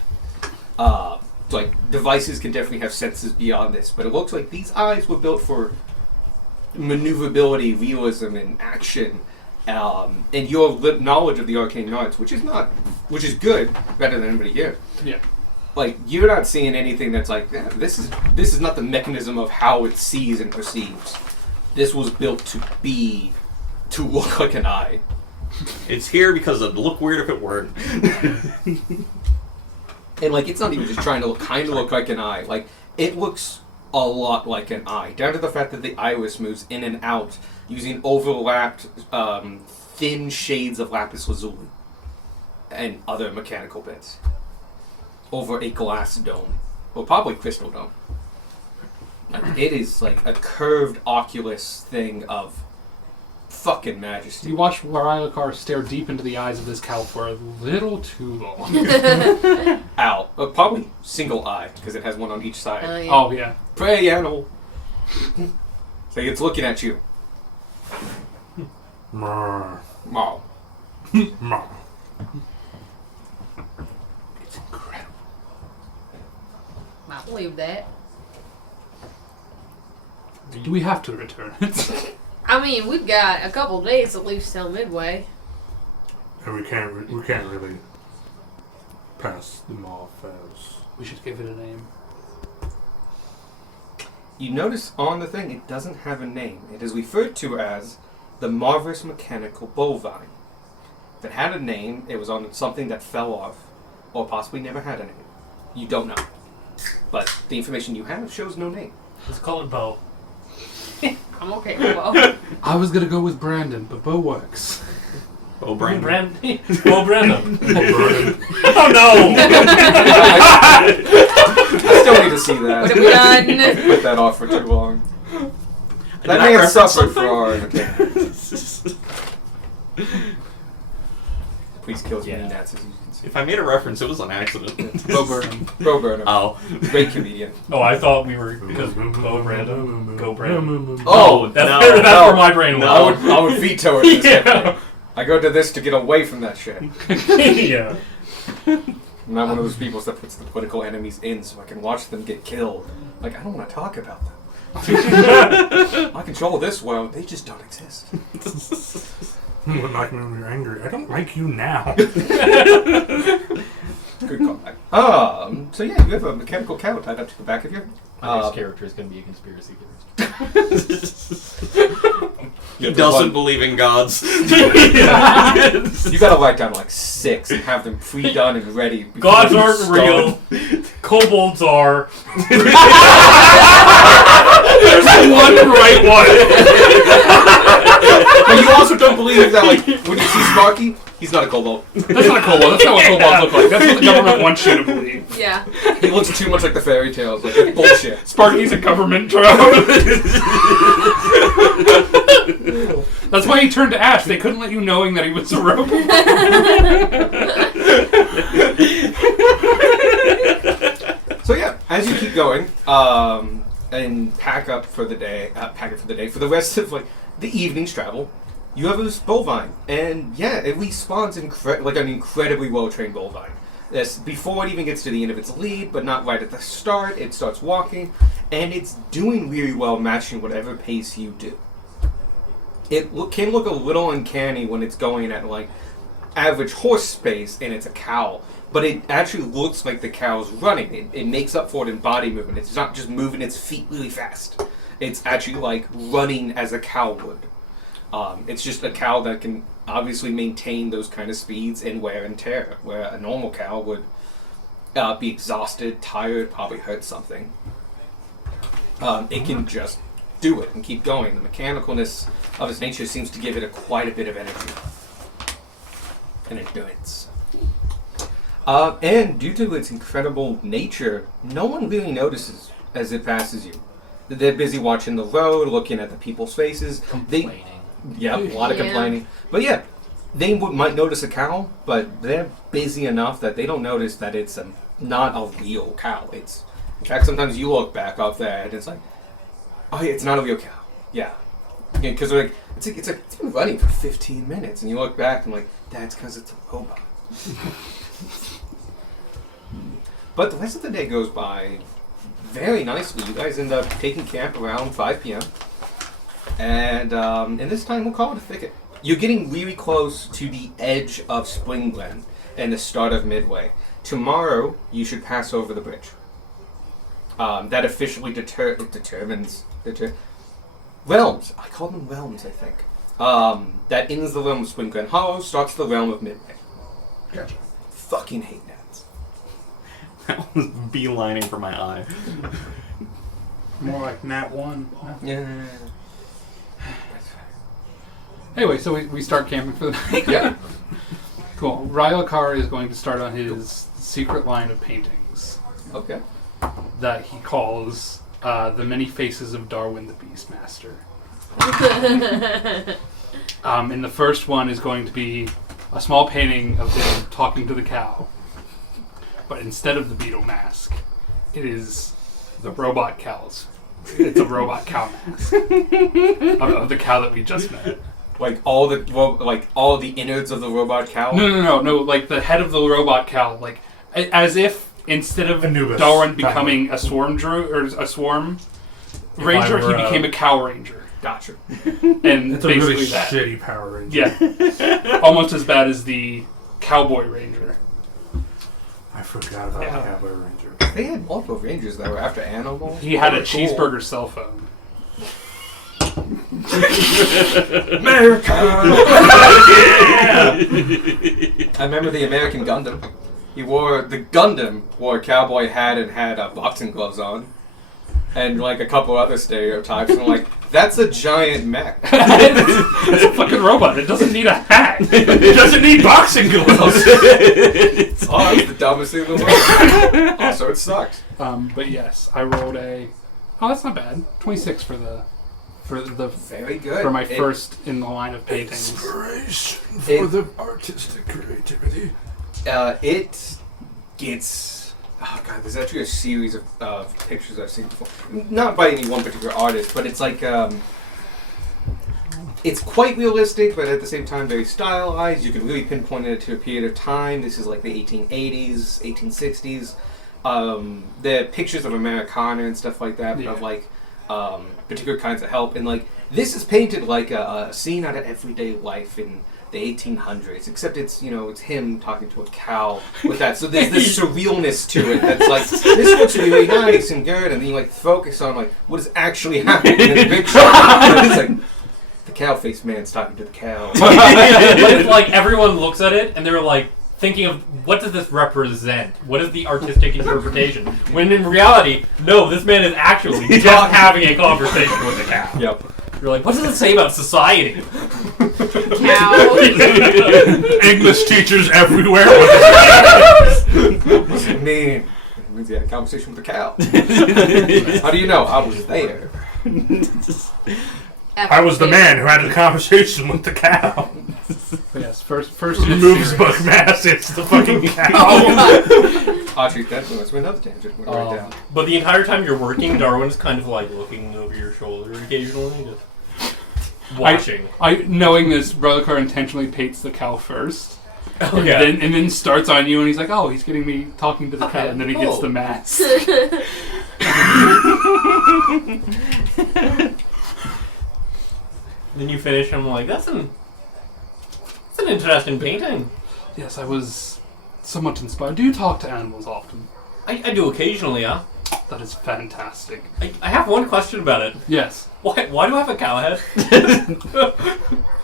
So like devices can definitely have senses beyond this, but it looks like these eyes were built for maneuverability, realism, and action. And your knowledge of the arcane arts, which is good, better than anybody here. Yeah. Like you're not seeing anything that's like this is not the mechanism of how it sees and perceives. This was built to look like an eye. It's here because it'd look weird if it weren't. And like, it's not even just trying to kind of look like an eye. Like, it looks a lot like an eye, down to the fact that the iris moves in and out using overlapped, thin shades of lapis lazuli and other mechanical bits over a glass dome, or probably crystal dome. Like, it is like a curved oculus thing of fucking majesty. You watch Warilakar stare deep into the eyes of this cow for a little too long. Ow. Probably single eye, because it has one on each side. Yeah. Oh, yeah. Prey animal. So it's looking at you. Mrrr. Wow. Mrrr. It's incredible. I believe that. Do we have to return it? I mean, we've got a couple days at least till Midway. And we can't really pass them off as. We should give it a name. You notice on the thing, it doesn't have a name. It is referred to as the Marvelous Mechanical Bovine. If it had a name, it was on something that fell off, or possibly never had a name. You don't know. But the information you have shows no name. Let's call it Bo. I'm okay with both. I was gonna go with Brandon, but Bo works. Bo Brandon. Bo Brandon. Oh no! I still need to see that. What have we done? Put that off for too long. Did That I man reference suffered something? for our entertainment. Please kill as many Yeah. gnats as you can see. If I made a reference, it was on accident. Bo Burnham. Bo Burnham. Oh. Great comedian. Oh, I thought we were because Bo Brandon. Go Brandon. Oh, that's no, that's no. where my brain No. went. I would veto it. Yeah. I go to this to get away from that shit. Yeah. I'm not one of those people that puts the political enemies in so I can watch them get killed. Like, I don't want to talk about them. I control this world, they just don't exist. You wouldn't like me when you're angry. I don't like you now. Good callback. So yeah, you have a mechanical cow tied up to the back of you. My next character is going to be a conspiracy theorist. He doesn't believe in gods. You gotta write down like 6 and have them pre-done and ready. before Gods you aren't start. real. Kobolds are. There's one right one. But you also don't believe that, like, when you see Sparky, he's not a kobold. That's not a kobold. That's not what kobolds look like. That's what the government wants you to believe. Yeah. He looks too much like the fairy tales. Like, it's bullshit. Sparky's a government drone. That's why he turned to ash. They couldn't let you knowing that he was a robot. So yeah, as you keep going, and pack up for the day, for the rest of like the evening's travel, you have this bovine, and yeah, it respawns like an incredibly well-trained bovine. This before it even gets to the end of its lead, but not right at the start. It starts walking, and it's doing really well, matching whatever pace you do. It can look a little uncanny when it's going at like average horse pace, and it's a cow. But it actually looks like the cow's running. It makes up for it in body movement. It's not just moving its feet really fast. It's actually like running as a cow would. It's just a cow that can obviously maintain those kind of speeds in wear and tear, where a normal cow would be exhausted, tired, probably hurt something. It can just do it and keep going. The mechanicalness of its nature seems to give it quite a bit of energy and endurance. And due to its incredible nature, no one really notices as it passes you. They're busy watching the road, looking at the people's faces. Complaining. Yeah, a lot of Yeah. complaining. But yeah, they might notice a cow, but they're busy enough that they don't notice that it's not a real cow. In fact, sometimes you look back off there and it's like, oh yeah, it's not a real cow. Yeah. Because like, it's been running for 15 minutes, and you look back and like, that's because it's a robot. But the rest of the day goes by very nicely. You guys end up taking camp around 5 p.m. And this time we'll call it a thicket. You're getting really close to the edge of Spring Glen and the start of Midway. Tomorrow you should pass over the bridge. That officially determines realms. I call them realms, I think. That ends the realm of Spring Glen Hollow, starts the realm of Midway. Gotcha. Fucking hate gnats. That was beelining for my eye. More like Nat 1. Yeah. Anyway, so we start camping for the night. Yeah. Cool. Rylakar is going to start on his secret line of paintings Okay. that he calls The Many Faces of Darwin the Beastmaster. And the first one is going to be a small painting of him talking to the cow. But instead of the beetle mask, it is the robot cows. It's a robot cow mask of the cow that we just met. Like all the innards of the robot cow. No. Like the head of the robot cow, like as if instead of Anubis. Darwin becoming a swarm or a swarm ranger, were, he became a cow ranger, Gotcha. and It's a basically really that. shitty Power Ranger. Yeah, almost as bad as the cowboy ranger. I forgot about Yeah. the Cowboy Ranger. They had multiple rangers that were after animals. He had a Cool. cheeseburger cell phone. America. I remember the American Gundam. The Gundam wore a cowboy hat and had boxing gloves on, and like a couple other stereotypes. And I'm like, that's a giant mech. It's a fucking robot. It doesn't need a hat. It doesn't need boxing gloves. Oh, that's the dumbest thing in the world. Also, it sucked. But yes, I rolled a. Oh, that's not bad. 26 for the Very good. for my It- first in the line of paintings. Inspiration for It- the artistic creativity. It gets. Oh god, there's actually a series of pictures I've seen before. Not by any one particular artist, but it's like it's quite realistic, but at the same time very stylized. You can really pinpoint it to a period of time. This is like the 1880s, 1860s. The pictures of Americana and stuff like that, Yeah. of like particular kinds of help, and like this is painted like a scene out of everyday life in the 1800s, except it's it's him talking to a cow with that. So there's this surrealness to it that's like this looks really nice and good, and then you like focus on like what is actually happening in the picture. It's like the cow-faced man's talking to the cow. What if like everyone looks at it and they're like thinking of what does this represent? What is the artistic interpretation? When in reality, no, this man is actually just having a conversation with a cow. Yep. You're like, what does it say about society? Cow. English teachers everywhere. What does it mean? It means he had a conversation with a cow. How do you know? I was there. I was the man who had a conversation with the cow. But yes, first in its Removes series. book mass, it's the fucking cow. Audrey, that was another tangent. Went right down. But the entire time you're working, Darwin's kind of like looking over your shoulder occasionally, just watching. Knowing this, Rylakar intentionally paints the cow first. Okay. And then starts on you, and he's like, "Oh, he's getting me talking to the cow," and then he gets Oh. the mask. Then you finish, and I'm like, that's an interesting painting. Yes, I was somewhat inspired. Do you talk to animals often? I do occasionally, yeah. That is fantastic. I have one question about it. Yes, Why do I have a cow head?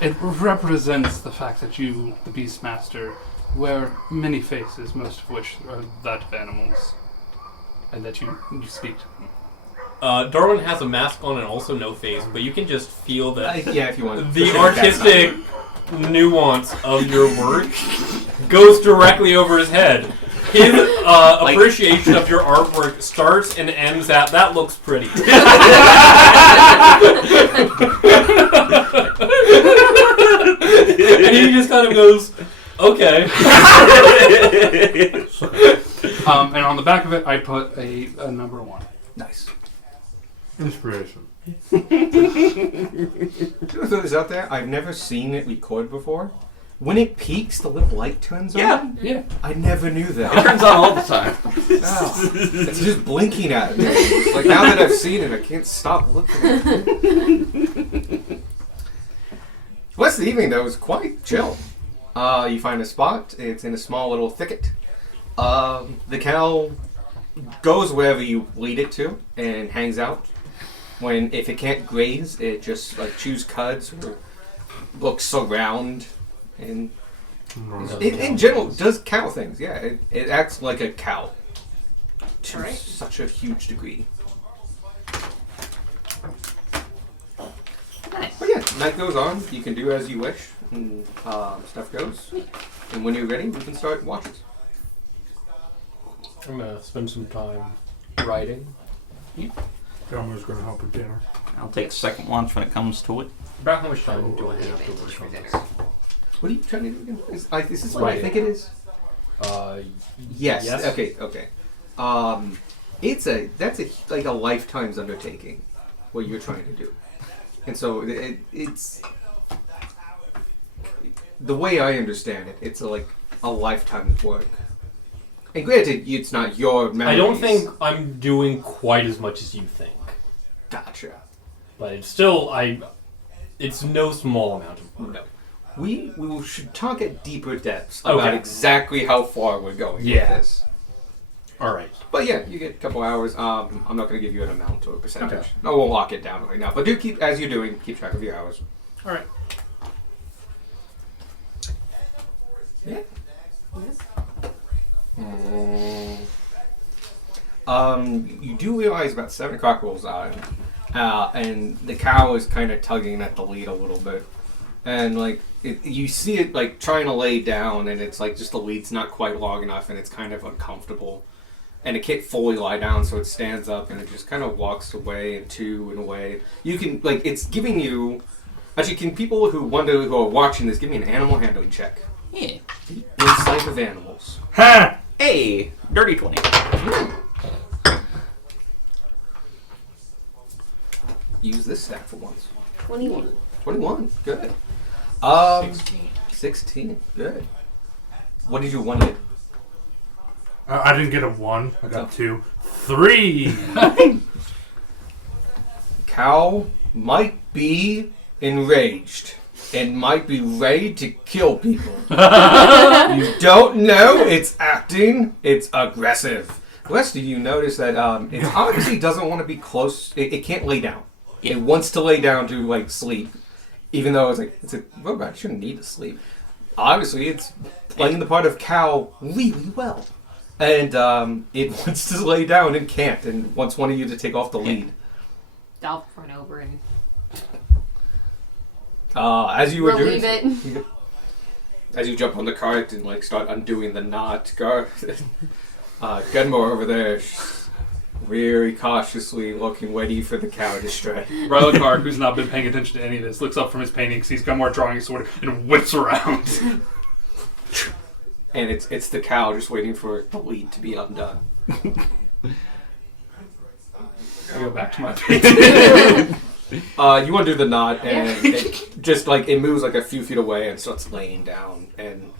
it represents the fact that you, the Beastmaster, wear many faces, most of which are that of animals, and that you speak to them. Darwin has a mask on and also no face, but you can just feel that Yeah, if you want. the artistic nuance of your work goes directly over his head. His appreciation of your artwork starts and ends at, that looks pretty. And he just kind of goes, okay. And on the back of it, I put a number 1. Nice. Inspiration. Throw this out there. I've never seen it record before. When it peaks, the little light turns on. Yeah. I never knew It that. turns on all the time. Wow. It's just blinking at me. It's like now that I've seen it, I can't stop looking at it. The rest of the evening, though, was quite chill. You find a spot. It's in a small little thicket. The cow goes wherever you lead it to and hangs out. If it can't graze, it just like chews cuds or looks around. And in general, does cow things. Yeah, it acts like a cow. to Alright. such a huge degree. Nice. But yeah, night goes on. You can do as you wish, and stuff goes. And when you're ready, we can start watches. I'm gonna spend some time writing. Elmer's going to help with dinner. I'll take second watch when it comes to it. About how much time do I have to work on this? What are you trying to do again? Is this what I think it is? Yes. Yes. Okay. That's like a lifetime's undertaking. What you're trying to do, and so it's the way I understand it. It's like a lifetime's work. And granted, it's not your memories. I don't think I'm doing quite as much as you think, Gotcha. but it's still it's no small amount of work. No. We should talk at deeper depths about Okay. exactly how far we're going Yeah. with this. All right. But yeah, you get a couple hours. I'm not going to give you an amount or a percentage. Okay. I won't lock it down right now. But do keep, as you're doing, keep track of your hours. All right. Yeah. You do realize about 7 o'clock rolls on, and the cow is kind of tugging at the lead a little bit, and like you see it like trying to lay down, and it's like just the lead's not quite long enough, and it's kind of uncomfortable, and it can't fully lie down, so it stands up and it just kind of walks away and away. You can like it's giving you. Actually, can people who are watching this give me an animal handling check? Yeah. Insight of animals. Ha! Hey, dirty 20. Use this stack for once. 21. 21. Good. 16. Good. What did you one get? I didn't get a 1. I got 2. 3! Cow might be enraged and might be ready to kill people. You don't know it's acting. It's aggressive. The rest of you notice that it obviously doesn't want to be close. It can't lay down. Yeah. It wants to lay down to like sleep, even though it's a robot. It shouldn't need to sleep. Obviously, it's playing the part of cow really well, and it wants to lay down and can't, and wants one of you to take off the lead. I'll run over and As you were relieve doing, it. as you jump on the cart and like start undoing the knot, Gunmore over there, very cautiously looking, ready for the cow to stray. Rylokark, who's not been paying attention to any of this, looks up from his painting, sees Gunmore drawing a sword, and whips around. And it's the cow just waiting for the lead to be undone. I go back to my painting. You undo the knot, and it just like it moves like a few feet away and starts laying down, and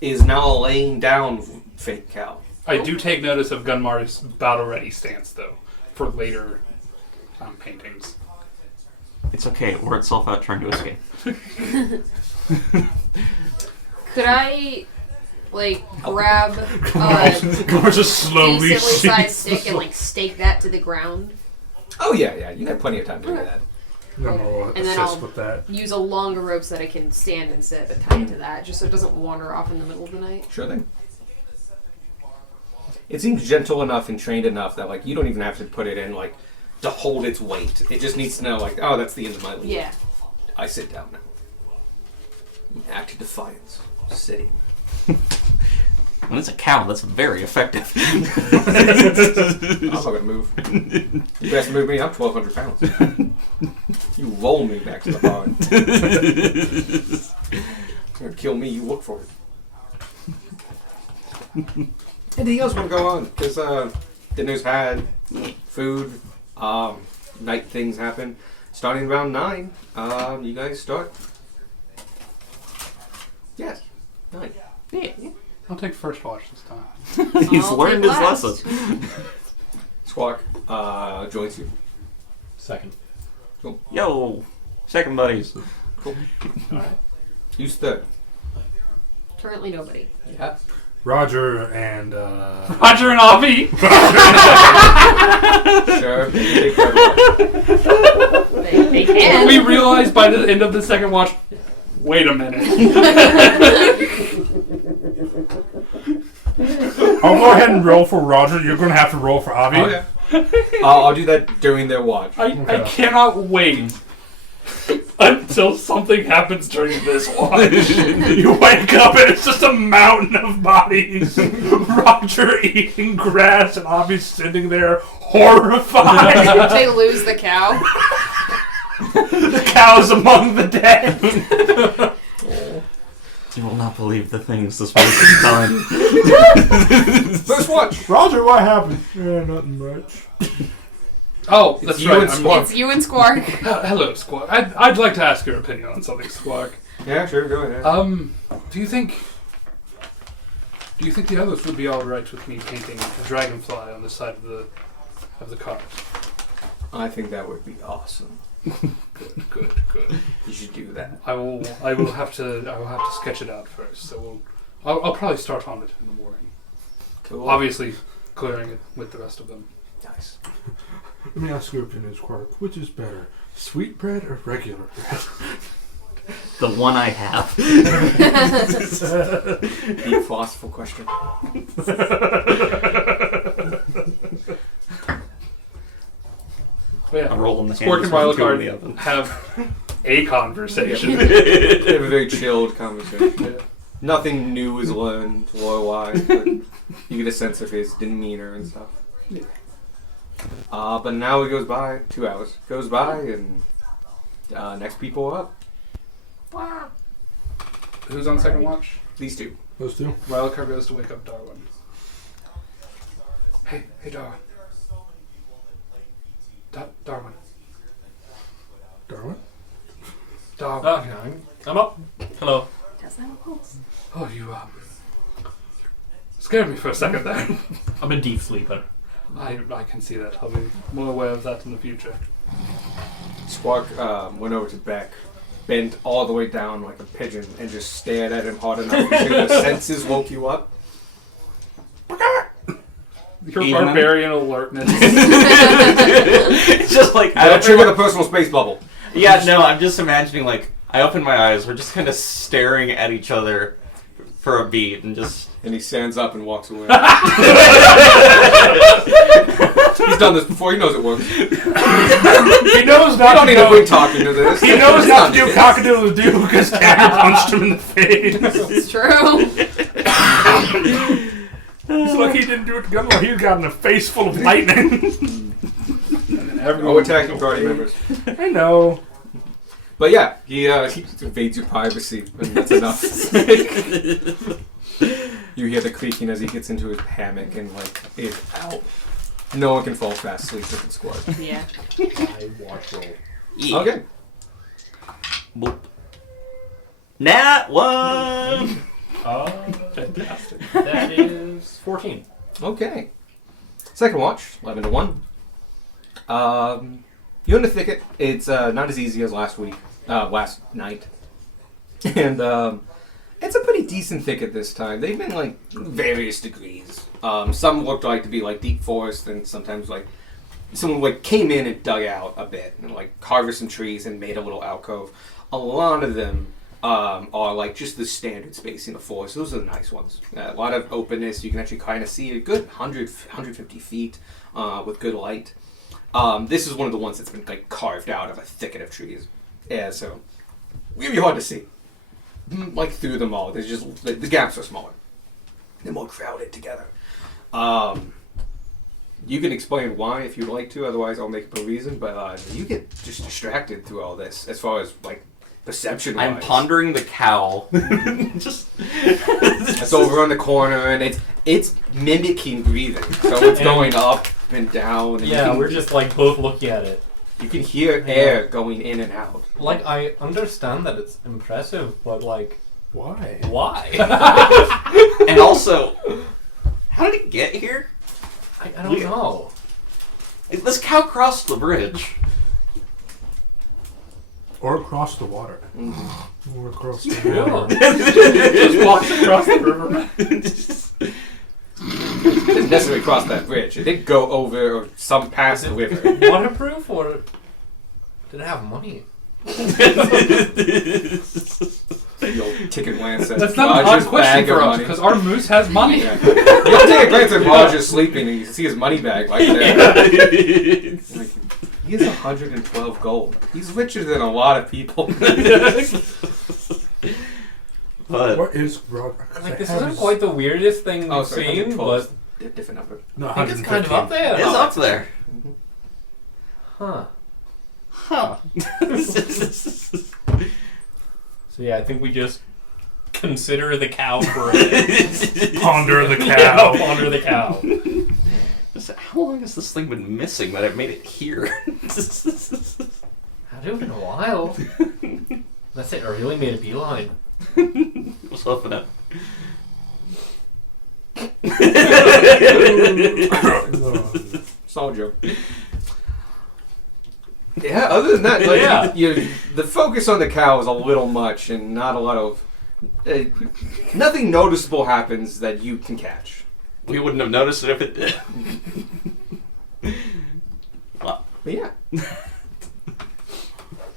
is now a laying down fake cow. I do take notice of Gunmar's battle ready stance, though, for later paintings. It's okay. It wore itself out trying to escape. Could I, like, grab a Gunmar's just slowly decently sized shakes stick and, like, stake that to the ground? Oh yeah, you got plenty of time to do that. Gunmar will And then assist I'll with that. use a longer rope so that I can stand and sit but tie it to that, just so it doesn't wander off in the middle of the night. Sure thing. It seems gentle enough and trained enough that like you don't even have to put it in like to hold its weight. It just needs to know like, oh, that's the end of my lead. Yeah. I sit down now. Act of defiance. Sitting. When it's a cow, that's very effective. I'm not gonna move. You guys move me, I'm 1,200 pounds. You roll me back to the barn. You're gonna kill me, you look for it. Anything else want to go on? Because dinner's had, food, night things happen. Starting around 9, you guys start. Yes, 9. Yeah. I'll take first watch this time. He's I'll learned take his last. lesson. Squawk joins you. Second. Yo, second buddies. Cool. Alright. Who's third? Currently nobody. Yeah. Roger and Roger and Avi! Sure. Take third one. They can. We realized by the end of the second watch, wait a minute. I'll go ahead and roll for Roger. You're going to have to roll for Avi. Okay. I'll do that during their watch. I cannot wait until something happens during this watch. You wake up and it's just a mountain of bodies. Roger eating grass and Avi sitting there horrified. They lose the cow. The cow's among the dead. You will not believe the things this man has done. First watch. Roger, what happened? Yeah, nothing much. Oh, that's you right. and Squawk. It's you and Squark. Hello, Squawk. I'd like to ask your opinion on something, Squawk. Yeah, sure, go ahead. Do you think the others would be all right with me painting a dragonfly on the side of the cars? I think that would be awesome. Good. You should do that. I will have to sketch it out first. So I'll probably start on it in the morning. Cool. Obviously, clearing it with the rest of them. Nice. Let me ask your opinion, Quark. Which is better, sweet bread or regular bread? The one I have. Deep philosophical question. But I'm yeah, rolling the Squark and hand, Wildcard the oven. have a conversation. They have a very chilled conversation. Yeah. Nothing new is learned lore-wise, but you get a sense of his demeanor and stuff. But now it goes by, 2 hours goes by, and next people are up. Who's on second watch? These two. Those two? Wildcard goes to wake up Darwin. Hey, Darwin. Darwin. Darwin? Darwin. Okay, I'm up. Hello. Oh, you scared me for a second there. I'm in deep sleeper. I can see that. I'll be more aware of that in the future. Squawk went over to Beck, bent all the way down like a pigeon, and just stared at him hard enough until the senses woke you up. Your Even barbarian alertness. It's just like That'll trigger the personal space bubble. Yeah, no, I'm just imagining like I open my eyes, we're just kind of staring at each other for a beat, and just And he stands up and walks away. He's done this before. He knows it works. You He knows not don't to need to go. bring talking to this. He knows It's not to do this. cockadoodle-doo because Tanner punched him in the face. It's true. It's like he didn't do it together. Well, he's got in a face full of lightning. No attacking party members. I know. But yeah, he invades your privacy, and that's enough. You hear the creaking as he gets into his hammock, and ow. No one can fall fast asleep with the squad. Yeah. I watch roll. yeah. Okay. Boop. Nat 1. Fantastic. That is 14. Okay. Second watch, 11 to 1. You're in the thicket. It's not as easy as last night. And it's a pretty decent thicket this time. They've been like various degrees. Some looked like to be like deep forest, and sometimes like someone like came in and dug out a bit and like harvested some trees and made a little alcove. A lot of them are like just the standard spacing of forest. Those are the nice ones. A lot of openness. You can actually kind of see a good 150 feet with good light. This is one of the ones that's been like carved out of a thicket of trees. Yeah, so really hard to see. Like through them all, there's just the gaps are smaller. They're more crowded together. You can explain why if you'd like to. Otherwise, I'll make up a reason. But you get just distracted through all this as far as like perception. I'm pondering the cow. Just It's over on the corner, and it's mimicking breathing. So it's going up and down. And Yeah, we're just like both looking at it. you can hear air going in and out. Like, I understand that it's impressive, but like, Why? why? and also, how did it get here? I don't know. This cow crossed the bridge. Or across the water. Or across the Yeah. water. Just walks across the river. It didn't necessarily cross that bridge. It did go over or some past the river. Waterproof, or did it have money? You'll take a glance at That's not an Raj's odd question bag for of us money. because our moose has money. Yeah. You'll take a glance at Raj is sleeping and you see his money bag right there. Like, he has 112 gold. He's richer than a lot of people. But What is wrong? Like, this isn't quite the weirdest thing Oh, we've sorry, seen, 112 but is a different number. No, I think it's kind of up 115. there. it's up there. Huh. Huh. So yeah, I think we just consider the cow for a minute. Ponder the Yeah, cow. ponder the cow. How long has this thing been missing that I've made it here? Had it been a while. That's it. I really made a beeline. Was hoping it. Solid joke. Yeah, other than that, like, Yeah. the focus on the cow is a little much and not a lot of... nothing noticeable happens that you can catch. We wouldn't have noticed it if it did. Well, But yeah.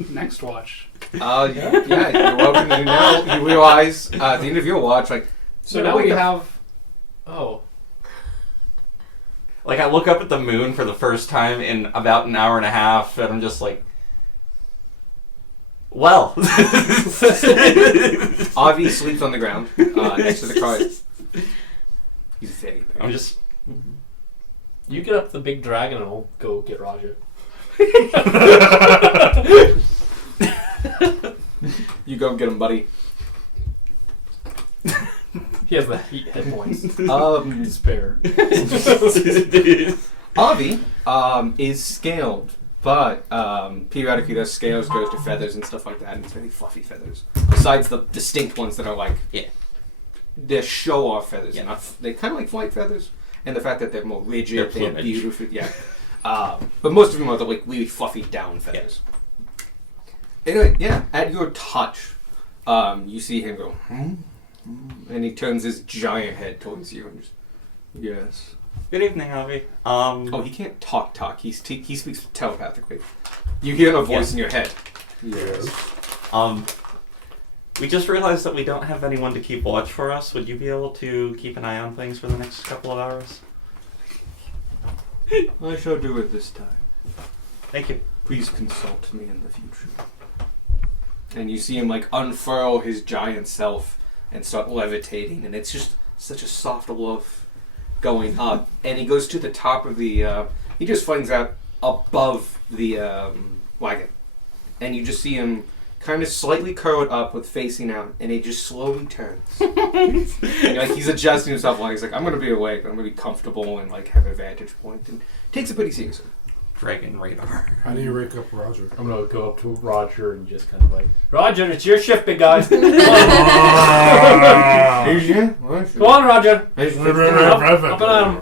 Next watch. Yeah, you're welcome to now. You realize at the end of your watch, like... So now wake we up. have. Oh. like I look up at the moon for the first time in about an hour and a half, and I'm just like, well. Avi sleeps on the ground next to the cart. He's very big. I'm just. You get up the big dragon and I'll go get Roger. You go get him, buddy. He has the heat hit points. To Spare. Avi is scaled, but periodically those scales goes to feathers and stuff like that, and it's very fluffy feathers. Besides the distinct ones that are like, Yeah. they're show-off feathers. Yeah. Not they kind of like flight feathers, and the fact that they're more rigid, They're they're plumage. beautiful. Yeah. But most of them are the like really fluffy down feathers. Anyway, yeah. At your touch, you see him go, and he turns his giant head towards you and just, yes. Good evening, Avi. Oh, he can't talk. He speaks telepathically. You hear a voice in your head. Yes. We just realized that we don't have anyone to keep watch for us. Would you be able to keep an eye on things for the next couple of hours? I shall do it this time. Thank you. Please consult me in the future. And you see him like unfurl his giant self and start levitating, and it's just such a soft loaf going up. And he goes to the top of the. He just finds out above the wagon, and you just see him kind of slightly curled up with facing out, and he just slowly turns. And, like he's adjusting himself. Like he's like, I'm gonna be awake. I'm gonna be comfortable and like have a vantage point, and takes it pretty seriously. Dragon radar. How do you wake up Roger? I'm gonna go up to Roger and just kind of like, Roger, it's your shift, big guy. Come on, Roger. Up and at him.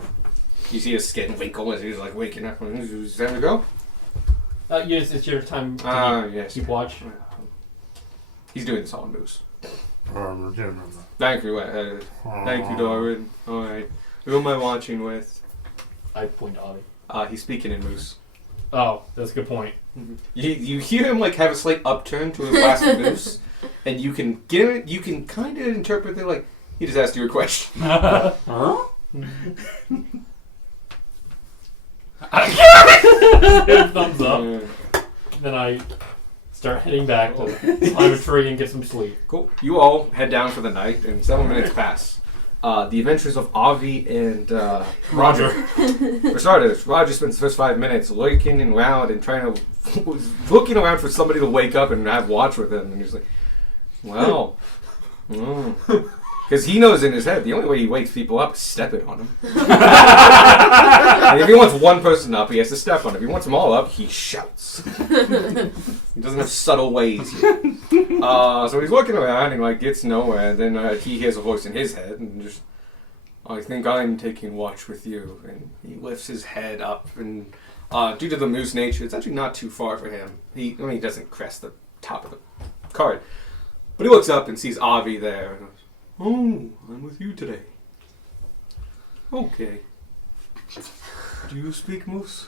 You see his skin wrinkle as he's like waking up. Is it time to go? Yes, it's your time to Yes. keep watch. He's doing this all in moose. Thank you, Darwin. Alright. Who am I watching with? I point to Avi. He's speaking in moose. Oh, that's a good point. You hear him like have a slight upturn to his last moose, and you can get it. You can kind of interpret it like he just asked you a question. Huh? Thumbs up. Then I start heading back to climb a tree and get some sleep. Cool. You all head down for the night, and 7 minutes pass. The adventures of Avi and Roger. For starters, Roger spends the first 5 minutes looking around and trying to looking around for somebody to wake up and have watch with him, and he's like, "Well, because he knows in his head the only way he wakes people up is stepping on them. And if he wants one person up, he has to step on them. If he wants them all up, he shouts. He doesn't have subtle ways yet. So he's looking around and like gets nowhere, and then he hears a voice in his head and just, I think I'm taking watch with you. And he lifts his head up, and due to the moose nature, it's actually not too far for him. He doesn't crest the top of the cart, but he looks up and sees Avi there. And goes, "Oh, I'm with you today. Okay. Do you speak moose?"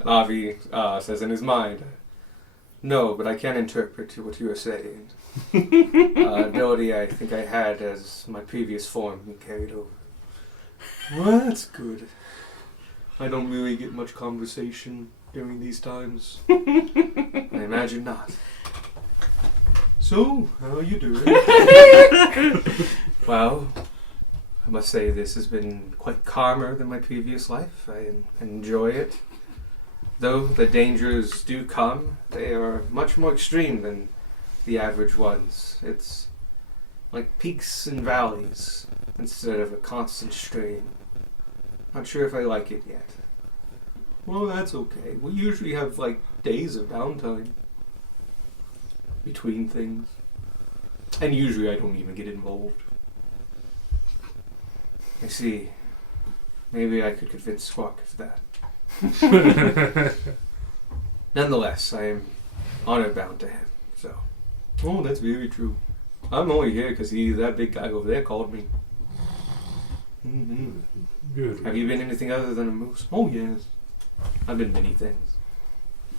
And Avi says in his mind, No, but I can interpret what you are saying. Ability I think I had as my previous form carried over. Well, that's good. I don't really get much conversation during these times. I imagine not. So, how are you doing? Well, I must say this has been quite calmer than my previous life. I enjoy it. Though the dangers do come, they are much more extreme than the average ones. It's like peaks and valleys instead of a constant stream. Not sure if I like it yet. Well, that's okay. We usually have like days of downtime between things. And usually I don't even get involved. I see. Maybe I could convince Squawk of that. Nonetheless, I am honor bound to him, so. Oh, that's very true. I'm only here because that big guy over there called me. Mm-hmm. Good. Have you been anything other than a moose? Oh, yes. I've been many things.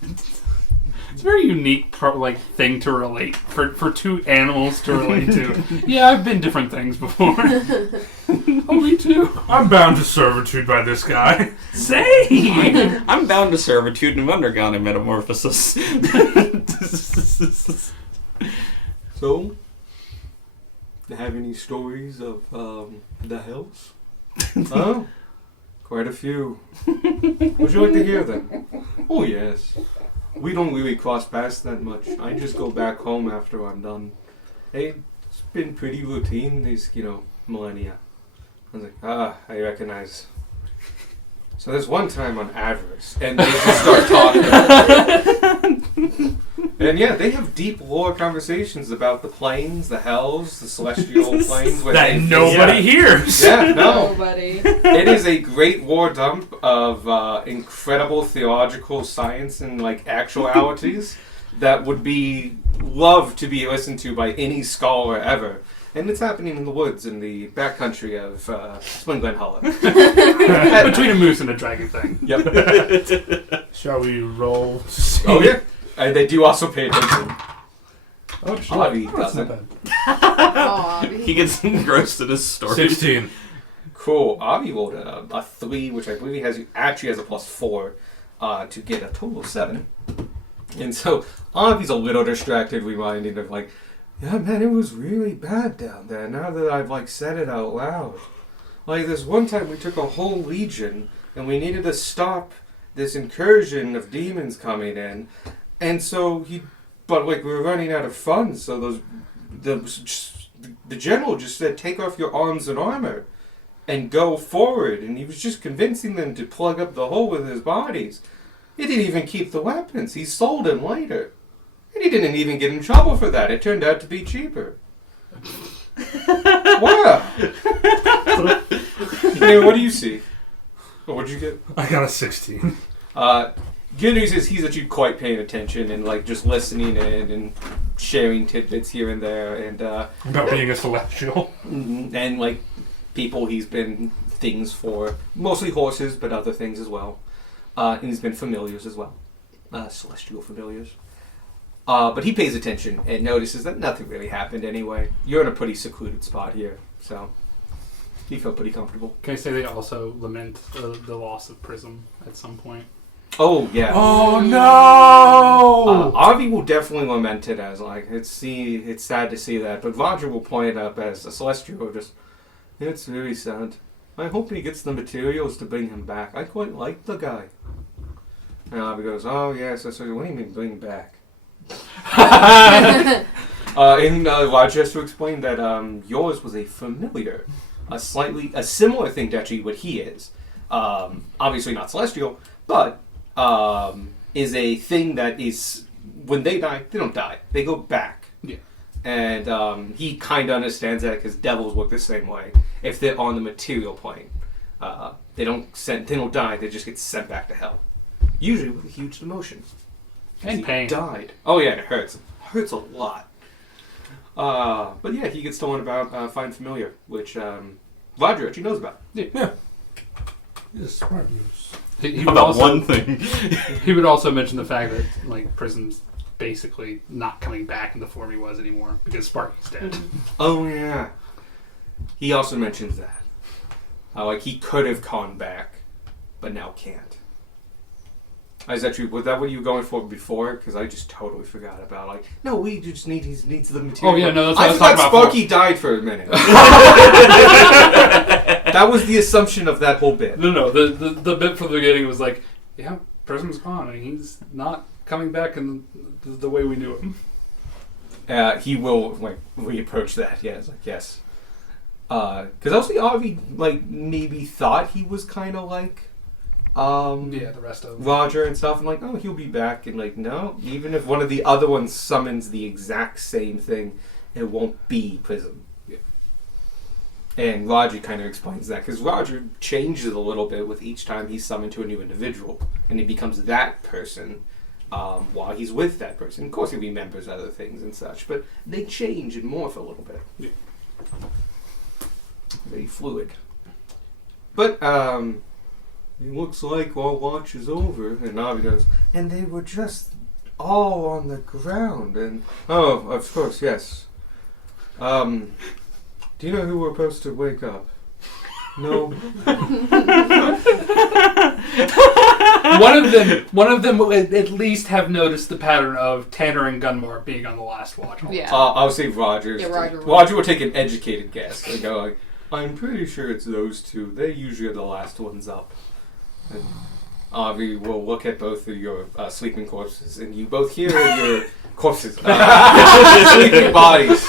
It's a very unique thing to relate for two animals to relate to. Yeah, I've been different things before. Oh, me too. I'm bound to servitude by this guy. Same. I'm bound to servitude and have undergone a metamorphosis. So, have any stories of the hells? Oh, quite a few. Would you like to hear them? Oh, yes. We don't really cross paths that much. I just go back home after I'm done. Hey, it's been pretty routine these, millennia. I was like, I recognize. So there's one time on Avarice, and they just start talking. And yeah, they have deep lore conversations about the planes, the hells, the celestial planes. Where That nobody hears. Yeah, no. Nobody. It is a great war dump of incredible theological science and actualities that would be loved to be listened to by any scholar ever. And it's happening in the woods in the backcountry of Spring Glen Hollow. Between a moose and a dragon thing. Yep. Shall we roll? Oh yeah, and they do also pay attention. Oh, shit. Avi Oh, that's not doesn't. bad. Oh, He gets engrossed in his story. 16. Cool. Avi rolled a 3, which I believe he actually has a +4 to get a total of 7. And so Avi's a little distracted, reminding of yeah, man, it was really bad down there. Now that I've said it out loud, this one time we took a whole legion and we needed to stop this incursion of demons coming in, and so but we were running out of funds. So the general just said, "Take off your arms and armor, and go forward." And he was just convincing them to plug up the hole with his bodies. He didn't even keep the weapons. He sold them later. And he didn't even get in trouble for that. It turned out to be cheaper. Wow. What do you see? What did you get? I got a 16. Good news is he's actually quite paying attention and just listening in and sharing tidbits here and there and About being a celestial. and people he's been things for, mostly horses, but other things as well. And he's been familiars as well, celestial familiars. But he pays attention and notices that nothing really happened anyway. You're in a pretty secluded spot here, so he felt pretty comfortable. Can I say they also lament the loss of Prism at some point? Oh, yeah. Oh, no! Avi will definitely lament it as, it's sad to see that, but Roger will point it up as a celestial, it's very sad. I hope he gets the materials to bring him back. I quite like the guy. And Avi goes, oh, yes, what do you mean bring back? And Roger has to explain that yours was a familiar, a similar thing to actually what he is. Obviously not celestial, but is a thing that is, when they die, they don't die. They go back. Yeah. And he kind of understands that because devils work the same way. If they're on the material plane, they don't die. They just get sent back to hell. Usually with a huge demotion. And pain. Died. Oh yeah, it hurts. It hurts a lot. But yeah, he gets to learn about Find Familiar, which Roger actually knows about. Yeah. He's a smart moose. He How would about also, one thing? He would also mention the fact that Prism's basically not coming back in the form he was anymore because Sparky's dead. Oh yeah. He also mentions that. Like he could have gone back, but now can't. Is that true? Was that what you were going for before? Because I just totally forgot about. Like, no, we just needs the material. Oh, yeah, no, that's what I I was thought talking about Sparky died for a minute. That was the assumption of that whole bit. No, the bit from the beginning was like, yeah, Prism's gone, and he's not coming back in the way we knew him. He will like reapproach that. Yeah, it's like yes. Because also Avi like maybe thought he was kind of like. The rest of them. Roger and stuff, and like, oh, he'll be back, and like, no, even if one of the other ones summons the exact same thing, it won't be Prism. Yeah. And Roger kind of explains that, because Roger changes a little bit with each time he's summoned to a new individual, and he becomes that person while he's with that person. Of course, he remembers other things and such, but they change and morph a little bit. Yeah. Very fluid. But, it looks like our watch is over. And Navi goes, and they were just all on the ground. And, oh, of course, yes. Do you know who we're supposed to wake up? No. One of them will at least have noticed the pattern of Tanner and Gunmar being on the last watch. Yeah. I'll say Roger's. Yeah, Roger. Roger will take an educated guess. And go like, I'm pretty sure it's those two. They usually are the last ones up. And Avi will look at both of your sleeping corpses, and you both hear in your corpses, sleeping bodies.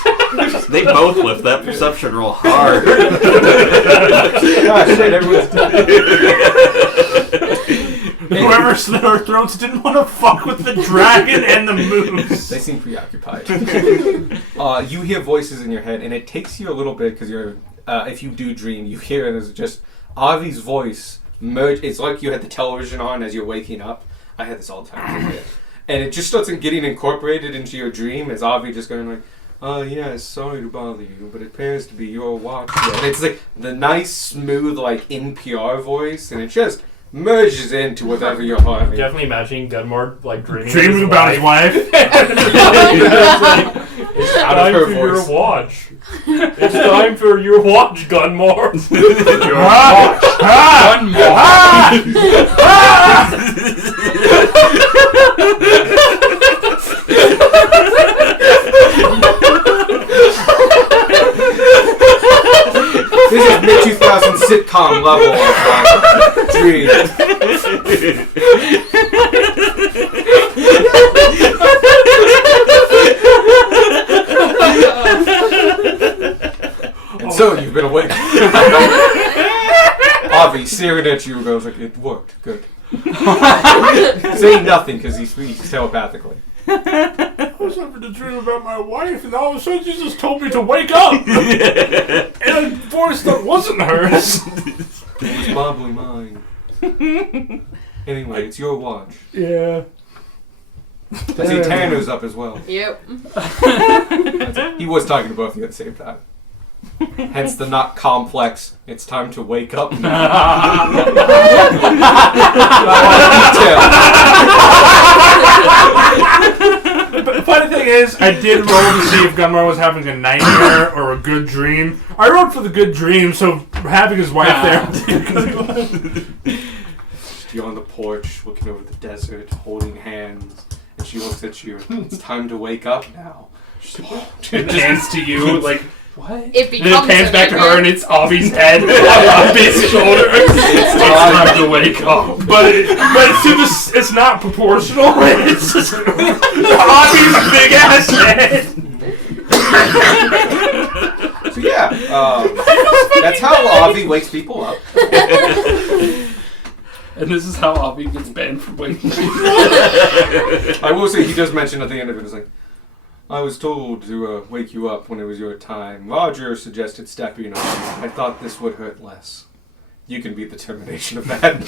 They both lift that perception roll hard. Gosh, shit, everyone's Whoever slit our throats didn't want to fuck with the dragon and the moose. They seem preoccupied. You hear voices in your head, and it takes you a little bit because you're. If you do dream, you hear it as just Avi's voice. It's like you had the television on as you're waking up. I had this all the time. And it just starts getting incorporated into your dream as Avi just going like, yes, sorry to bother you, but it appears to be your watch. And it's like the nice, smooth, like NPR voice, and it just merges into whatever you're having. Definitely imagining Gunmar like Dreaming about his wife. It's Out of time her for your voice. watch. It's time for your watch, Gunmar. Your watch. This is mid-2000 sitcom level of dream. And so you've been awake. Avi staring at you goes like, it worked, good. Saying nothing because he speaks telepathically. I was having a dream about my wife, and all of a sudden she just told me to wake up. And a voice that wasn't hers. It was probably mine. Anyway, it's your watch. Yeah. I see Tanner's up as well. Yep. He was talking to both of you at the same time. Hence the not complex, it's time to wake up now. But the funny thing is, I did roll to see if Gunmar was having a nightmare or a good dream. I rolled for the good dream, so having his wife there. You're on the porch, looking over the desert, holding hands, and she looks at you. It's time to wake up now. It pans to you, like, what? It And then becomes it pans a back to her, nightmare. and it's Avi's head on Avi's shoulder. It's time to wake up. But it's not proportional. It's just Avi's big ass head. So yeah, that's how Avi wakes people up. And this is how Avi gets banned from waking up. I will say he does mention at the end of it, it's like, I was told to wake you up when it was your time. Roger suggested stepping on you. I thought this would hurt less. You can be the termination of that.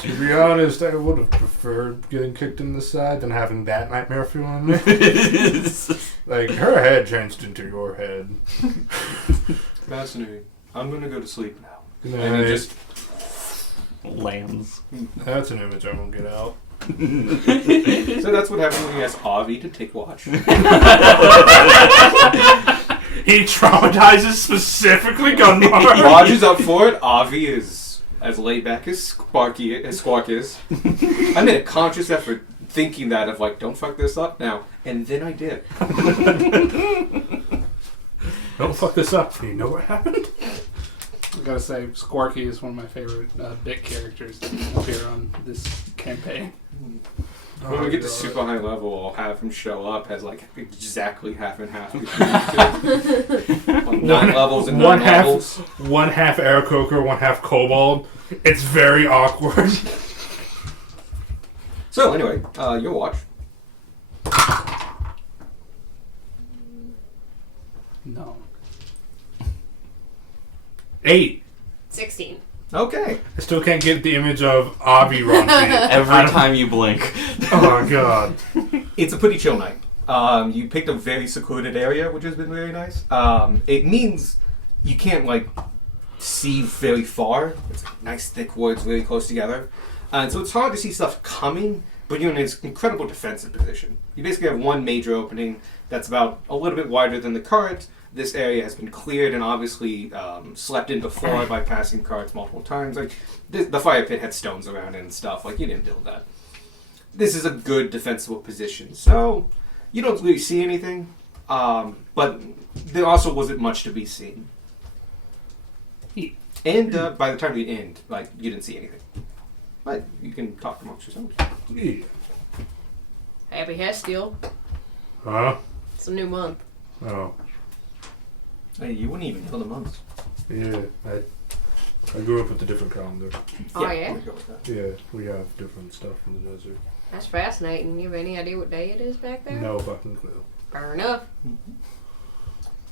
To be honest, I would have preferred getting kicked in the side than having that nightmare feel on me. Like, her head changed into your head. Fascinating. I'm gonna go to sleep now. Good And he night. just Lands. That's an image I won't get out. So that's what happens when you ask Avi to take watch. He traumatizes specifically Gunmar. Raj is up for it. Avi is as laid back as Squawk is. I made a conscious effort thinking that of like, don't fuck this up now. And then I did. Don't fuck this up. You know what happened? I gotta say, Squarky is one of my favorite bit characters that appear on this campaign. When we get to super high level, I'll have him show up as like exactly half and half. Like 9 levels and 9 levels. One half Aarakocra, one half Kobold. It's very awkward. So anyway, your watch. No. 8. 16. Okay. I still can't get the image of Avi running. Every time you blink. Oh god. It's a pretty chill night. You picked a very secluded area, which has been very nice. It means you can't like see very far. It's like nice thick woods, really close together, and so it's hard to see stuff coming. But you're in this incredible defensive position. You basically have one major opening that's about a little bit wider than the cart. This area has been cleared and obviously slept in before by passing carts multiple times. Like the fire pit had stones around it and stuff. Like you didn't build that. This is a good defensible position. So you don't really see anything, but there also wasn't much to be seen. And by the time we end, like you didn't see anything. But you can talk amongst yourselves. Yeah. Happy Hestiel. Huh? It's a new month. Oh. Hey, you wouldn't even know the months. Yeah. I grew up with a different calendar. Oh, yeah? we'll go with that. Yeah, we have different stuff in the desert. That's fascinating. You have any idea what day it is back there? No fucking clue. Fair enough.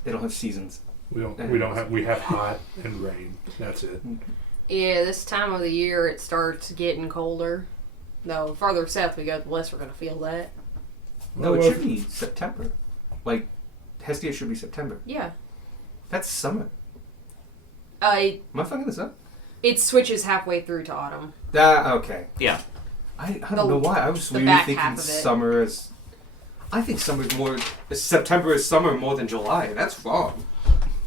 They don't have seasons. We have hot and rain. That's it. Yeah, this time of the year it starts getting colder. No, the farther south we go, the less we're going to feel that. No, it should be September. Like, Hestia should be September. Yeah. That's summer. It Am I fucking this up? switches halfway through to autumn. Okay. Yeah. I don't know why. I was the really back thinking half of it. summer as... I think summer is more... September is summer more than July. That's wrong.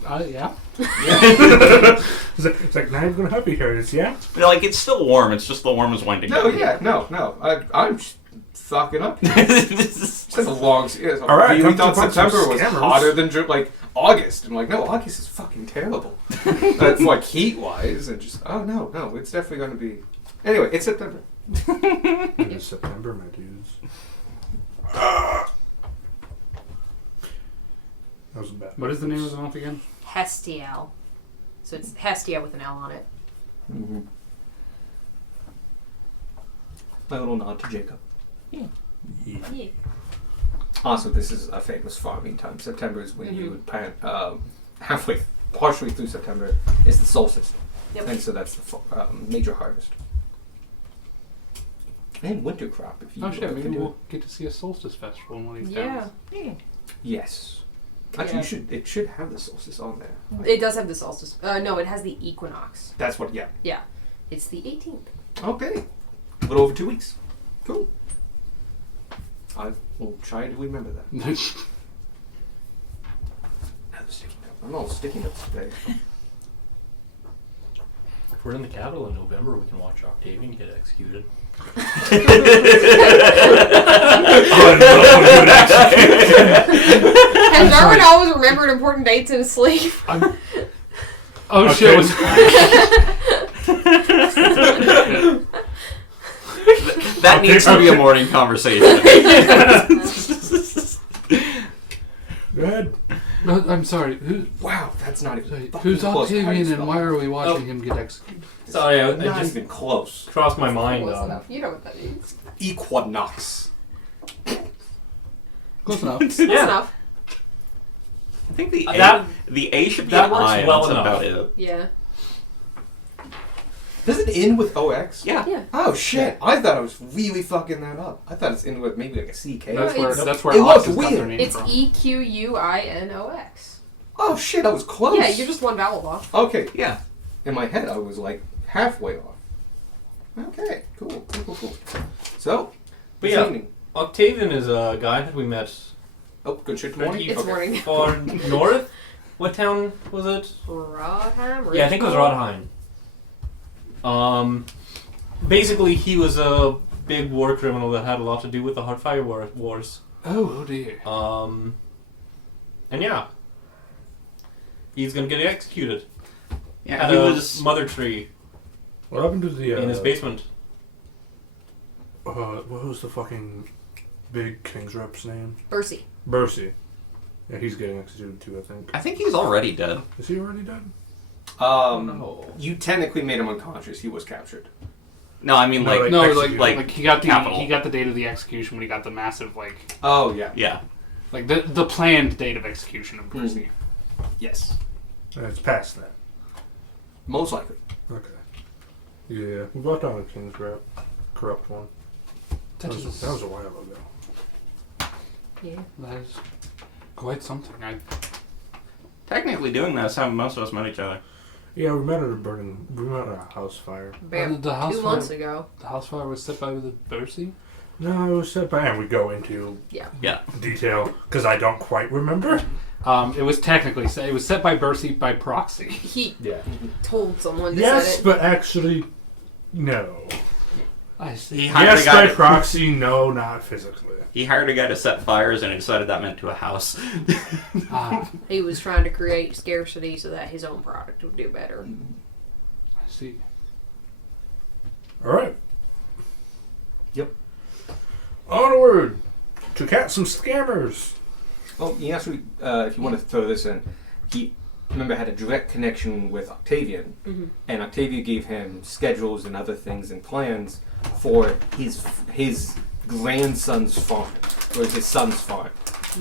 Yeah. It's like, not even gonna help you here. It's yeah. Like, it's still warm. It's just the warm is winding No, down. yeah, no. I'm just fucking up. This It's a long... All right, we come to thought punch September some was scammers. hotter than like August. I'm like, no, August is fucking terrible. That's like heat-wise and just... Oh, no. It's definitely going to be... Anyway, it's September. It is September, my dudes. That was bad. What is the name of the month again? Hestiel. So it's Hestia with an L on it. Mm-hmm. My little nod to Jacob. Yeah. Also, this is a famous farming time. September is when you Mhm. would plant, partially through September, is the solstice. Yep. And so that's the major harvest. And winter crop, if you Oh shit, look maybe into we'll it. get to see a solstice festival in one of these Yeah. towns. Yes. Actually, Yeah. it should have the solstice on there. Like, It does have the solstice. No, it has the equinox. that's what, yeah. Yeah. It's the 18th. Okay. A little over 2 weeks. Cool. I will try to remember that. Another sticky note. I'm all sticky notes today. If we're in the capital in November, we can watch Octavian get executed. Has Darwin always remembered important dates in his sleep? Oh Okay. shit! Was, That needs to be a morning conversation. Go ahead. no, I'm sorry. Wow, that's not even Sorry, fucking who's close to how you Octavian, spell and it. why are we watching Oh. him get executed? Sorry, I Not just even close. crossed my mind. Close enough. You know what that means. Equinox. Close enough. Close Yeah. enough. I think the A, That- the A should be that an works I, and well that's enough. about it. Yeah. Does it end with OX? Yeah. Yeah. Oh shit! I thought I was really fucking that up. I thought it's in with maybe like a CK. No, That's where it's- that's where it Ox looked has got their weird. name It's from. EQUINOX. Oh shit! I was close. Yeah, you're just one vowel off. Okay. Yeah. In my head, I was like halfway off. Okay, cool. So, But this yeah. evening. Octavian is a guy that we met Oh, good shit morning. He- It's Okay. morning. far north. What town was it? Rodheim? Yeah, I think it was Richmond? Rodheim. Basically, he was a big war criminal that had a lot to do with the Heartfire Wars. Oh dear. And yeah, he's gonna get executed Yeah, at he a was. mother tree What happened to the? in his basement. What was the fucking big King's rep's name? Bercy. Bercy. Yeah, he's getting executed too, I think. I think he's already dead. Is he already dead? No. You technically made him unconscious. He was captured. No, I mean No, like. like- No, executed. like he got Capital. the date of the execution when he got the massive Oh yeah. Yeah. like the planned date of execution of Bercy. Yes. It's past that. Most likely. Okay. Yeah, we brought down the King's rep. Corrupt one. That was a while ago. Yeah. That is quite something. Technically, doing that is how most of us met each other. Yeah, we met at a house fire. About the house 2 fire- months ago. The house fire was set by the Bercy. No, it was set by, and we go into Yeah. detail because I don't quite remember. It was technically set. It was set by Bercy by proxy. He Yeah. told someone to Yes, set it. but actually, no. I He see. hired Yes, a guy. by proxy, no, not physically. He hired a guy to set fires, and he decided that meant to a house. Ah, He was trying to create scarcity so that his own product would do better. I see. All right. Yep. Onward to catch some scammers. Oh, he actually, if you want to throw this in, he remember had a direct connection with Octavian, and Octavian gave him schedules and other things and plans for his grandson's farm, or his son's farm.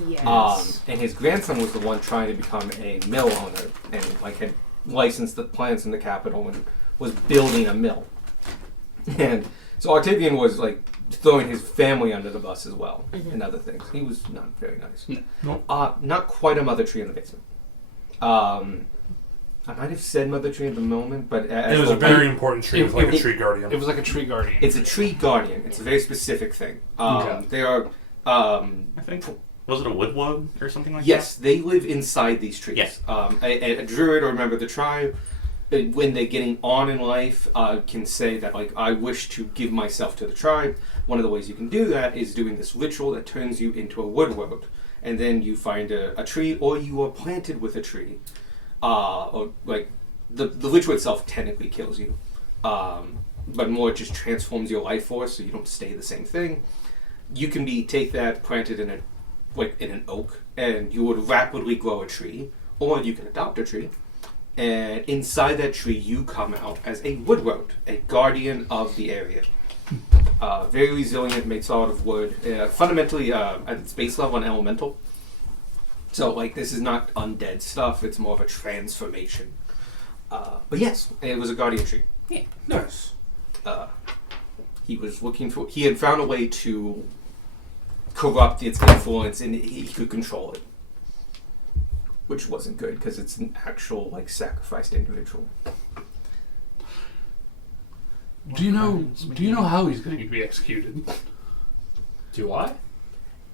Yes. And his grandson was the one trying to become a mill owner and like had licensed the plants in the capital and was building a mill. And so Octavian was like throwing his family under the bus as well and other things. He was not very nice. No. Not quite a mother tree in the basement. I might have said mother tree at the moment, but It was a very important tree. It was like a it- tree guardian. It was like a tree guardian. it's a tree guardian. It's a very specific thing. Okay. They are. I think. Was it a woodwug or something like Yes, they live inside these trees. Yes. A druid or a member of the tribe, when they're getting on in life, can say that, like, I wish to give myself to the tribe. One of the ways you can do that is doing this ritual that turns you into a woodward. And then you find a tree, or you are planted with a tree. Or, like, the ritual itself technically kills you. But more it just transforms your life force so you don't stay the same thing. You can take that, planted in an oak, and you would rapidly grow a tree, or you can adopt a tree, and inside that tree you come out as a woodward, a guardian of the area. Very resilient, made solid of wood. Fundamentally, at its base level, an elemental. So, like, this is not undead stuff; it's more of a transformation. But yes, it was a guardian tree. Nice. He was looking for. He had found a way to corrupt its influence, and he could control it, which wasn't good because it's an actual like sacrificed individual. Do you know how he's going to be executed? Do I?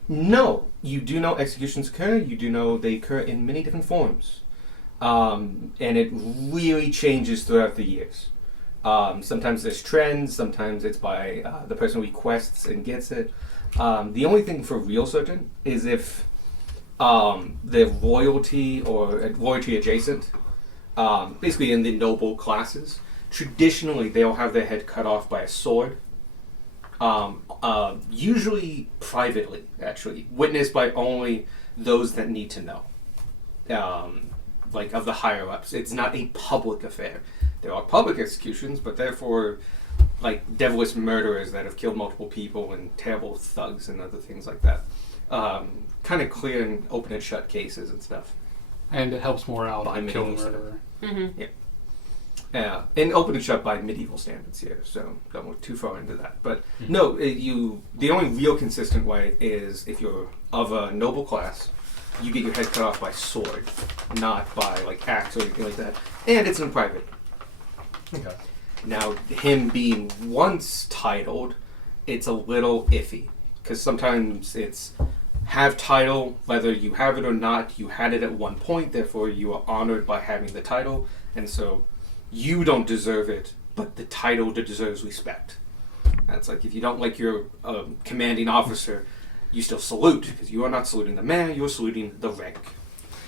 No, you do know executions occur. You do know they occur in many different forms, and it really changes throughout the years. Sometimes there's trends. Sometimes it's by the person requests and gets it. The only thing for real certain is if they're royalty or royalty adjacent, basically in the noble classes. Traditionally, they'll have their head cut off by a sword. Usually privately, actually, witnessed by only those that need to know, like of the higher ups. It's not a public affair. There are public executions, but therefore, like devilish murderers that have killed multiple people and terrible thugs and other things like that. Kind of clear and open and shut cases and stuff. And it helps morale By to kill the medieval murderer. Mm-hmm. And open and shut by medieval standards here, so don't look too far into that. But no, the only real consistent way is if you're of a noble class, you get your head cut off by sword, not by like axe or anything like that. And it's in private. Okay. Now, him being once titled, it's a little iffy. Because sometimes it's have title, whether you have it or not, you had it at one point, therefore you are honored by having the title, and so you don't deserve it, but the title deserves respect. That's like if you don't like your commanding officer, you still salute, because you are not saluting the man, you are saluting the rank.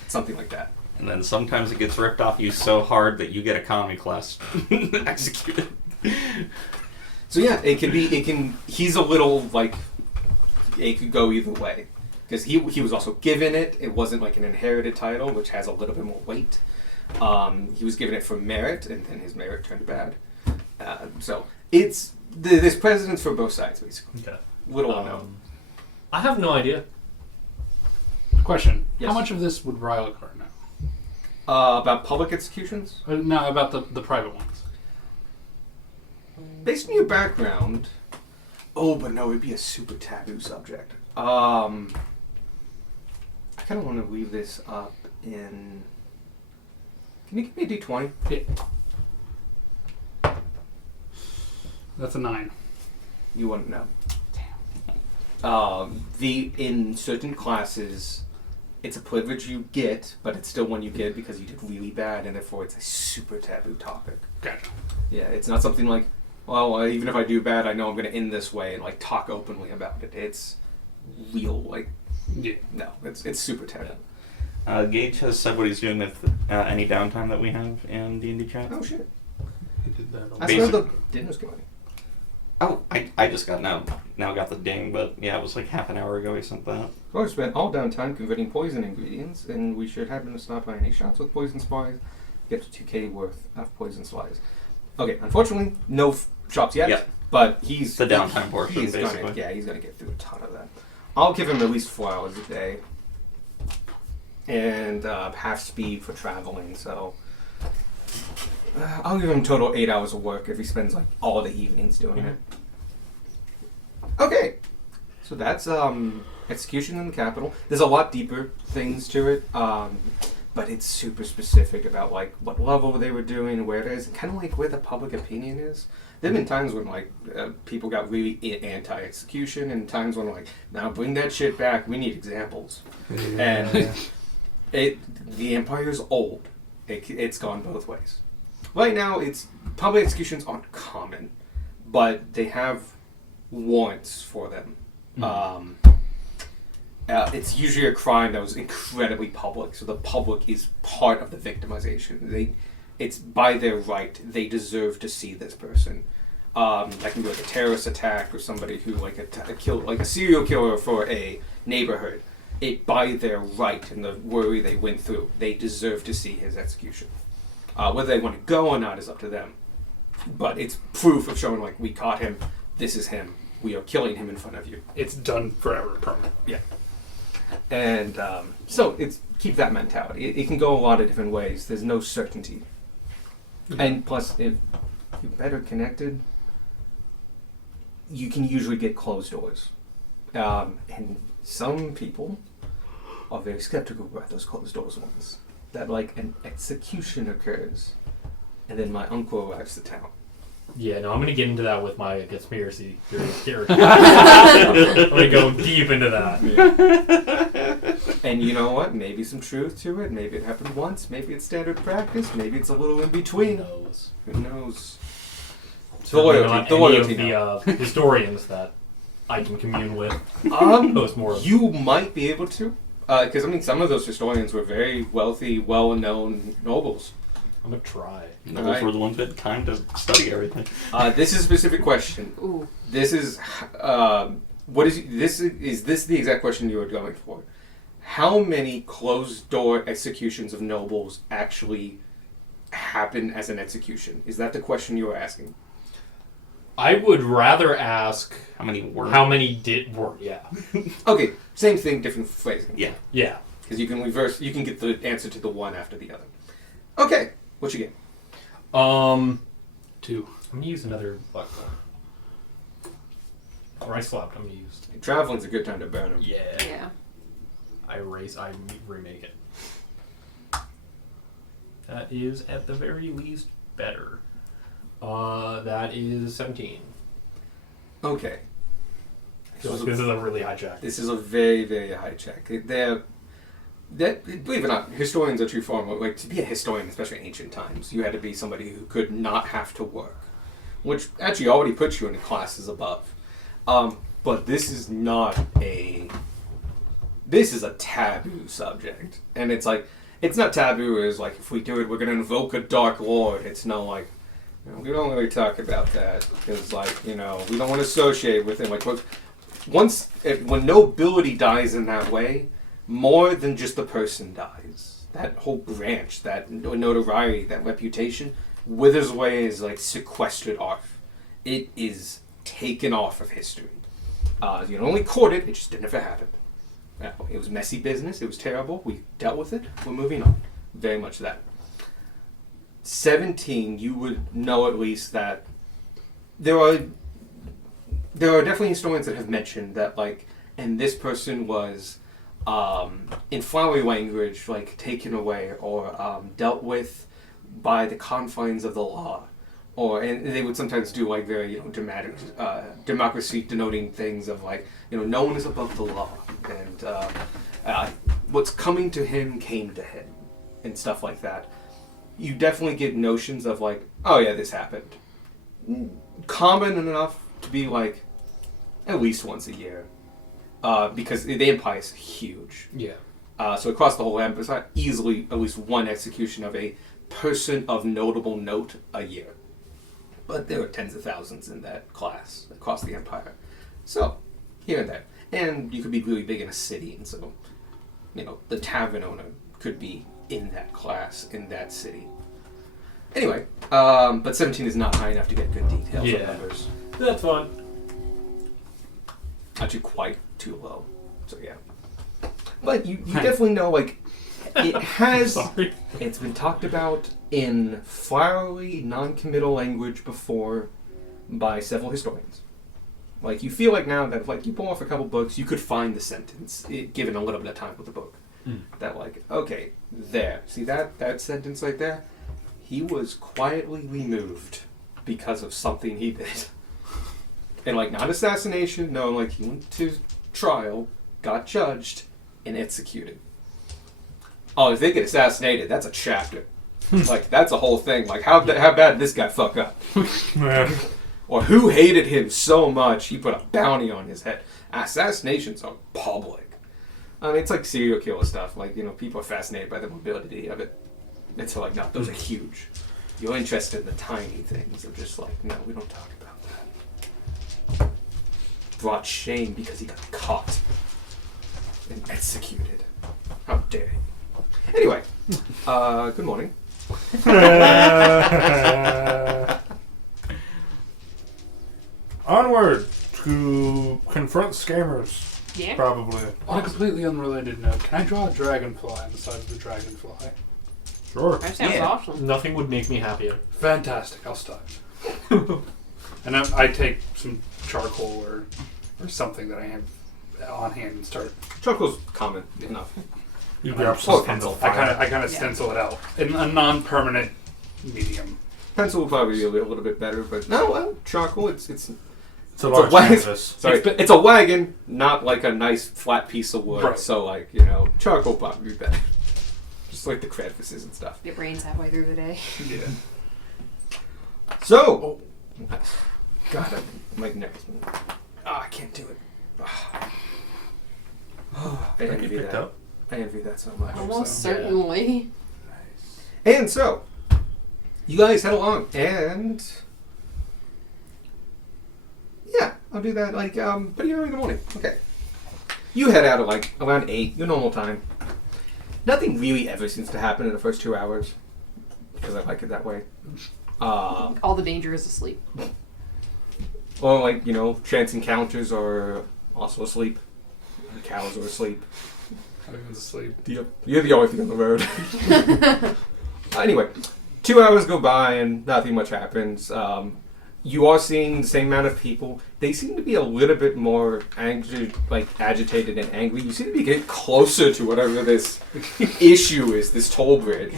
Something like that. And then sometimes it gets ripped off you so hard that you get economy class executed. So yeah, he's a little like, it could go either way. Because he was also given it. It wasn't like an inherited title, which has a little bit more weight. He was given it for merit, and then his merit turned bad. So there's precedents for both sides, basically. Okay. Little unknown. I have no idea. Question: Yes. How much of this would Rylakar know? About public executions? No, about the private ones. Based on your background, but no, it'd be a super taboo subject. I kind of want to leave this up in. Can you give me a D20? Yeah. That's a 9. You want to know. In certain classes, it's a privilege you get, but it's still one you get because you did really bad, and therefore it's a super taboo topic. Gotcha. Yeah, it's not something like, well, even if I do bad, I know I'm going to end this way and like talk openly about it. It's real, like, Yeah. no, it's super taboo. Gage has said what he's doing with any downtime that we have in D&D chat. Oh shit! He did that. I Basic- saw the dinner's going. Oh, I just got now got the ding, but yeah, it was like half an hour ago he sent that. Well, we spent all downtime converting poison ingredients, and we should happen to stop by any shots with poison supplies. Get 2k worth of poison supplies. Okay, unfortunately, no shops yet. Yeah. But he's The downtime portion, he's basically. he's gonna get through a ton of that. I'll give him at least 4 hours a day, and half speed for traveling. So I'll give him total 8 hours of work if he spends like all the evenings doing it. Okay, so that's execution in the capital. There's a lot deeper things to it, but it's super specific about like what level they were doing and where it is, and kind of like where the public opinion is. There've been times when like people got really anti-execution, and times when like, now bring that shit back. We need examples. And the Empire's old. It's gone both ways. Right now, it's public executions aren't common, but they have warrants for them. It's usually a crime that was incredibly public, so the public is part of the victimization. It's by their right, they deserve to see this person. That can be like a terrorist attack or somebody who like a serial killer for a neighborhood. By their right and the worry they went through, they deserve to see his execution. Whether they want to go or not is up to them. But it's proof of showing like, we caught him, this is him, we are killing him in front of you. It's done forever, permanent. Yeah. And so it's keep that mentality. It can go a lot of different ways. There's no certainty. And plus, if you're better connected, you can usually get closed doors. And some people are very skeptical about those closed doors ones. That like an execution occurs, and then my uncle arrives to town. Yeah, no, I'm going to get into that with my conspiracy theory. I'm going to go deep into that. And you know what? Maybe some truth to it. Maybe it happened once. Maybe it's standard practice. Maybe it's a little in between. Who knows? The loyalty. The historians that I can commune with. Post-mortem. You might be able to. Because, I mean, some of those historians were very wealthy, well-known nobles. I'm going to try. Those were the ones that had time to study everything. This is a specific question. Ooh. This is is this the exact question you were going for? How many closed-door executions of nobles actually happen as an execution? Is that the question you were asking? I would rather ask How many were? how many did work. Yeah. Okay, same thing, different phrasing. Yeah. Yeah. Because you can reverse, you can get the answer to the one after the other. Okay, what you get? 2. I'm going to use another black one. Or I swapped. I'm going to use... Traveling's a good time to burn them. Yeah. Yeah. I remake it. That is, at the very least, better. That is 17. Okay. I feel like this is a really high check. This is a very, very high check. Believe it or not, historians are true form. Like, to be a historian, especially in ancient times, you had to be somebody who could not have to work, which actually already puts you in classes above. But this is not a... This is a taboo subject. And it's like, it's not taboo as, like, if we do it, we're going to invoke a Dark Lord. It's not like, you know, we don't really talk about that because, like, you know, we don't want to associate with it. Like, when nobility dies in that way, more than just the person dies. That whole branch, that notoriety, that reputation, withers away is like sequestered off. It is taken off of history. You can only court it, it just never happened. It was messy business, it was terrible, we dealt with it, we're moving on. Very much that. 17, you would know at least that there are definitely historians that have mentioned that, like, and this person was in flowery language, like, taken away or dealt with by the confines of the law, and they would sometimes do, like, very, you know, dramatic democracy denoting things of, like, you know, no one is above the law, and what's coming to him came to him, and stuff like that. You definitely get notions of, like, oh yeah, this happened. Common enough to be, like, at least once a year. Because the empire is huge. Yeah. So across the whole empire, it's not easily at least one execution of a person of notable note a year. But there are tens of thousands in that class across the empire. So, here and there. And you could be really big in a city, and so, you know, the tavern owner could be in that class, in that city. Anyway, but 17 is not high enough to get good details on numbers. That's fine. Actually quite too low. So yeah. But you definitely know, like, it has... Sorry. It's been talked about in flowery, non-committal language before by several historians. Like, you feel like now that if, like, you pull off a couple books, you could find the sentence, given a little bit of time with the book. That, like, okay, there. See that sentence right there? He was quietly removed because of something he did. And, like, not assassination, no, like, he went to trial, got judged, and executed. Oh, if they get assassinated, that's a chapter. Like, that's a whole thing. Like, how bad did this guy fuck up? Or who hated him so much he put a bounty on his head. Assassinations are public. I mean, it's like serial killer stuff. Like, you know, people are fascinated by the mobility of it. It's like, no, those are huge. You're interested in the tiny things. They're just like, no, we don't talk about that. Brought shame because he got caught and executed. How dare you? Anyway, good morning. Onward to confront scammers. Yeah. Probably. On a completely unrelated note, can I draw a dragonfly on the side of the dragonfly? Sure. That sounds Yeah. awesome. Nothing would make me happier. Fantastic, I'll start. And I take some charcoal or something that I have on hand and start. Charcoal's common enough. You grab Oh, some pencil. fire. I kind of Yeah. stencil it out in a non-permanent medium. Pencil will probably be a little bit better, but no, well, charcoal, it's It's a it's a large wagon. canvas. Sorry, it's a wagon, not like a nice flat piece of wood. Right. So, like, you know, charcoal probably be better. Just like the crevices and stuff. It rains halfway through the day. Yeah. So, God, I'm like next. I can't do it. I Think envy you picked that. up? I envy that so much. Almost so. Yeah. certainly. And so, you guys head along, and yeah, I'll do that like pretty early in the morning. Okay. You head out at like around 8, your normal time. Nothing really ever seems to happen in the first 2 hours because I like it that way. All the danger is asleep. Or like, you know, chance encounters are also asleep. The cows are asleep. Everyone's asleep. Yep. You're the only thing on the road. Anyway, 2 hours go by and nothing much happens. You are seeing the same amount of people. They seem to be a little bit more agitated and angry. You seem to be getting closer to whatever this issue is, this toll bridge.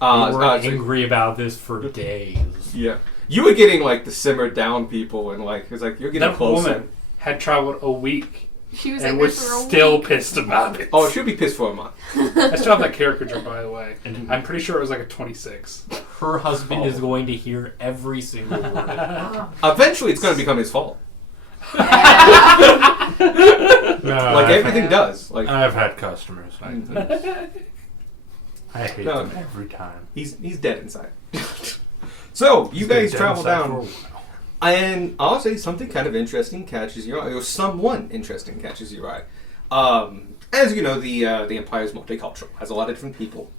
God. We were angry about this for days. Yeah. You were getting like the simmered down people, and like it was like you're getting That closer. woman had traveled a week She was and like, was "This for a still week." pissed about it. Oh, it should be pissed for a month. I still have that caricature, by the way. I'm pretty sure it was like a 26. Her husband is going to hear every single word. Eventually, it's going to become his fault. No, Like everything does. Like I've had customers like this. I hate No. them every time. he's dead inside. So you guys travel down. And I'll say something kind of interesting catches your eye, or someone interesting catches your eye. As you know, the Empire is multicultural, has a lot of different people,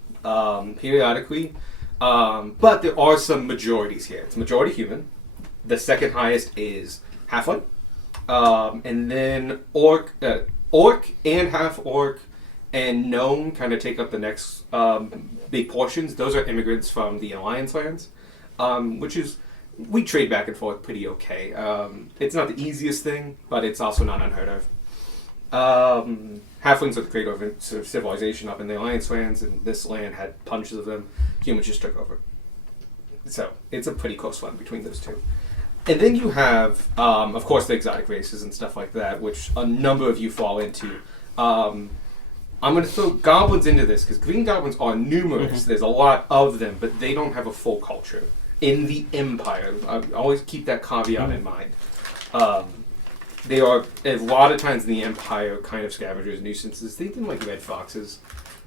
periodically, but there are some majorities here. It's majority human. The second highest is halfling, and then orc and half orc, and gnome kind of take up the next big portions. Those are immigrants from the Alliance lands, which is. We trade back and forth pretty okay. It's not the easiest thing, but it's also not unheard of. Halflings are the cradle of civilization up in the Alliance lands, and this land had bunches of them. Humans just took over. So it's a pretty close one between those two. And then you have, of course, the exotic races and stuff like that, which a number of you fall into. I'm going to throw goblins into this, because green goblins are numerous. There's a lot of them, but they don't have a full culture. In the Empire, I always keep that caveat in mind. They are, a lot of times in the Empire, kind of scavengers, nuisances. Think them like red foxes.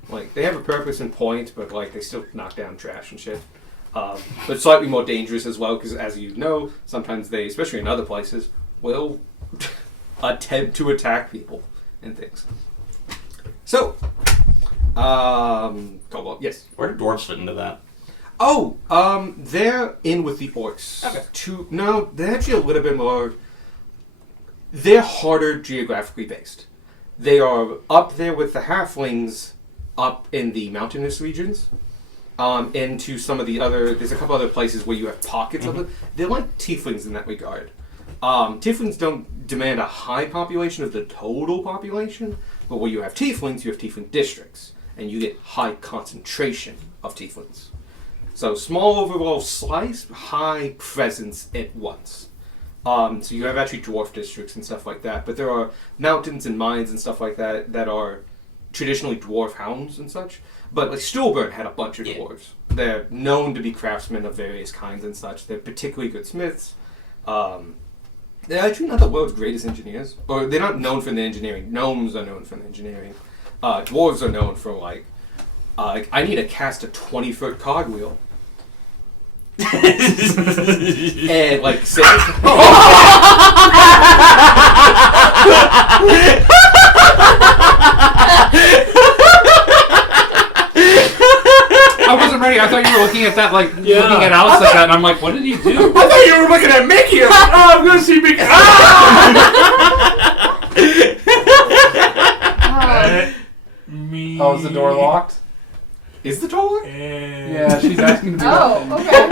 Like, they have a purpose and point, but like they still knock down trash and shit. But slightly more dangerous as well, because as you know, sometimes they, especially in other places, will attempt to attack people and things. So, yes. Where do dwarves fit into that? Oh, they're in with the orcs. Okay. No, they're actually a little bit more. They're harder geographically based. They are up there with the halflings, up in the mountainous regions. Into some of the other. There's a couple other places where you have pockets of it. They're like tieflings in that regard. Tieflings don't demand a high population of the total population, but where you have tiefling districts, and you get high concentration of tieflings. So small overall slice, high presence at once. So you have actually dwarf districts and stuff like that, but there are mountains and mines and stuff like that that are traditionally dwarf hounds and such. But like Stuhlburn had a bunch of dwarves. They're known to be craftsmen of various kinds and such. They're particularly good smiths. They're actually not the world's greatest engineers, or they're not known for the engineering. Gnomes are known for the engineering. Dwarves are known for like I need to cast a 20-foot cogwheel. And like say, I wasn't ready. I thought you were looking at that, like, looking at Alex like that, and I'm like, what did he do? I thought you were looking at Mickey. I was like, oh, I'm going to see Mickey. Me. Oh, is the door locked? is the door locked? Yeah, she's asking to do Oh, okay.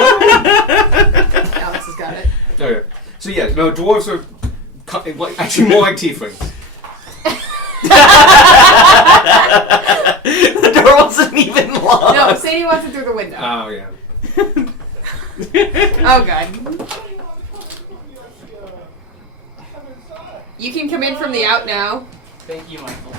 Alex has got it. Okay. So yeah, no, dwarves are like, actually more like tieflings. The door wasn't even locked. No, Sadie wants it through the window. Oh yeah. Oh, God. You can come in from the out now. Thank you, Michael.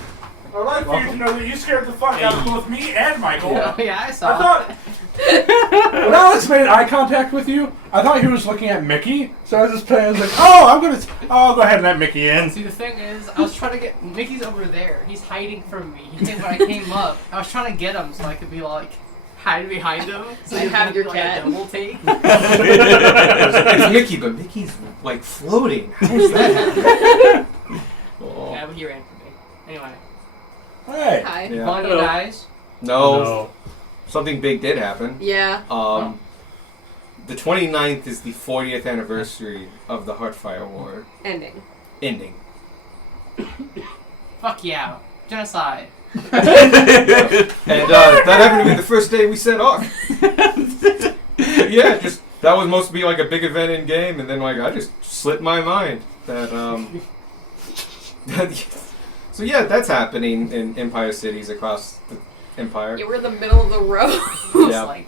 I'd like for you to know that you scared the fuck out of both me and Michael. Yeah, I I saw. thought when Alex made eye contact with you, I thought he was looking at Mickey. So I was just playing. I was like, "Oh, I'll go ahead and let Mickey in." See, the thing is, I was trying to get Mickey's over there. He's hiding from me. He did when I came up. I was trying to get him so I could be like hide behind him. So I he have didn't your like cat. a double take. It's Mickey, but Mickey's like floating. How's that happen? Oh. Yeah, but he ran from me. Anyway, Hey. Hi. Yeah. Bonnie Hello. dies. No, something big did happen. Yeah. The 29th is the 40th anniversary of the Heartfire War Ending. ending. Fuck yeah. Genocide. And that happened to be the first day we set off. Yeah, just that was supposed to be like a big event in game, and then like I just slipped my mind that so yeah, that's happening in Empire cities across the Empire. You were in the middle of the road. It's Yeah. like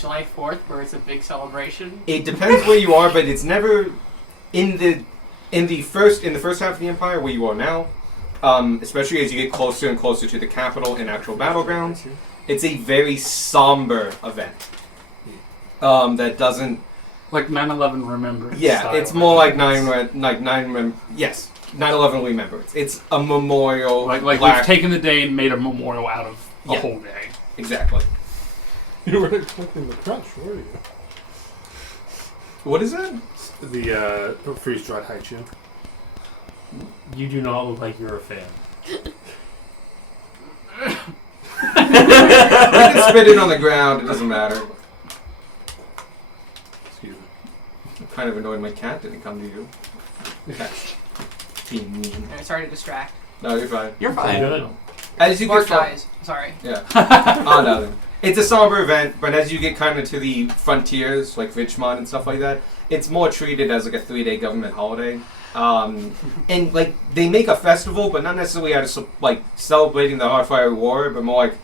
July 4th, where it's a big celebration. It depends where you are, but it's never in the first half of the Empire where you are now. Especially as you get closer and closer to the capital and actual battlegrounds, it's a very somber event. That doesn't. Like 9/11 Remember. Yeah, style. it's more like 9/11 Remembrance. It's a memorial. Like we've taken the day and made a memorial out of a Yeah. whole day. Exactly. You weren't expecting the crunch, were you? What is that? The freeze-dried haichu. You do not look like you're a fan. You can spit it on the ground. It doesn't matter. Excuse me. I'm kind of annoyed my cat didn't come to you. Cat's being mean. Sorry to distract. No, you're fine. You're fine. Good. As you Mark get dies. Sorry. Yeah. Oh, nothing. It's a somber event, but as you get kind of to the frontiers, like Richmond and stuff like that, it's more treated as like a 3-day government holiday. And like they make a festival, but not necessarily out of like celebrating the Hardfire War, but more like,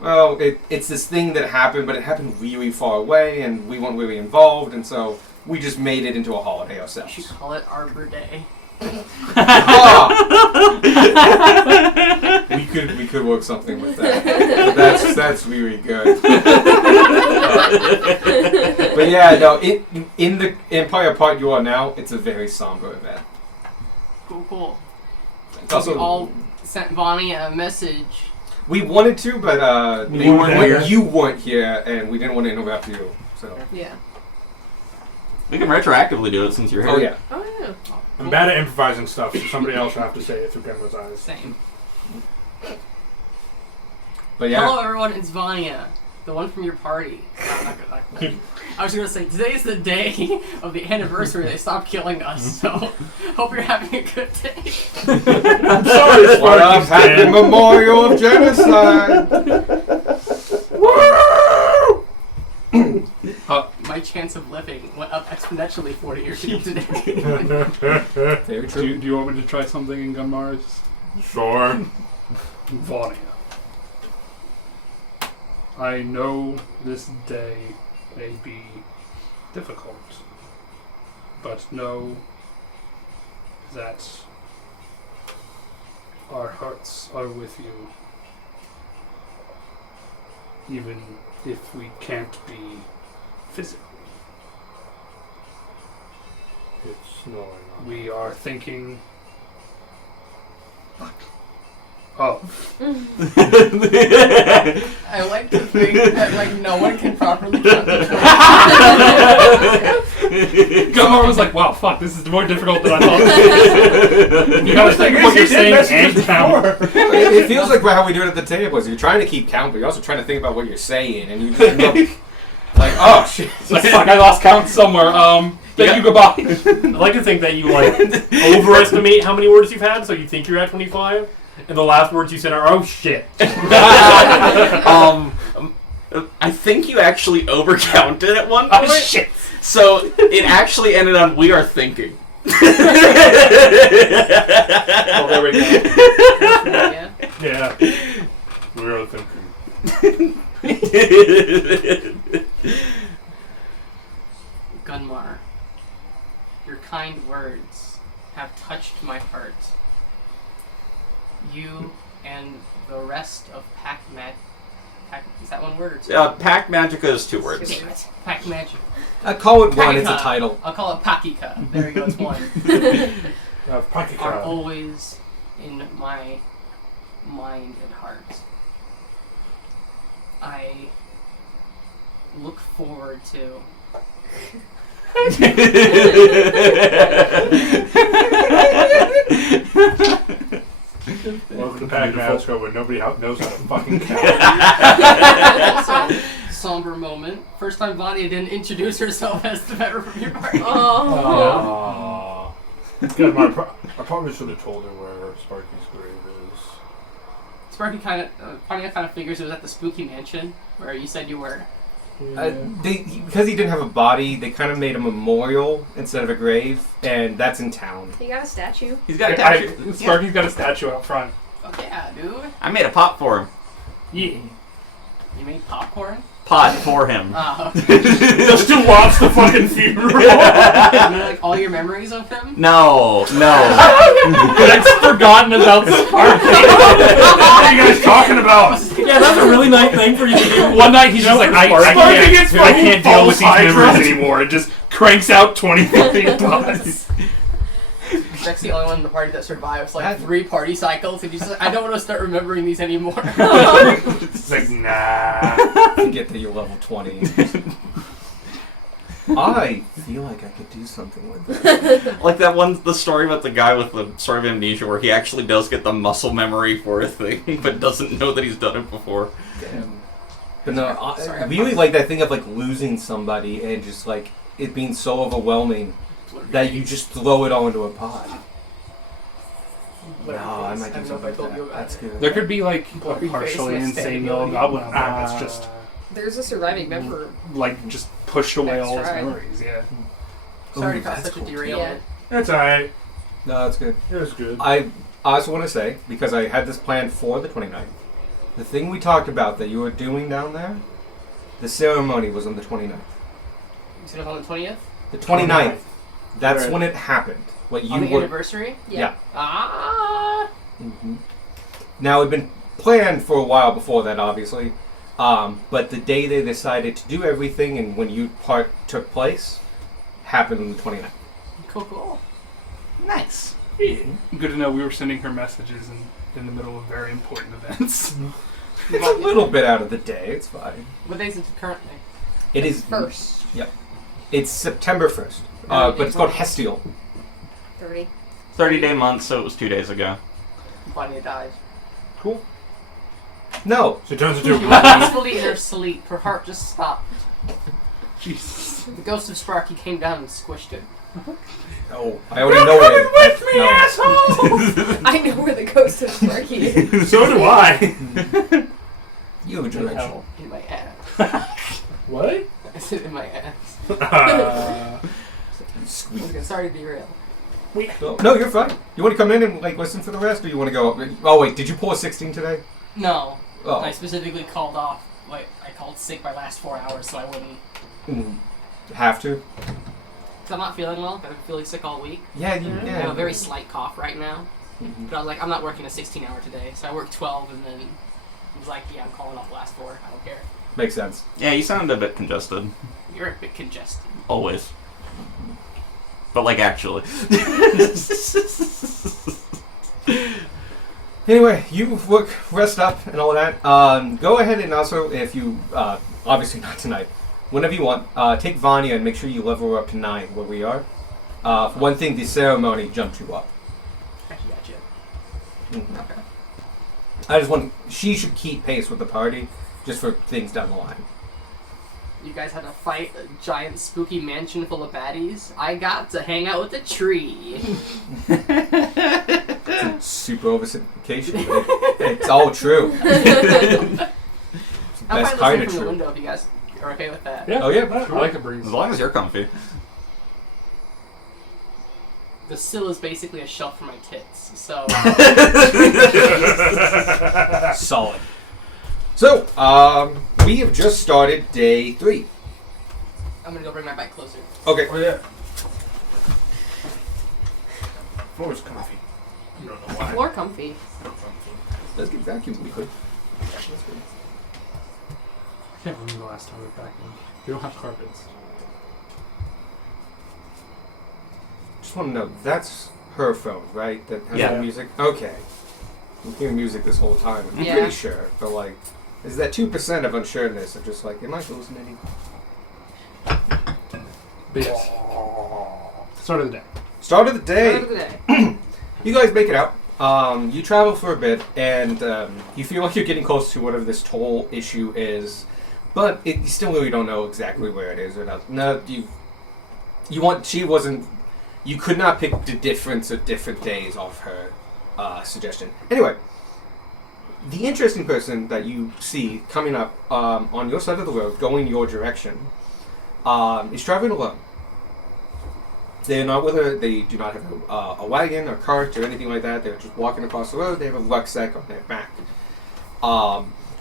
well, it's this thing that happened, but it happened really far away, and we weren't really involved, and so we just made it into a holiday You ourselves. should call it Arbor Day. Ah! we could work something with that. But that's really good. But yeah, no, in the Empire part you are now, it's a very somber event. Cool. It's also, We all sent Vonnie a message. we wanted to, but You weren't here. you weren't here, and we didn't want to interrupt you. So, Yeah. We can retroactively do it since you're here. oh yeah, Oh yeah. I'm bad at improvising stuff, so somebody else will have to say it through Gemma's eyes. Same. but yeah. Hello everyone, it's Vanya, the one from your party. No, I'm not gonna. I was gonna say today is the day of the anniversary they stopped killing us. So hope you're having a good day. I'm sorry, What up? Sparky Happy Stan. Memorial of Genocide! My chance of living went up exponentially 40 years ago today. Very Do you want me to try something in Gunmars? Sure. Vania. I know this day may be difficult, but know that our hearts are with you, even if we can't be physically. It's no, I'm We are thinking of I like to think that like no one can properly concentrate. Gunmar was like, wow, fuck, this is more difficult than I thought. You gotta think of what you're saying and count. It feels like how we do it at the table. Is you're trying to keep count, but you're also trying to think about what you're saying, and you just end up like, oh shit. Like, fuck, I lost count somewhere. Thank you, goodbye. I like to think that you, like, overestimate how many words you've had, so you think you're at 25, and the last words you said are, oh shit. I think you actually overcounted at one point. Oh shit. So it actually ended on "we are thinking." Oh, there we go. Yeah. Yeah. We were thinking. Gunmar, your kind words have touched my heart. You and the rest of Pack is that one word or two? Pack Magica is 2 words. Damn it. Pack Magic. I call it one. It's a Pakika. title. I'll call it Pakika. There you go, it's one. Pocket Are crowd. always in my mind and heart. I look forward to Welcome to Pack Magica, where nobody knows how to fucking count. also somber moment. First time Vanya didn't introduce herself as the member from your party. Oh. Aww. Good, I probably should have told her where Sparky's grave is. Sparky Vanya kind of figures it was at the Spooky Mansion where you said you were. Because he didn't have a body, they kind of made a memorial instead of a grave, and that's in town. You got a statue. He's got a tattoo. Sparky's got a statue out front. Fuck yeah, dude. I made a pop for him. Yeah. You made popcorn? pot for him. Just to watch the fucking funeral. And they're like all your memories of him. No. I'd forgotten about Sparky. What are you guys talking about? Yeah, that's a really nice thing for you to do. One night he's just like, I can't deal with these Hydras. memories anymore. It just cranks out 20 fucking pots. Jack's the only one in the party that survives like 3 party cycles, and he's just like, I don't want to start remembering these anymore. It's like, nah. Forget that you're level 20. I feel like I could do something with that. Like the story about the guy with the sort of amnesia where he actually does get the muscle memory for a thing, but doesn't know that he's done it before. Damn. But no, Sorry, I really like that thing of like losing somebody and just like it being so overwhelming that you just throw it all into a pot. No, I might do something like that. That's good. There could be like a Blurry partially face, insane Stanley. yellow goblin out there that's just There's a surviving member. like just pushed away Next all his try. memories. Yeah, Sorry Ooh, to cause that's such cool. a derailment. That's alright. No, that's good. It was good. I also want to say, because I had this planned for the 29th, the thing we talked about that you were doing down there, the ceremony was on the 29th. You said it was on the 20th? The 29th. That's Right. when it happened. What you On the were. anniversary? Yeah. Ah! hmm Now, it had been planned for a while before that, obviously. But the day they decided to do everything and when you part took place happened on the 29th. Cool. Nice. good to know we were sending her messages in the middle of very important events. It's a little bit out of the day. It's fine. What day is it currently? It is First. Yep. It's September 1st. But it's called Hestial. 30. 30-day month, so it was 2 days ago. Vanya dies. Cool. No. She turns into She a was peacefully in her sleep. Her heart just stopped. Jesus. The ghost of Sparky came down and squished it. No. I already know where it is. with me, asshole! I know where the ghost of Sparky is. So do I. You have a direction. hell? In my ass. What? I said in my ass. Squeak. Sorry to derail. No, you're fine. You want to come in and like listen for the rest, or you want to go? Oh wait, did you pull a 16 today? No. Oh. I specifically called off. Like, I called sick my last 4 hours so I wouldn't. Have to. Because I'm not feeling well. I've been feeling sick all week. Yeah, I have yeah. a very slight cough right now. Mhm. But I was like, I'm not working a 16-hour today. So I worked 12 and then I was like, yeah, I'm calling off the last 4. I don't care. Makes sense. Yeah, you sound a bit congested. You're a bit congested. Always. But like actually. Anyway, you rest up and all that. Go ahead and also, if you obviously not tonight, whenever you want, take Vanya and make sure you level her up to 9 where we are. For one thing, the ceremony jumped you up. Gotcha. Mhm. Okay. I just want she should keep pace with the party, just for things down the line. You guys had to fight a giant spooky mansion full of baddies. I got to hang out with a tree. Super oversimplification. It's all true. It's the I'm best fine kind listening of from the true. window if you guys are okay with that. Yeah. Oh yeah. I like a breeze. As long as you're comfy. The sill is basically a shelf for my tits, so Solid. So, we have just started day 3. I'm gonna go bring my bike closer. Okay. Oh yeah. Floor's comfy. I don't know why. More comfy. Let's get vacuumed quickly. I can't remember the last time we vacuumed. We don't have carpets. Just want to know, that's her phone, right? That has Yeah. the music? Okay. I'm hearing music this whole time. I'm Yeah. pretty sure. But, like, is that 2% of unsureness of just like, am I hallucinating? But yes. Start of the day. Start of the day. End of the day. You guys make it out. You travel for a bit, and you feel like you're getting close to whatever this toll issue is, but you still really don't know exactly where it is or not. No, she wasn't. You could not pick the difference of different days off her suggestion. Anyway, the interesting person that you see coming up on your side of the road, going your direction, is traveling alone. They're not with her. They do not have a wagon or cart or anything like that. They're just walking across the road. They have a rucksack on their back.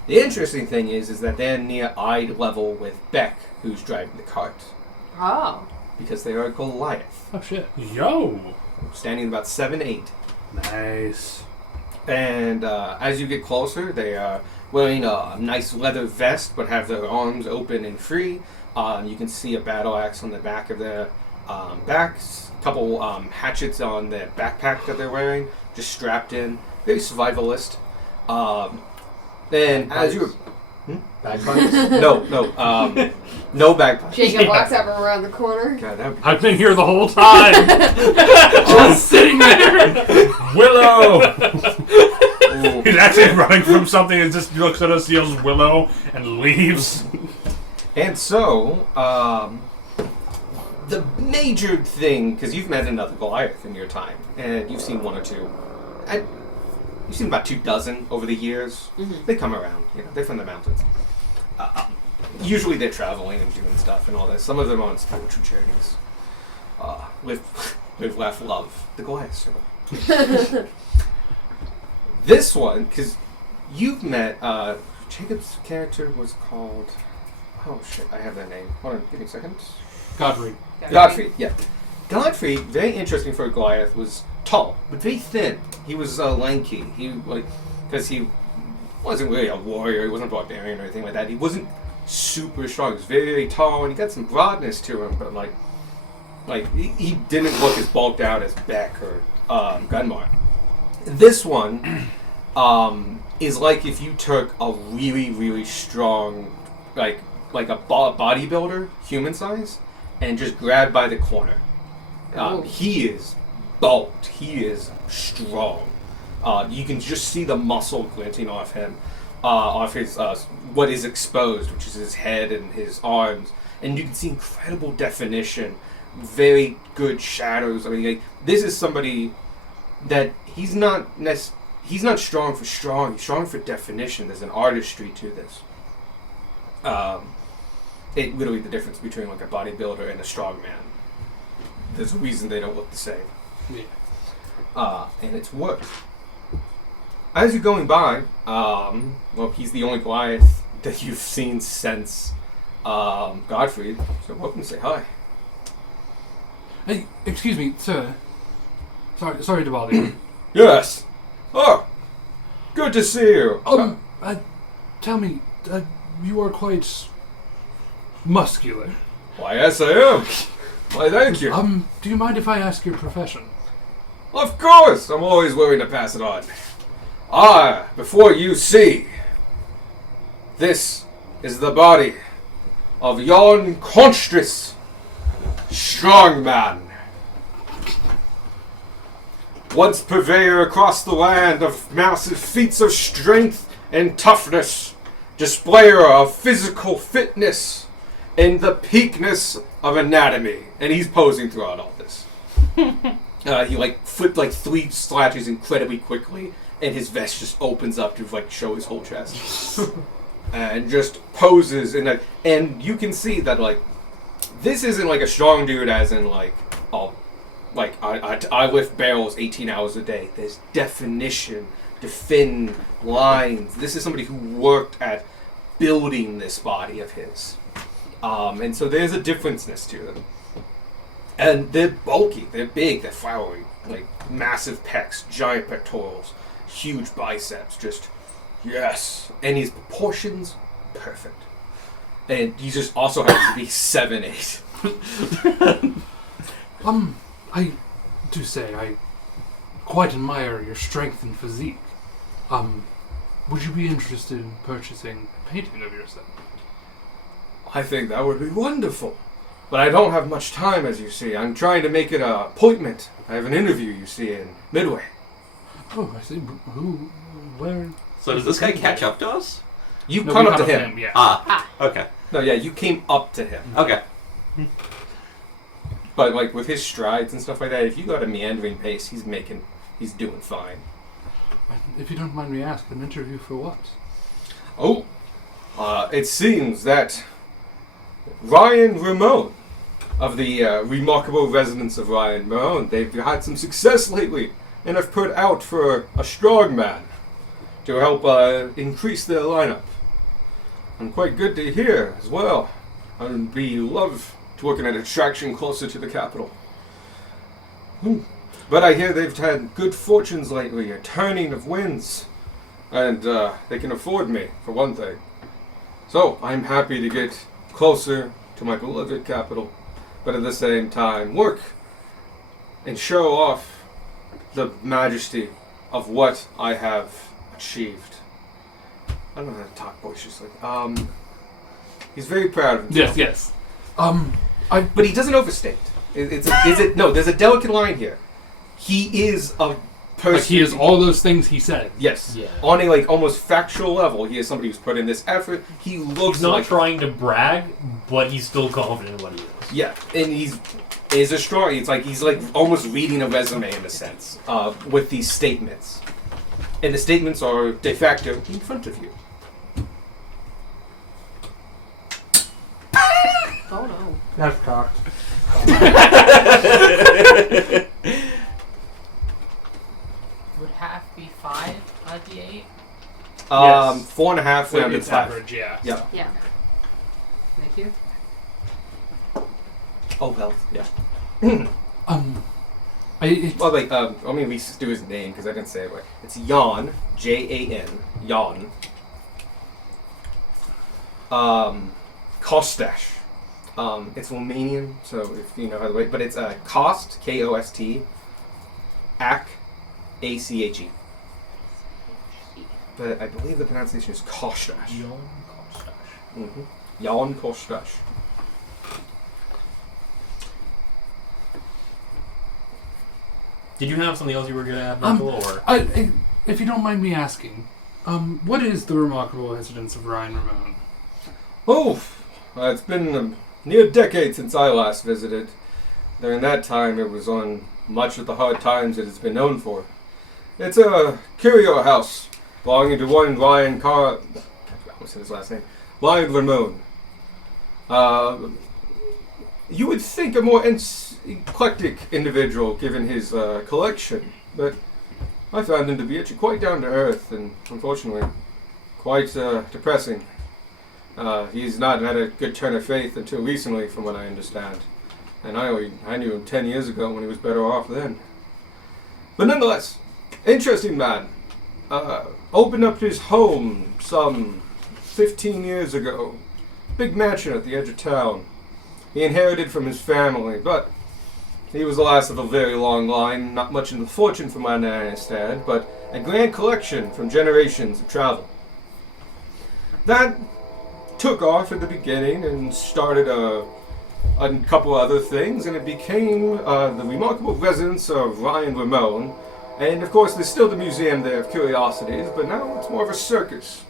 The interesting thing is that they're near eye level with Beck, who's driving the cart, Oh. because they are Goliath, Oh shit. Yo! standing about 7'8". Nice. And as you get closer, they are wearing a nice leather vest, but have their arms open and free. You can see a battle axe on the back of their backs, a couple hatchets on their backpack that they're wearing, just strapped in. Very survivalist. Then as you Bagpipes? no bagpipes. Jacob walks up around the corner. God, that would be I've been here the whole time! Just sitting there! Willow! Ooh. He's actually running from something and just looks at us, yells Willow, and leaves. And so, the major thing, because you've met another Goliath in your time, and you've seen one or two. You've seen about 24 over the years. Mhm. They come around, they're from the mountains. Usually they're traveling and doing stuff and all that. Some of them are on spiritual journeys. Live, laugh, love. The Goliath circle. This one, because you've met, Jacob's character was called, oh shit, I have that name. Hold on, give me a second. Godfrey. Godfrey, yeah. Godfrey, very interesting for a Goliath, was tall, but very thin. He was lanky. Because he wasn't really a warrior, he wasn't a barbarian or anything like that. He wasn't super strong. He was very, very tall, and he got some broadness to him, but he didn't look as bulked out as Beck or Gunmar. This one is like if you took a really, really strong, like a bodybuilder, human size, and just grabbed by the corner. Oh. He is bulked. He is strong. You can just see the muscle glinting off him, off his what is exposed, which is his head and his arms, and you can see incredible definition, very good shadows. I mean, this is somebody that he's not strong for strong. He's strong for definition. There's an artistry to this. It literally the difference between like a bodybuilder and a strong man. There's a reason they don't look the same. Yeah. And it's work. As you're going by, well, he's the only Goliath that you've seen since Godfrey. So welcome to say hi. Hey, excuse me, sir. Sorry to bother you. Yes. Oh, good to see you. Tell me, you are quite muscular. Why, yes, I am. Why, thank you. Do you mind if I ask your profession? Of course, I'm always willing to pass it on. Before you see, this is the body of Jon Constris, strong man. Once purveyor across the land of massive feats of strength and toughness, displayer of physical fitness, and the peakness of anatomy. And he's posing throughout all this. He flipped 3 slashes incredibly quickly, and his vest just opens up to show his whole chest. And just poses and you can see that this isn't a strong dude as in I lift barrels 18 hours a day. There's definition, define lines. This is somebody who worked at building this body of his. And so there's a differenceness to them. And they're bulky, they're big, they're flowery, massive pecs, giant pectorals, huge biceps, yes. And his proportions, perfect. And he just also happens to be 7'8". I do say I quite admire your strength and physique. Would you be interested in purchasing a painting of yourself? I think that would be wonderful. But I don't have much time, as you see. I'm trying to make it an appointment. I have an interview, you see, in Midway. Oh, I see. Who? Where? So does this guy catch up to us? You No, come we up to caught him. Yeah. Okay. No, yeah, you came up to him. Okay. But with his strides and stuff like that, if you go at a meandering pace, he's doing fine. If you don't mind me asking, an interview for what? Oh, it seems that Ryan Ramon of the remarkable residence of Ryan Ramon, they've had some success lately and have put out for a strong man to help increase their lineup. I'm quite good to hear as well. I'd love to work in an attraction closer to the capital. But I hear they've had good fortunes lately, a turning of winds. And they can afford me, for one thing. So I'm happy to get closer to my beloved capital, but at the same time work and show off the majesty of what I have achieved. I don't know how to talk boisterously. He's very proud of himself. Yes. But he doesn't overstate. No, there's a delicate line here. He is a person. Like he is all those things he said. Yes. Yeah. On a almost factual level, he is somebody who's put in this effort. He looks He's not like trying to brag, but he's still confident in what he is. yeah, and is a strong. It's like he's almost reading a resume in a sense with these statements, and the statements are de facto in front of you. Oh no. That's cocked. Would half be 5 out of the 8? 4.5 rounded It's 5. average, yeah. Yeah. Yeah. Thank you. Oh well. Yeah. Well, wait. Let me at least do his name because I didn't say it right. It's Jan, Jan, Jan. Kostash. It's Romanian, so if you know how to wait, but it's Kost, K-O-S-T, Ak, A-C-H-E. But I believe the pronunciation is Kostash. Jan Kostash. Mm-hmm. Jan Kostash. Did you have something else you were going to add, Michael? Or If you don't mind me asking, what is the remarkable incidents of Ryan Ramon? Oh, it's been near a decade since I last visited. During that time, it was on much of the hard times it has been known for. It's a curio house belonging to one Ryan what's his last name? Ryan Ramon. You would think a more eclectic individual given his collection, but I found him to be actually quite down to earth and, unfortunately, quite depressing. He's not had a good turn of faith until recently, from what I understand. And I knew him 10 years ago when he was better off then. But nonetheless, interesting man. Opened up his home some 15 years ago. Big mansion at the edge of town. He inherited from his family, but he was the last of a very long line. Not much in the fortune from what I understand, but a grand collection from generations of travel. That took off at the beginning and started a couple other things, and it became the remarkable residence of Ryan Ramon. And of course, there's still the museum there of curiosities, but now it's more of a circus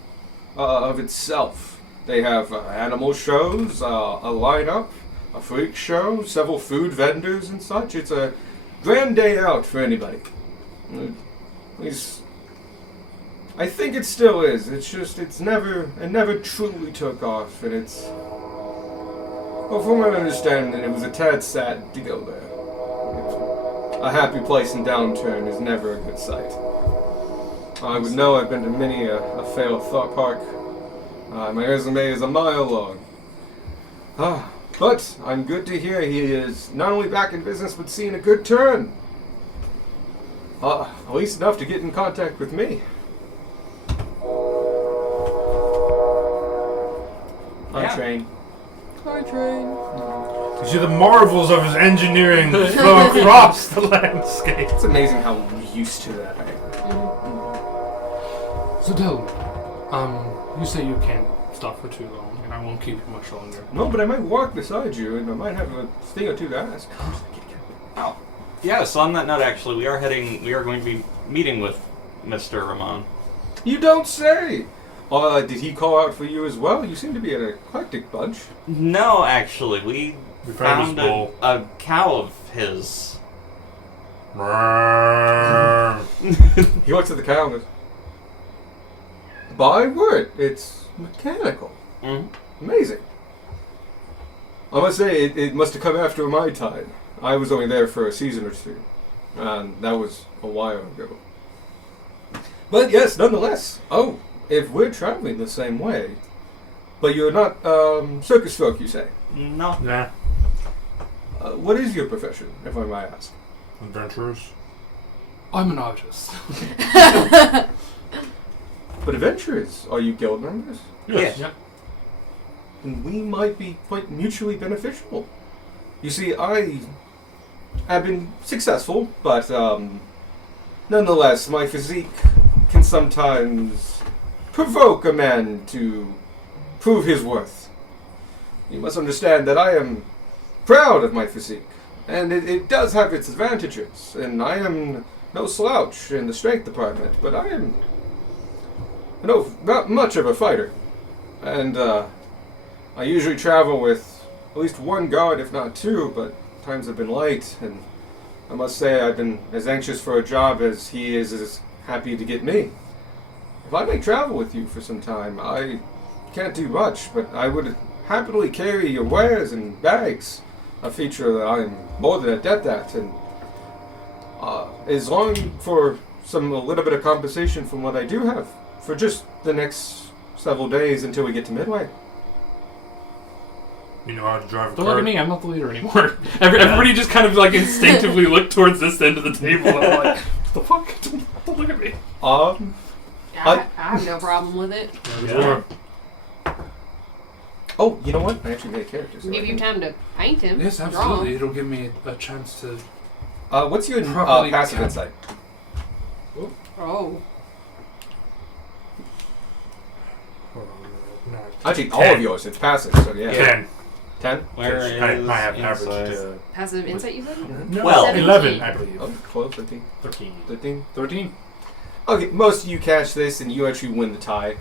of itself. They have animal shows, a lineup, a freak show, several food vendors and such. It's a grand day out for anybody. At least, I think it still is. It's just, it never truly took off, and it's, well, from what I understand, it was a tad sad to go there. A happy place in downturn is never a good sight. I would know. I've been to many a failed thought park. My resume is a mile long. But I'm good to hear he is not only back in business, but seeing a good turn. At least enough to get in contact with me. Yeah. Train. You see the marvels of his engineering flow across the landscape. It's amazing how used to that I am. So, Dill, you say you can't stop for too long, and I won't keep you much longer. No, but I might walk beside you, and I might have a thing or two to ask. Oh, yeah. So on that note, actually, we are going to be meeting with Mr. Ramon. You don't say! Did he call out for you as well? You seem to be an eclectic bunch. No, actually, we found found his bull. a cow of his. He looks at the cow and goes, by word, it's mechanical. Amazing. I must say, it must have come after my time. I was only there for a season or two, and that was a while ago. But yes, nonetheless. Oh, if we're traveling the same way, But you're not circus folk, you say. No. Nah. What is your profession, if I might ask? Adventurers. I'm an artist. But adventurers, are you guild members? Yes. Yeah. And we might be quite mutually beneficial. You see, I have been successful, but nonetheless, my physique can sometimes provoke a man to prove his worth. You must understand that I am proud of my physique, and it does have its advantages, and I am no slouch in the strength department, but I am not much of a fighter. And I usually travel with at least one guard, if not two, but times have been light, and I must say I've been as anxious for a job as he is as happy to get me. If I may travel with you for some time, I can't do much, but I would happily carry your wares and bags, a feature that I'm more than adept at, and as long for a little bit of compensation from what I do have for just the next several days until we get to Midway. You know how to drive a Don't car. look at me. I'm not the leader anymore. Everybody just kind of like instinctively looked towards this end of the table. And I'm like, what the fuck? Don't look at me. I have no problem with it. Yeah. Oh, you know what? I actually made a character. So Give I you can- time to paint him. Yes, draw absolutely. him. It'll give me a chance to. What's your Properly passive cap- insight? Oh. Actually, all 10. of yours. It's passive, so yeah. 10. 10? Where is I have insight? averaged. Passive insight, you said? No, Well, 11, I believe. Oh, 12, 13, 13. 13. 13. Okay, most of you catch this and you actually win the tie.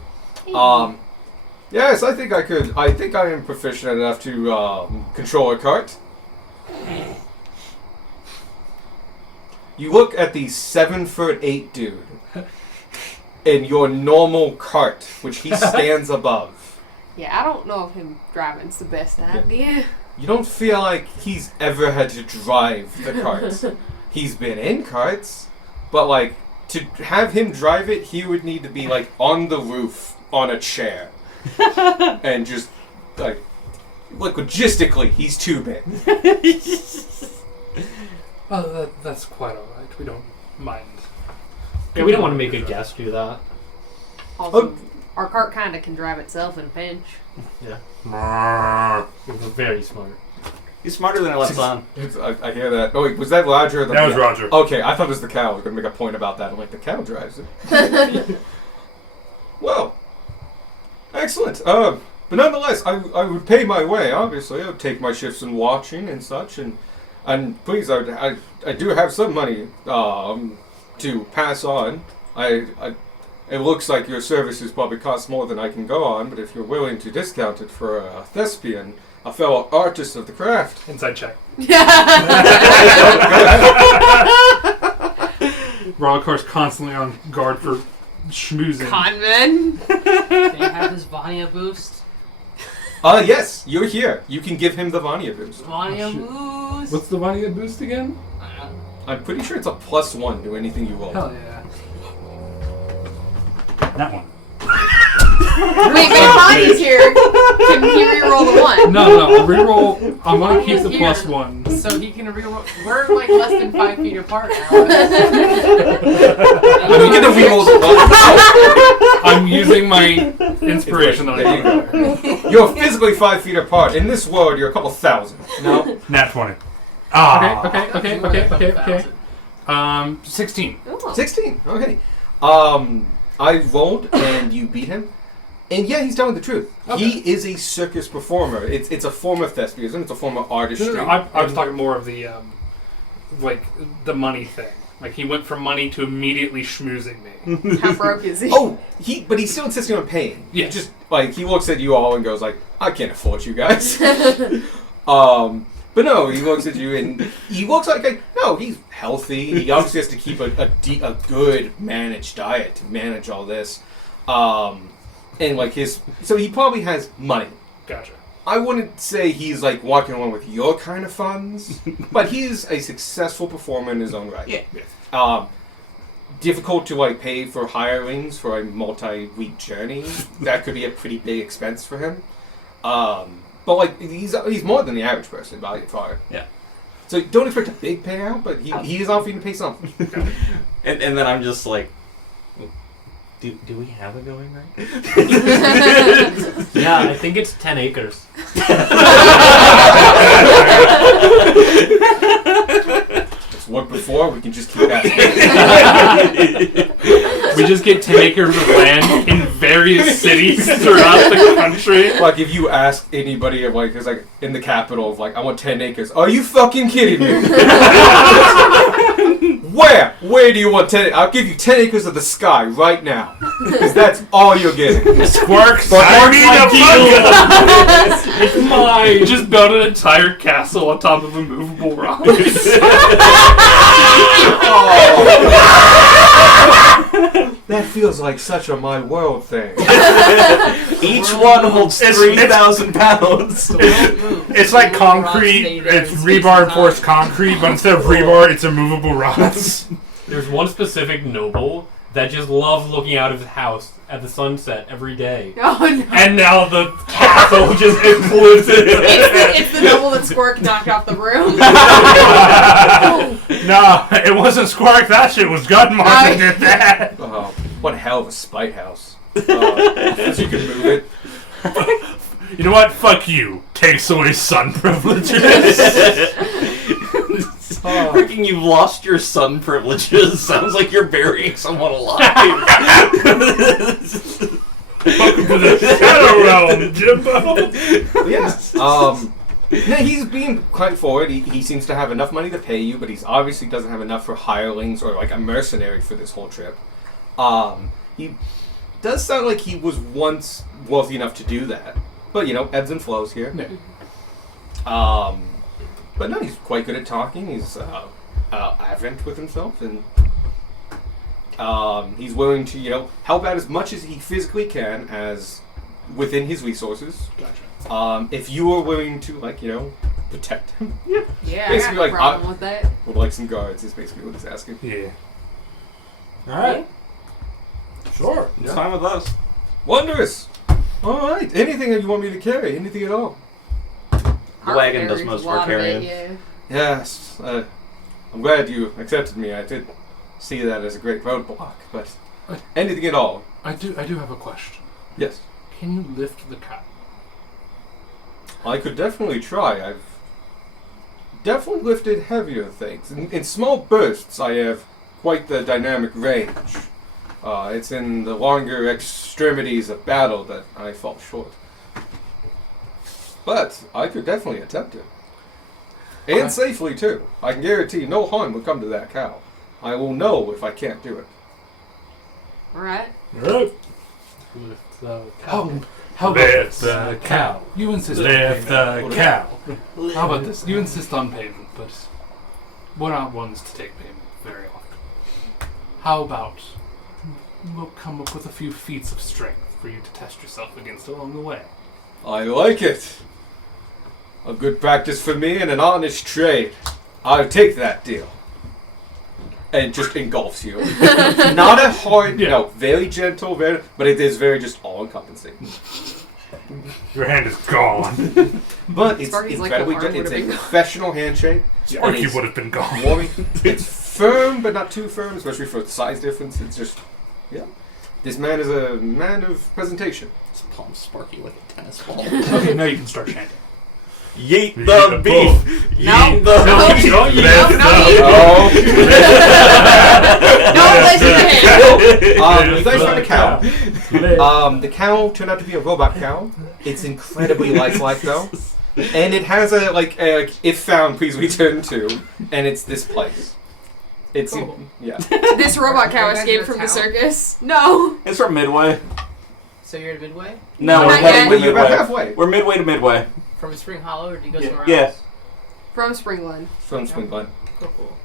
Yes, I think I could. I think I am proficient enough to control a cart. You look at the 7'8" dude in your normal cart, which he stands above. Yeah, I don't know if him driving's the best idea. You don't feel like he's ever had to drive the cart. He's been in carts, but like to have him drive it, he would need to be like on the roof on a chair, and just like logistically, he's too big. Oh, that's quite alright. We don't mind. Yeah, we don't want to make a guest do that. Also, our cart kind of can drive itself in a pinch. Yeah. That We're very smart. He's smarter than Alexan. I hear that. Oh, wait, was that Roger? Or the was Roger. Okay, I thought it was the cow. I was going to make a point about that. I'm like, the cow drives it. Well, excellent. But nonetheless, I would pay my way, obviously. I would take my shifts in watching and such. And please, I do have some money to pass on. It looks like your services probably cost more than I can go on, but if you're willing to discount it for a thespian, a fellow artist of the craft. Inside check. Yeah. Raw car's constantly on guard for schmoozing. Conman. Can you have this Vanya boost? Yes, you're here. You can give him the Vanya boost. Vanya Oh, shit. boost. What's the Vanya boost again? I'm pretty sure it's a +1 to anything you roll. Hell yeah. one. Wait, but if Bonnie's here, can he reroll the 1? No, reroll. I'm gonna keep the Here. +1. So he can reroll. We're like less than 5 feet apart now. You get to reroll the 1. I'm using my inspiration on There you it. go. You're physically 5 feet apart. In this world, you're a couple thousand. No? Nat 20. Ah. Okay. 16. Ooh. 16. Okay. I rolled and you beat him. And yeah, he's telling the truth. Okay. He is a circus performer. It's a form of thespianism. It's a form of artistry. I was talking more of the like the money thing. Like he went from money to immediately schmoozing me. How broke is he? Oh, but he's still insisting on paying. Yeah. He just like he looks at you all and goes like, "I can't afford you guys." But no, he looks at you and he looks like he's healthy. He obviously has to keep a good managed diet to manage all this. And like so he probably has money. Gotcha. I wouldn't say he's like walking along with your kind of funds, but he is a successful performer in his own right. Yeah. difficult to like pay for hirelings for a multi-week journey. That could be a pretty big expense for him. But like he's more than the average person by far. Yeah. So don't expect a big payout, but he is offering to pay something. And then I'm just like, do we have a going rate? Yeah, I think it's 10 acres. It's worked before. We can just keep asking. We just get 10 acres of land in various cities throughout the country. Like if you ask anybody of like, it's like in the capital of like, I want 10 acres. Are you fucking kidding me? Where? Where do you want 10? I'll give you 10 acres of the sky right now, because that's all you're getting. Squarks, I need a It's mine. Just build an entire castle on top of immovable rocks. That feels like such a my world thing. Each one holds 3,000 pounds. It's like concrete. It's rebar-enforced concrete, but instead of rebar, it's immovable rocks. There's one specific noble that just loves looking out of his house at the sunset every day. Oh no. And now the castle just imploded. It's the noble that Squirk knocked off the room. Nah, it wasn't Squark. That shit was Gunmark that did that. Oh, what a hell of a spite house. If you can move it. You know what? Fuck you. Takes away sun privileges. Freaking, you've lost your son privileges. Sounds like you're burying someone alive. Welcome to the Shadow Realm, Jimbo. Yes. No, he's being quite forward. He seems to have enough money to pay you, but he's obviously doesn't have enough for hirelings or like a mercenary for this whole trip. He does sound like he was once wealthy enough to do that, but you know, ebbs and flows here. But no, he's quite good at talking. He's averant with himself, and he's willing to, you know, help out as much as he physically can, as within his resources. Gotcha. If you are willing to, like, you know, protect him, Yeah, I got Basically, no like, problem with that. would like some guards is basically what he's asking. Yeah. Alright. Sure. It's fine with us. Wondrous. All right. Anything that you want me to carry? Anything at all? The wagon does Carries most a of our lot it, carrying. yeah. Yes. I'm glad you accepted me. I did see that as a great roadblock, but anything at all? I do have a question. Yes. Can you lift the cow? I could definitely try. I've definitely lifted heavier things. In small bursts, I have quite the dynamic range. It's in the longer extremities of battle that I fall short. But I could definitely attempt it. And safely, too. I can guarantee no harm will come to that cow. I will know if I can't do it. Alright. Alright. Lift the cow. How about this? The cow. You insist Lift on the payment. cow. How about this? You insist on payment, but we're not ones to take payment very often. How about we'll come up with a few feats of strength for you to test yourself against along the way? I like it. A good practice for me and an honest trade. I'll take that deal. And just engulfs you. Not a hard, no, very gentle, but it is very just all-encompassing. Your hand is gone. But it's Sparky's like incredibly the arm it's a would've been professional handshake. Sparky it's would have been gone. warming. It's firm, but not too firm, especially for the size difference. It's just, yeah. This man is a man of presentation. Just palm Sparky like a tennis ball. Okay, now you can start chanting. Yeet Yeet the the beef! No. Yeet the beef! Don't you Lift no, the you- Oh. Don't listen to him! You guys found a cow. Lift. The cow turned out to be a robot cow. It's incredibly lifelike, though. And it has a, if found, please return to. And it's this place. It's, Cool. yeah. This robot cow Are you guys escaped in from the town? circus. No! It's from Midway. So you're at Midway? No, No, we're not heading yet. to You're about Midway. halfway. We're midway to Midway. From Spring Hollow, or do you go Yeah. somewhere Yeah. else? From Springland. From Swing Glen. Cool.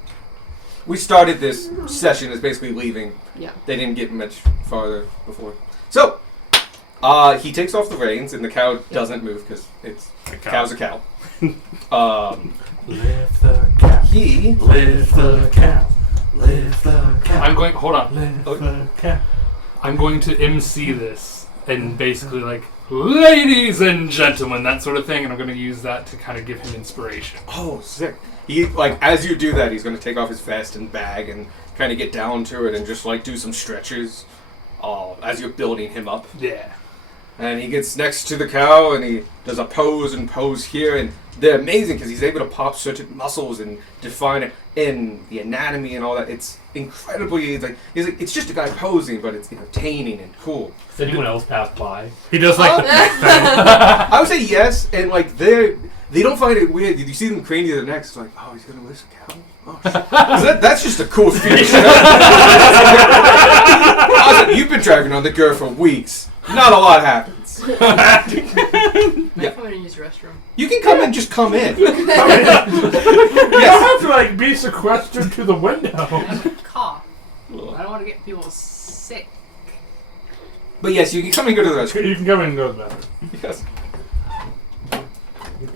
We started this session as basically leaving. Yeah. They didn't get much farther before. So, he takes off the reins, and the cow doesn't move because it's cow's a cow. Lift the cow. He Lift the cow. I'm going. Hold on. The cat. I'm going to MC this and basically like, ladies and gentlemen, that sort of thing, and I'm going to use that to kind of give him inspiration. Oh, sick. He, like, as you do that, he's going to take off his vest and bag and kind of get down to it and just, like, do some stretches as you're building him up. Yeah. And he gets next to the cow and he does a pose here, and they're amazing because he's able to pop certain muscles and define it in the anatomy and all that. It's incredibly, it's just a guy posing, but it's entertaining and cool. Does anyone else pass by? He does like the thing. I would say yes, and like they don't find it weird. You see them craning their necks, it's like, oh, he's gonna listen cow. Oh, shit. 'Cause that's just a cool feature. Awesome. You've been driving on the Gur for weeks. Not a lot happens. May I come in and use the restroom? You can come and just come in. You don't have to like be sequestered to the window. I have a cough. I don't want to get people sick. But yes, you can come and go to the restroom. You can come in and go to the bathroom. Yes.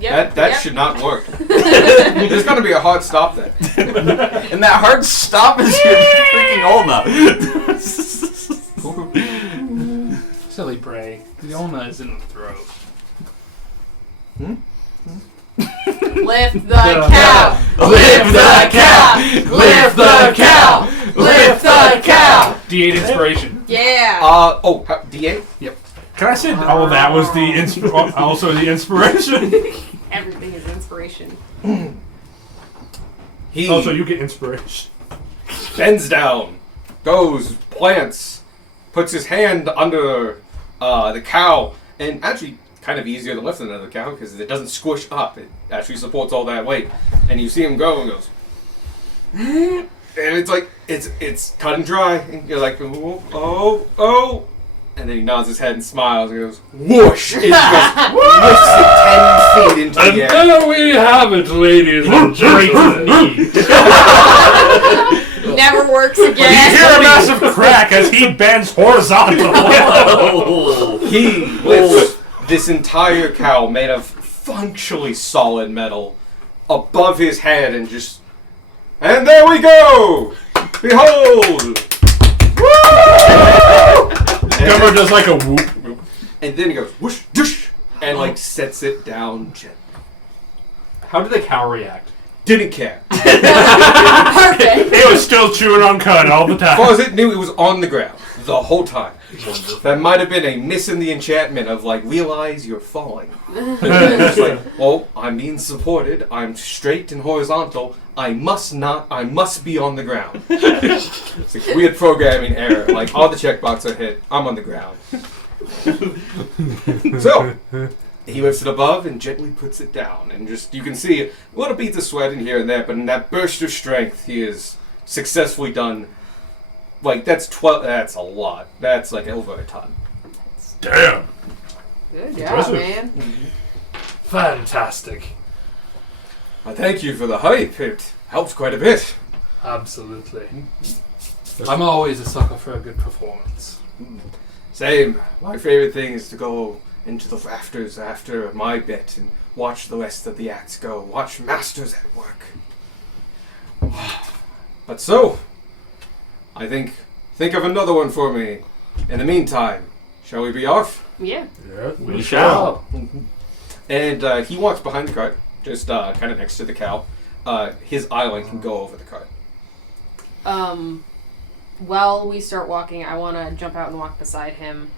Yep. That yep. should not work. There's gonna be a hard stop there. And that hard stop is your freaking ulna. Silly Bray. The ulna is in the throat. Lift the cow. Lift the cow! Lift the cow. Lift the cow. D8 inspiration. Yeah. D8? Can I say? Oh, that was the also the inspiration. Everything is inspiration. He Oh, so you get inspiration. bends down, goes, plants, puts his hand under the cow, and actually kind of easier to lift than another cow because it doesn't squish up. It actually supports all that weight. And you see him go and goes, and it's like it's cut and dry. And you're like, oh. And then he nods his head and smiles and goes, whoosh! It just lifts it 10 feet into And the air. there we have it, ladies and gentlemen. Never works You again. hear a massive crack as he bends horizontal. He lifts this entire cow made of functionally solid metal above his head and just... And there we go! Behold! Gummer does like a whoop. And then he goes whoosh, doosh, and like sets it down gently. How did the cow react? Didn't care. Perfect. He was still chewing on cud all the As far time. as it knew, it was on the ground the whole time. That might have been a miss in the enchantment of like, realize you're falling. It's like, well, I'm being supported. I'm straight and horizontal. I must be on the ground. It's like weird programming error. Like, all the checkboxes are hit. I'm on the ground. So, he lifts it above and gently puts it down. And just, you can see a little beads of sweat in here and there, but in that burst of strength, he has successfully done, like, that's a lot. That's like over a ton. Damn. Good job, Impressive. man. Fantastic. I thank you for the hype. It helps quite a bit. Absolutely. I'm always a sucker for a good performance. Same. My favorite thing is to go into the rafters after my bit and watch the rest of the acts go. Watch masters at work. But so, I think of another one for me. In the meantime, shall we be off? Yeah. Yeah, We shall. And he walks behind the cart, just kind of next to the cow. His island can go over the cart. While we start walking, I want to jump out and walk beside him.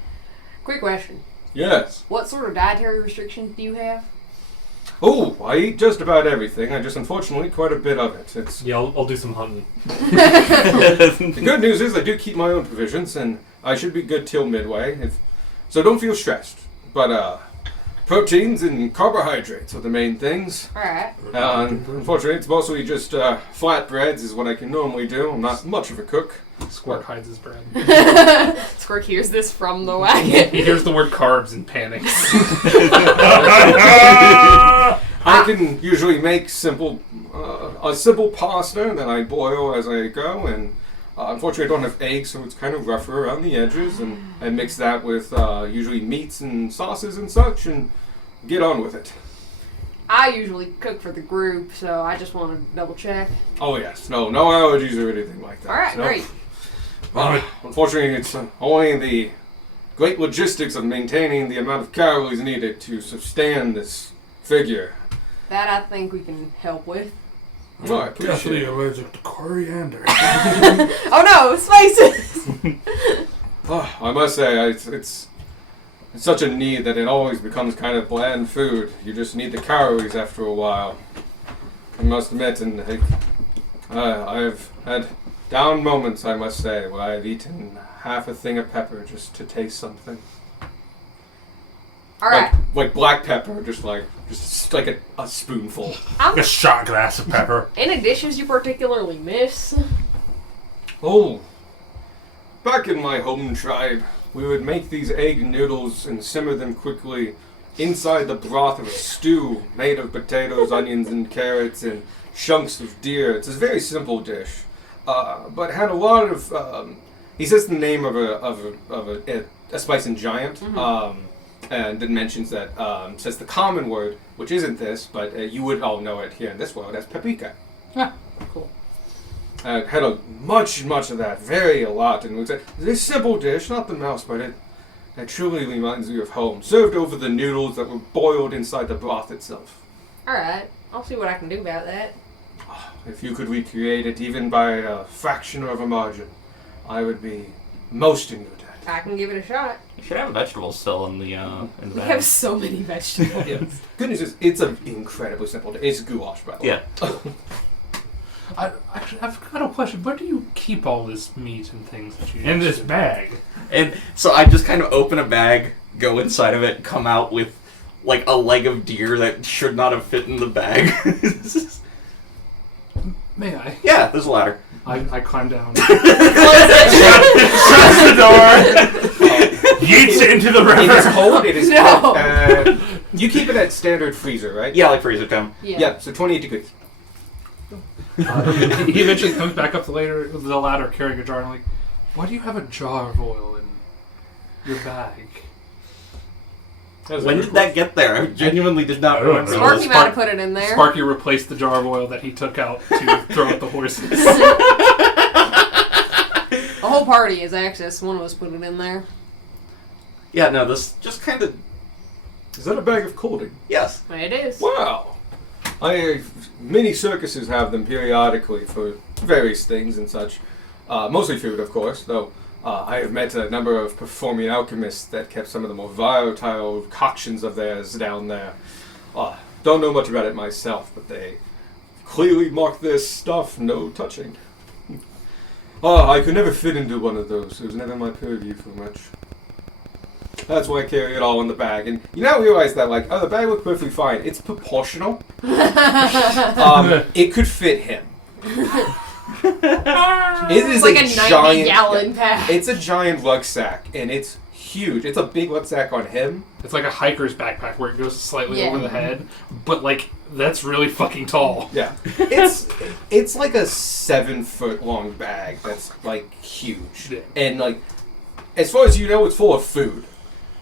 Quick question. Yes. What sort of dietary restrictions do you have? Oh, I eat just about everything. I just unfortunately eat quite a bit of it. It's Yeah, I'll do some hunting. the good news is I do keep my own provisions, and I should be good till midway. So don't feel stressed. But proteins and carbohydrates are the main things. Alright. Unfortunately, it's mostly just flatbreads is what I can normally do. I'm not much of a cook. Squirt hides his bread. Squirk hears this from the wagon. He hears the word carbs and panics. I can usually make a simple pasta that I boil as I go, and unfortunately I don't have eggs, so it's kind of rougher around the edges, and I mix that with usually meats and sauces and such, and get on with it. I usually cook for the group, so I just want to double check. Oh yes, no allergies or anything like that. All right, No. great. Unfortunately, it's only the great logistics of maintaining the amount of calories needed to sustain this figure. That I think we can help with. Well, I appreciate Definitely it. allergic to coriander. Oh no, spices! Oh, I must say, it's such a need that it always becomes kind of bland food. You just need the calories after a while. I must admit, and I've had down moments, I must say, where I've eaten half a thing of pepper just to taste something. All right. Like black pepper, just like a spoonful. A shot glass of pepper. Any dishes you particularly miss? Oh, back in my home tribe, we would make these egg noodles and simmer them quickly inside the broth of a stew made of potatoes, onions, and carrots and chunks of deer. It's a very simple dish, but had a lot of. He says the name of a spicing giant, and then mentions that says the common word, which isn't this, but you would all know it here in this world as paprika. Ah, cool. Had much of that, a lot, and it was a simple dish, not the mouse, but it truly reminds me of home. Served over the noodles that were boiled inside the broth itself. All right. I'll see what I can do about that. If you could recreate it even by a fraction of a margin, I would be most in your debt. I can give it a shot. You should have vegetables still in the We bag. have so many vegetables. Yeah. Good news is, it's an incredibly simple dish. It's goulash, by the way. Yeah. Actually, I've got a question. Where do you keep all this meat and things that you in this bag? And so I just kind of open a bag, go inside of it, come out with like a leg of deer that should not have fit in the bag. May I? Yeah, there's a ladder. I climb down. Shuts the door. Yeets it into the It is river. cold. It is No. cold. You keep it at standard freezer, right? Yeah, like freezer temp. Yeah. So 28 degrees. He eventually comes back up the ladder carrying a jar, and I'm like, why do you have a jar of oil in your bag? When did that get there? I genuinely did not remember. Sparky might have put it in there. Sparky replaced the jar of oil that he took out to throw at the horses. The whole party has access. One of us put it in there. Yeah, no, this just kind of... Is that a bag of colding? Yes. It is. Wow. Many circuses have them periodically for various things and such. Mostly food, of course, though I have met a number of performing alchemists that kept some of the more volatile concoctions of theirs down there. Don't know much about it myself, but they clearly mark their stuff no touching. I could never fit into one of those. It was never my purview for much. That's why I carry it all in the bag. And you now realize that, like, the bag looked perfectly fine. It's proportional. It could fit him. It is It's like a giant 90-gallon pack. It's a giant rucksack, and it's huge. It's a big rucksack on him. It's like a hiker's backpack where it goes slightly Yeah. over the head, but like that's really fucking tall. Yeah. It's like a 7-foot long bag that's like huge. Yeah. And like as far as you know, it's full of food.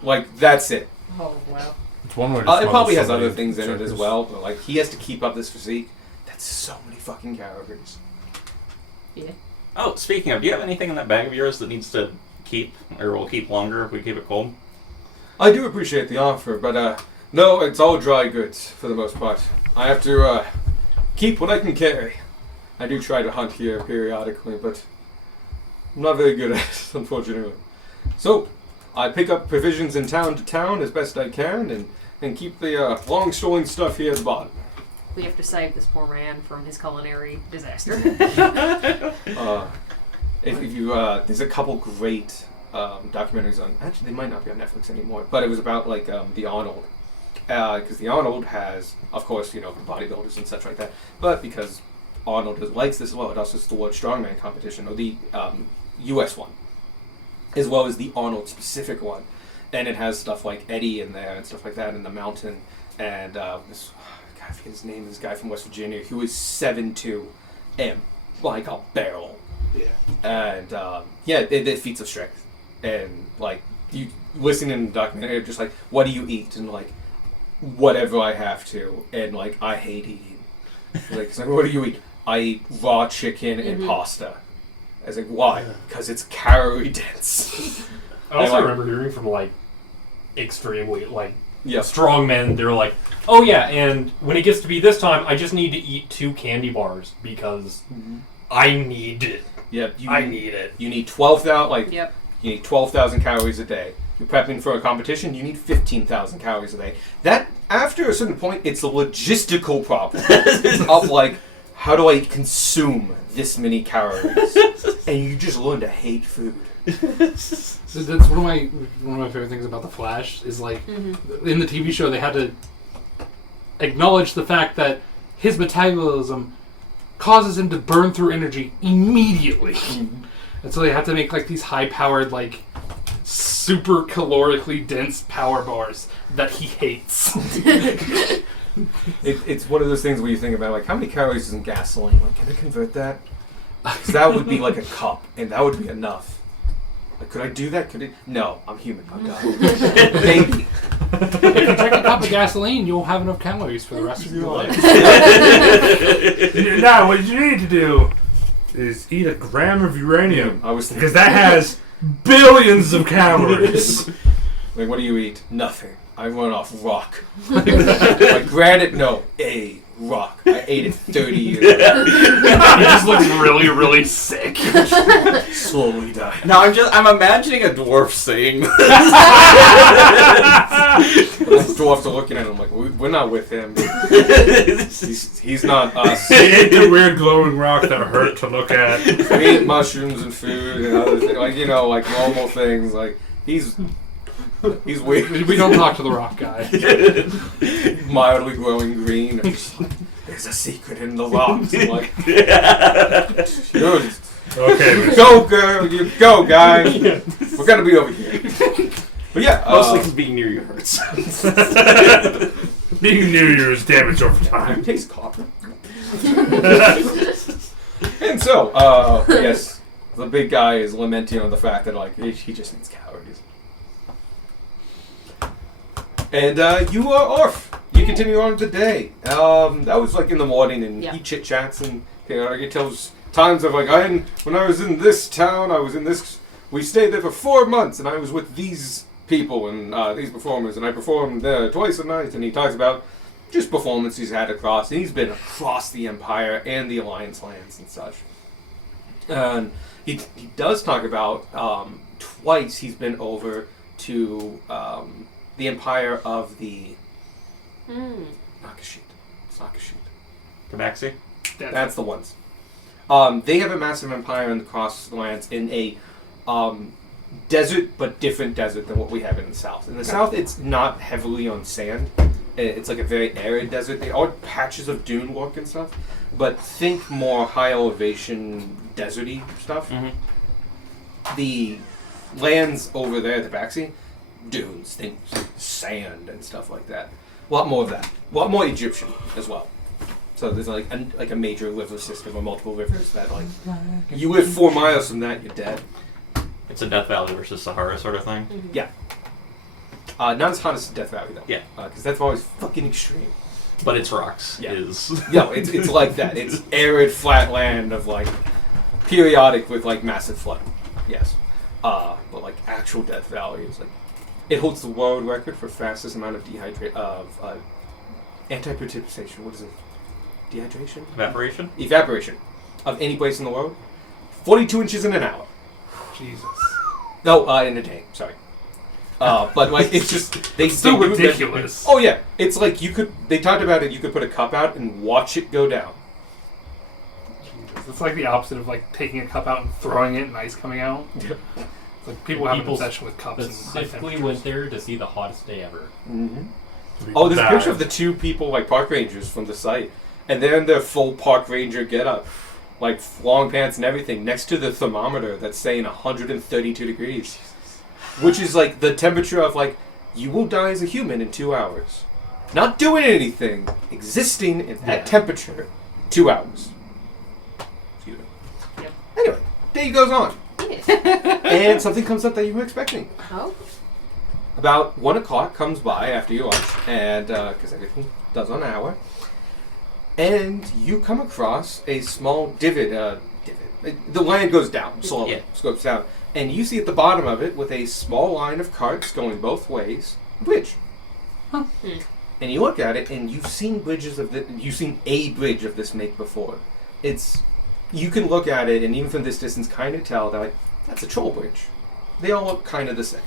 Like that's it. Oh, wow. It's one way to It smuggle probably has somebody other things in it as circus. well, but like he has to keep up this physique. That's so many fucking calories. Oh, speaking of, do you have anything in that bag of yours that needs to keep, or will keep longer if we keep it cold? I do appreciate the offer, but no, it's all dry goods for the most part. I have to keep what I can carry. I do try to hunt here periodically, but I'm not very good at it, unfortunately. So, I pick up provisions in town to town as best I can, and keep the long-stolen stuff here at the bottom. We have to save this poor man from his culinary disaster. If you, there's a couple great documentaries on. Actually, they might not be on Netflix anymore, but it was about like the Arnold, because the Arnold has, of course, you know, bodybuilders and such like that. But because Arnold likes this as well, it also has the World Strongman competition, or the U.S. one, as well as the Arnold specific one, and it has stuff like Eddie in there and stuff like that in the mountain, and this. I forget his name, this guy from West Virginia, who is 7'2", and like a barrel. Yeah. And they're feats of strength. And like you listening to the documentary, just like, what do you eat? And like, whatever I have to, and like I hate eating. Like, it's like, what do you eat? I eat raw chicken and pasta. I was like, why? Because it's calorie dense. I also like- remember hearing from like extremely like Yeah. strong men. They're like, oh yeah, and when it gets to be this time, I just need to eat 2 candy bars because I need it. Yeah. I need it. You need 12,000. Like, Yep. you need 12,000 calories a day. You're prepping for a competition. You need 15,000 calories a day. That after a certain point, it's a logistical problem of like, how do I consume this many calories? And you just learn to hate food. So that's one of my favorite things about the Flash is like in the TV show they had to acknowledge the fact that his metabolism causes him to burn through energy immediately, and so they have to make like these high-powered like super calorically dense power bars that he hates. It's one of those things where you think about like, how many calories is in gasoline? Like, can I convert that? 'Cause that would be like a cup, and that would be enough. Like, could I do that? Could it? No, I'm human. I'm God. Maybe. If you drink a cup of gasoline, you'll have enough calories for the rest of your life. Now, what you need to do is eat a gram of uranium. I was thinking, Because that has billions of calories. like, what do you eat? Nothing. I run off rock. Like, granite, no, a rock. I ate it 30 years ago. He just looks really, really sick. Slowly die. Now I'm imagining a dwarf saying this. The dwarfs are looking at him like, we're not with him. He's not us. They ate the weird glowing rock that hurt to look at. We eat mushrooms and food and other things, like, you know, like normal things. Like, he's weird. We don't talk to the rock guy. Mildly glowing green. I'm just like, there's a secret in the rocks. I'm like, sure. Okay, Go, girl. You go, guys. We're gonna be over here. But yeah, Mostly because being near you hurts. being New Year's damage over I time. taste copper. And so, yes, the big guy is lamenting on the fact that like he just needs calories. And you are off. You continue on with the day. That was like in the morning, and Yeah. he chit chats and he tells times of like when I was in this town, I was in this. We stayed there for 4 months, and I was with these people and these performers, and I performed there twice a night. And he talks about just performances he's had across, and he's been across the Empire and the Alliance lands and such. And he does talk about twice he's been over to the Empire of the Nakashit. It's Nakashit. Tabaxi? That's the ones. They have a massive empire across the lands in a desert, but different desert than what we have in the south. In the south, it's not heavily on sand. It's like a very arid desert. They are patches of dune work and stuff, but think more high elevation, deserty stuff. Mhm. The lands over there, the Baxi, dunes, think sand and stuff like that. A lot more of that. A lot more Egyptian as well. So there's like a major river system or multiple rivers that like you live 4 miles from that, you're dead. It's a Death Valley versus Sahara sort of thing. Not as hot as Death Valley though. Yeah. Because Death Valley is fucking extreme. But its rocks Yeah. is. No, it's like that. It's arid, flat land of like periodic with like massive flooding. Yes. But like actual Death Valley is like it holds the world record for fastest amount of anti-precipitation. What is it? Dehydration? Evaporation? Evaporation of any place in the world. 42 inches in an hour. Jesus. No, in a day. Sorry. But like it's just It's still do it- ridiculous. Oh yeah, it's like you could. They talked about it. You could put a cup out and watch it go down. It's like the opposite of like taking a cup out and throwing it and ice coming out. Yep. It's like people have an People obsession with cups and high Specifically temperatures. went there to see the hottest day ever. Oh, there's a picture of the 2 people, like park rangers from the site, and they're in their full park ranger getup, like long pants and everything, next to the thermometer that's saying 132 degrees, which is like the temperature of like you will die as a human in 2 hours, not doing anything, existing in that temperature, 2 hours. Excuse me. Yep. Anyway, day goes on, Yes. and something comes up that you were expecting. Oh. About 1 o'clock comes by after your lunch, and because everything does on an hour, and you come across a small divot. The land goes down slowly, Yeah. scopes down, and you see at the bottom of it, with a small line of carts going both ways, a bridge. Huh. And you look at it, and you've seen you've seen a bridge of this make before. You can look at it, and even from this distance, kind of tell that that's a troll bridge. They all look kind of the same.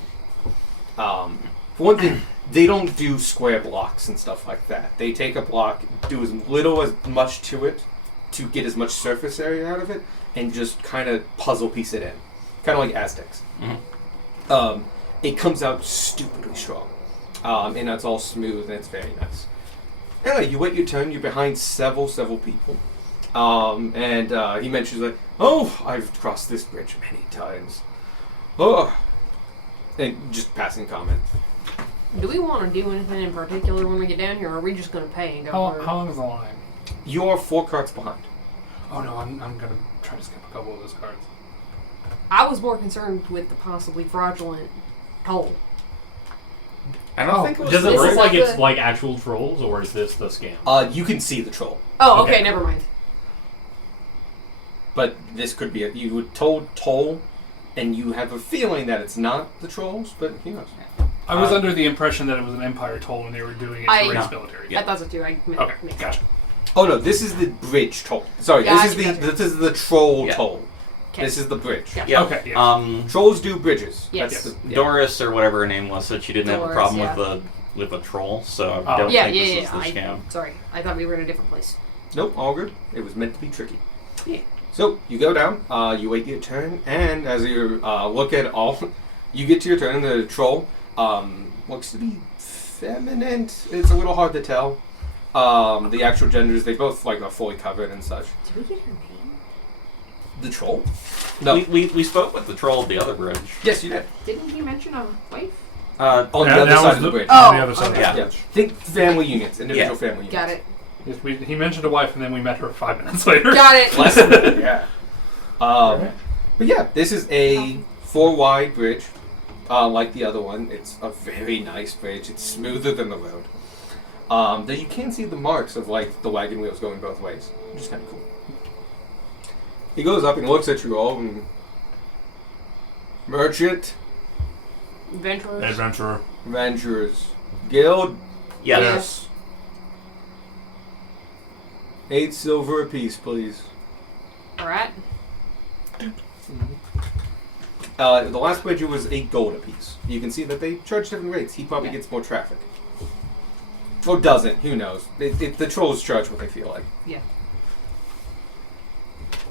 For one thing, they don't do square blocks and stuff like that. They take a block, do as little as much to it to get as much surface area out of it, and just kind of puzzle piece it in. Kind of like Aztecs. Mhm. It comes out stupidly strong. And it's all smooth, and it's very nice. Anyway, you wait your turn. You're behind several people. And he mentions like, "Oh, I've crossed this bridge many times." Oh, and just passing comment. Do we want to do anything in particular when we get down here, or are we just going to pay and go How through? long is the line? You're 4 carts behind. Oh no, I'm gonna try to skip a couple of those cards. I was more concerned with the possibly fraudulent toll. I don't Oh, think it was Does it This look is like the- it's like actual trolls, or is this the scam? You can see the troll, Oh, okay, Okay. never mind. but this could be you were told toll, and you have a feeling that it's not the trolls, but who knows? I was under the impression that it was an Empire toll when they were doing it I- to raise No. military. I thought so too. I meant Okay, mixed gotcha. up. Oh no, this is the bridge toll. Sorry, Gotcha, this gotcha. is the troll Yeah. toll. Okay. This is the bridge. Yeah. Yeah. Okay, yeah. Trolls do bridges. Yes. That's the, yeah. Doris or whatever her name was said she didn't have a Doris, problem yeah. with a troll, so I Oh. don't Yeah, think yeah, this yeah. is the scam. Sorry, I thought we were in a different place. Nope, all good. It was meant to be tricky. Yeah. So you go down, you wait your turn, and as you look at all, you get to your turn, and the troll looks to be feminine. It's a little hard to tell. The actual genders, they both like are fully covered and such. Did we get her name? The troll? No. We spoke with the troll at the other bridge. Yes, you did. Didn't he mention a wife? On the Yeah, other that side was of the bridge. Oh, on the other side okay. of the Yeah. bridge. Think family units, individual family units. Got it. Yes, he mentioned a wife, and then we met her 5 minutes later. Got it. Less than that, yeah. But yeah, this is a 4-wide bridge, like the other one. It's a very nice bridge. It's smoother than the road. Though you can see the marks of like the wagon wheels going both ways, which is kind of cool. He goes up and looks at you all and merchant, Adventurers. Adventurer. adventurers, guild, Yes. 8 silver apiece, please. All right. The last bridge was 8 gold apiece. You can see that they charge different rates. He probably Yeah. gets more traffic. Or doesn't, who knows. The trolls charge what they feel like. Yeah.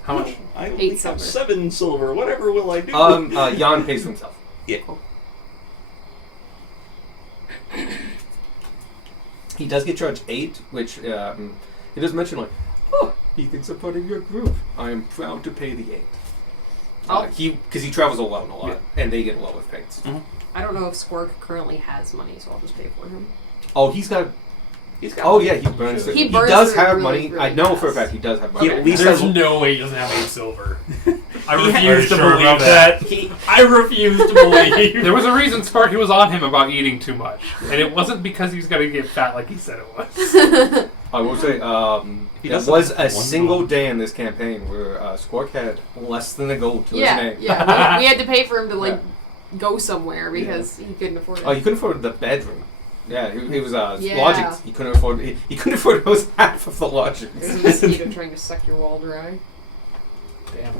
How much? I only 8 have silver. 7 silver. Whatever will I do? Jan pays for himself. Yeah. He does get charged 8, which he does mention like, oh, he thinks I'm part of your group. I am proud to pay the 8. Oh. Because he travels alone a lot, and they get low with pates. I don't know if Squirk currently has money, so I'll just pay for him. Oh, he's got. He's got Oh yeah, he burns. He He burns does through have really, money. really I know for a fast. fact he does have money. He at least There's has no way he doesn't have 8 silver. I He- refuse Are you to sure believe about that. He, I refuse to believe. There was a reason Sparky was on him about eating too much, and it wasn't because he was going to get fat like he said it was. I will say, He there doesn't was have a one single gold. day in this campaign where Squark had less than a gold to his Yeah, name. yeah. We had to pay for him to go somewhere because he couldn't afford it. Oh, you couldn't afford the bedroom. Yeah, he was Yeah. lodgings. He couldn't afford. He couldn't afford it was half of the There's a lodgings. mosquito trying to suck your wall dry. Damn.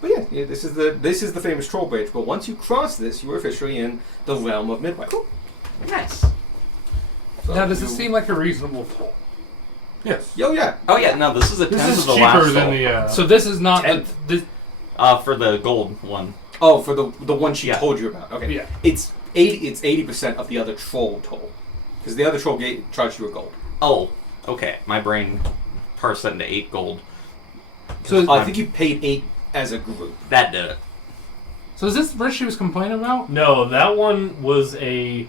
But yeah, this is the famous troll bridge. But once you cross this, you are officially in the realm of Midway. Nice. So Now, does you- this seem like a reasonable toll? Yes. Yo, yeah. oh yeah, no, this is a This tenth is of the cheaper last than soul. the. So this is not Tenth. this. For the gold one. Oh, for the one she Yeah. told you about. Okay. Yeah. It's 80% of the other troll toll, because the other troll gate charged you a gold. Oh, okay. My brain parsed that into 8 gold. So, I think you paid 8 as a group. That did it. so is this the bridge she was complaining about? No, that one was a,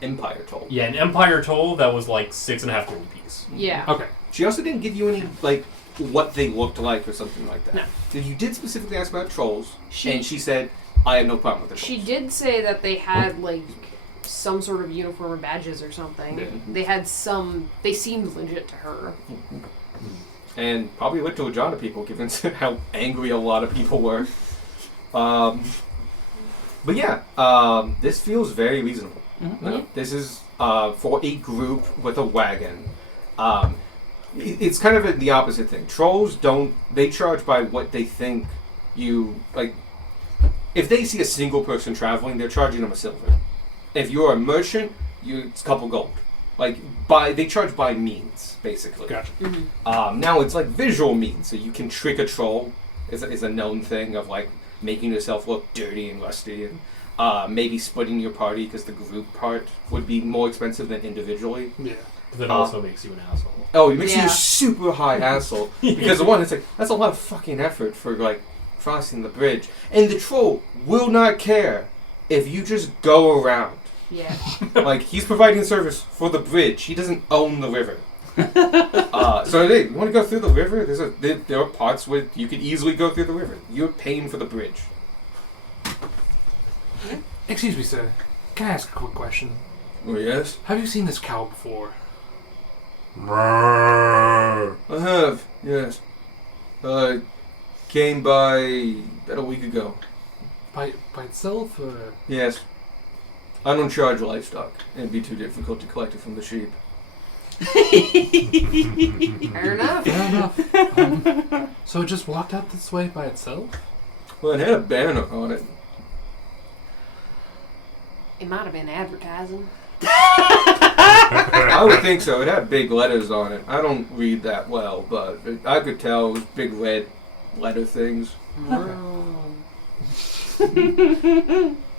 Empire toll. an Empire toll that was like 6.5 gold piece. Yeah. Okay. She also didn't give you any like what they looked like or something like that. No. So you did specifically ask about trolls, She- and she said, "I have no problem with the She trolls." did say that they had like some sort of uniform or badges or something. Yeah. They had some. They seemed legit to her. And probably went to a lot of people, given how angry a lot of people were. But yeah, this feels very reasonable. This is for a group with a wagon. It's kind of the opposite thing. Trolls don't. They charge by what they think you like. If they see a single person traveling, they're charging them a silver. If you're a merchant, it's a couple gold. Like they charge by means, basically. Gotcha. Now it's like visual means, so you can trick a troll. Is a known thing of like making yourself look dirty and rusty, and maybe splitting your party because the group part would be more expensive than individually. Yeah. But that also makes you an asshole. Oh, it makes you Yeah. a super high asshole because the one it's like that's a lot of fucking effort for like crossing the bridge, and the troll will not care if you just go around. Yeah. Like he's providing service for the bridge. He doesn't own the river. So hey, you want to go through the river? There are parts where you could easily go through the river. You're paying for the bridge. Excuse me, sir. Can I ask a quick question? Oh yes, Have you seen this cow before? I have. Yes, came by about a week ago. By itself, or? Yes, I don't charge livestock. It'd be too difficult to collect it from the sheep. Fair enough. Fair enough. So it just walked out this way by itself? Well, it had a banner on it. It might have been advertising. I would think so. It had big letters on it. I don't read that well, but I could tell it was big red letter things. Oh.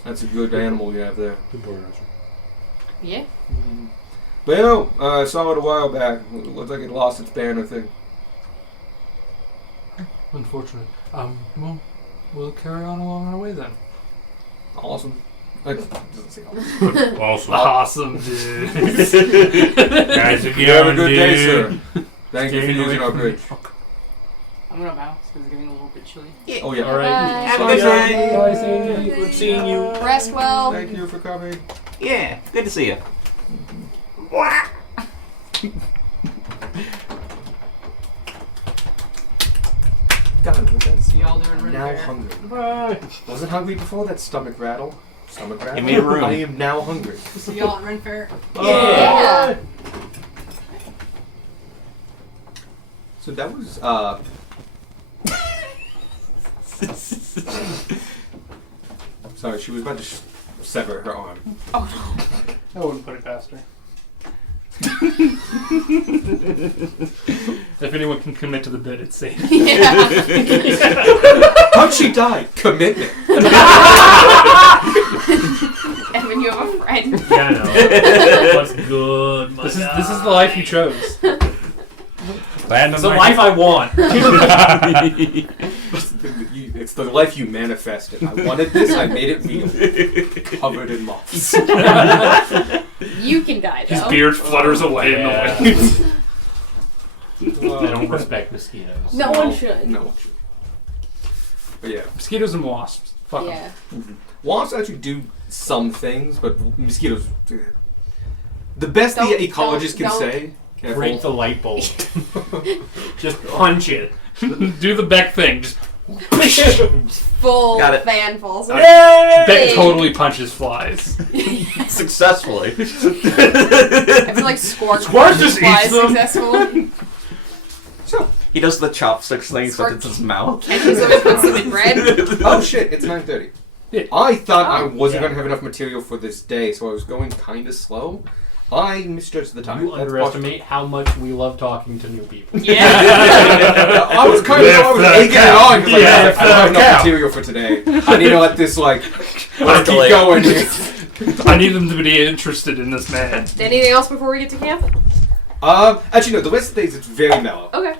That's a good animal you have there. Yeah. But you know, I saw it a while back. It looks like it lost its banner thing. Unfortunate. Well, we'll carry on along our way then. Awesome. Doesn't say awesome. Awesome, dude. Guys, You have a good day, sir. Thank you for using our bridge. I'm gonna bounce because it's getting a little bit chilly. Oh yeah. All right. Bye. Have a good night. Bye, Sandy. Good seeing you. Rest well. Thank you for coming. Yeah, good to see you. God, was that See y'all doing now Ren Fair. hungry. Bye. Wasn't hungry before that stomach rattle. Stomach rattle. It made room. I am now hungry. See y'all at Ren Fair. Yeah. So that was Sorry, she was about to sever her arm. I wouldn't put it past her. If anyone can commit to the bit, it's safe. How'd she die? Commitment. Evan, you have a friend. Yeah, I know. What's good, my This is guy? the life you chose. It's the life I want. It's the life you manifested. I wanted this, I made it real. Covered in moths. You can die though. His beard flutters away in the wind. I don't respect mosquitoes. No one should. No one should. But yeah. Mosquitoes and wasps. Fuck 'em. Yeah. Wasps actually do some things, but mosquitoes. The best the Don't- ecologist can don't. say. Careful. Break the light bulb. Just punch it. Do the Beck thing. Just Full Got it. fan falls. Beck totally punches flies. Successfully. I feel like Squark Squark just flies eats them. successfully. So, He does the chopsticks thing except it's his mouth. And he's always puts them in red. oh shit, it's 9:30. Yeah. I thought I Oh. wasn't Yeah. going to have enough material for this day, so I was going kind of slow. I misjudged the time. You That's underestimate how much we love talking to new people. Yeah. I was kind of egging it on because Yeah, I don't have enough material for today. I need to let this keep Escalate. going. I need them to be interested in this man. Anything else before we get to camp? Actually, no. The rest of the days it's very mellow. Okay.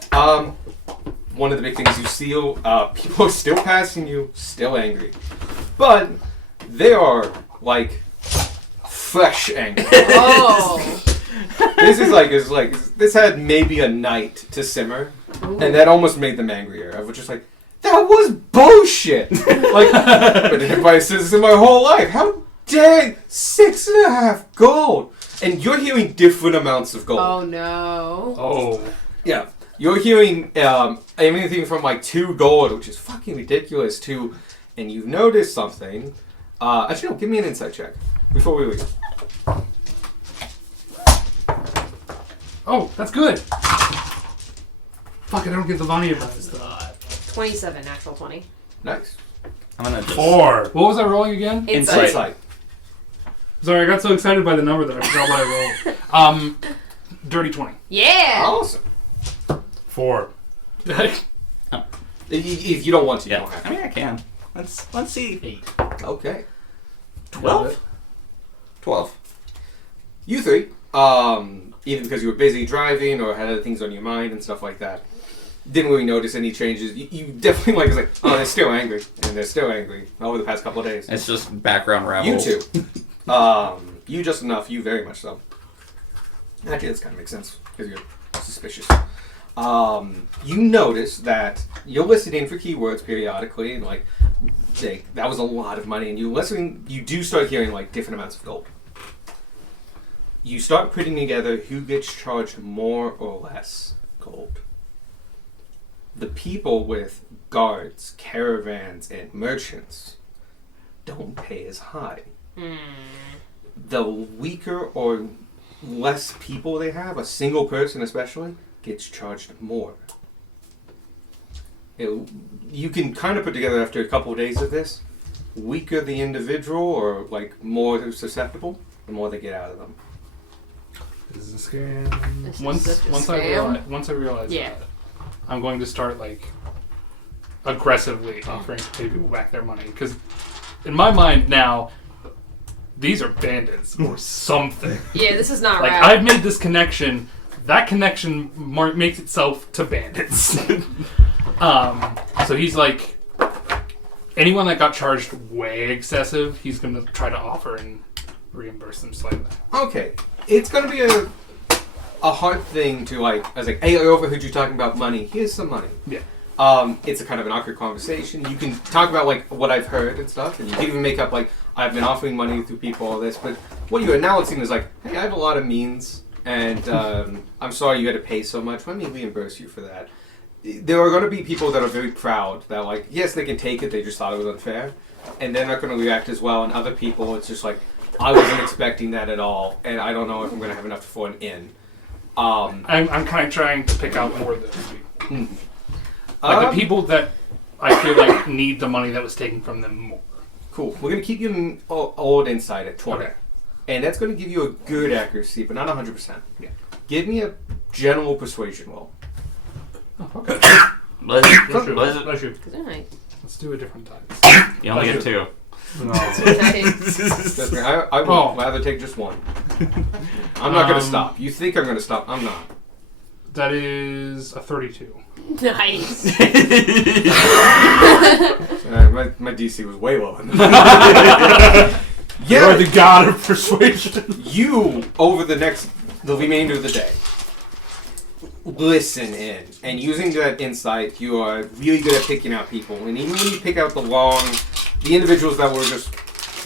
One of the big things you see, people are still passing you, still angry, but they are like fresh angry. Oh. This had maybe a night to simmer, And that almost made them angrier. I was just like, that was bullshit! Like, but everybody says this in my whole life. How dare 6.5 gold? And you're hearing different amounts of gold. Oh no. Oh. Yeah. You're hearing anything from like 2 gold, which is fucking ridiculous, to, and you've noticed something. Actually, no, give me an insight check before we leave. Oh, that's good. Fuck, I don't give the money about this stuff. 27, natural 20. Nice. I'm gonna just 4. What was I rolling again? Insight. Insight. Sorry, I got so excited by the number that I forgot what I rolled. Dirty 20. Yeah! Awesome. 4. If you don't want to, you Yeah. don't have I to. mean, I can. Let's see. 8. Okay. 12. 12. You three, either because you were busy driving or had other things on your mind and stuff like that, didn't really notice any changes. You definitely like, it's like, oh, they're still angry, and they're still angry over the past couple of days. It's just background rabble. You two. You just enough, you very much so. Actually, this kind of makes sense, because you're suspicious. You notice that you're listening for keywords periodically, and like, that was a lot of money, and you do start hearing like different amounts of gold. You start putting together who gets charged more or less gold. The people with guards, caravans, and merchants don't pay as high. The weaker or less people they have, a single person especially, gets charged more. You can kind of put together after a couple of days of this, weaker the individual or like more susceptible, the more they get out of them. This is a scam. This is Once such a once scam. I realize Yeah. that, I'm going to start like aggressively offering to pay people back their money, because in my mind now, these are bandits or something. Yeah, this is not Like right. I've made this connection. That connection makes itself to bandits. So he's like, anyone that got charged way excessive, he's gonna try to offer and reimburse them slightly. Okay, it's gonna be a hard thing to like. I was like, hey, I overheard you talking about money. Here's some money. Yeah. It's a kind of an awkward conversation. You can talk about like what I've heard and stuff, and you can even make up like I've been offering money through people, all this. But what you're announcing is like, hey, I have a lot of means, and I'm sorry you had to pay so much. Let me reimburse you for that. There are going to be people that are very proud that like, yes, they can take it. They just thought it was unfair, and they're not going to react as well. And other people, it's just like, I wasn't expecting that at all, and I don't know if I'm going to have enough for an in. I'm kind of trying to pick out more of those people. Like Um, the people that I feel like need the money that was taken from them more. Cool. We're going to keep you in old insight at 20. Okay. And that's going to give you a good accuracy, but not 100%. Yeah. Give me a general persuasion roll. Oh, okay. Bless Bless you. it. Bless you. Alright. Let's do a different time. You only get 2. No. Trust me, I would Oh. rather take just one. I'm not going to stop. You think I'm going to stop. I'm not. That is a 32. Nice. My DC was way lower than that. You're the god of persuasion. You, over the remainder of the day, listen in. And using that insight, you are really good at picking out people. And even when you pick out the individuals that were just,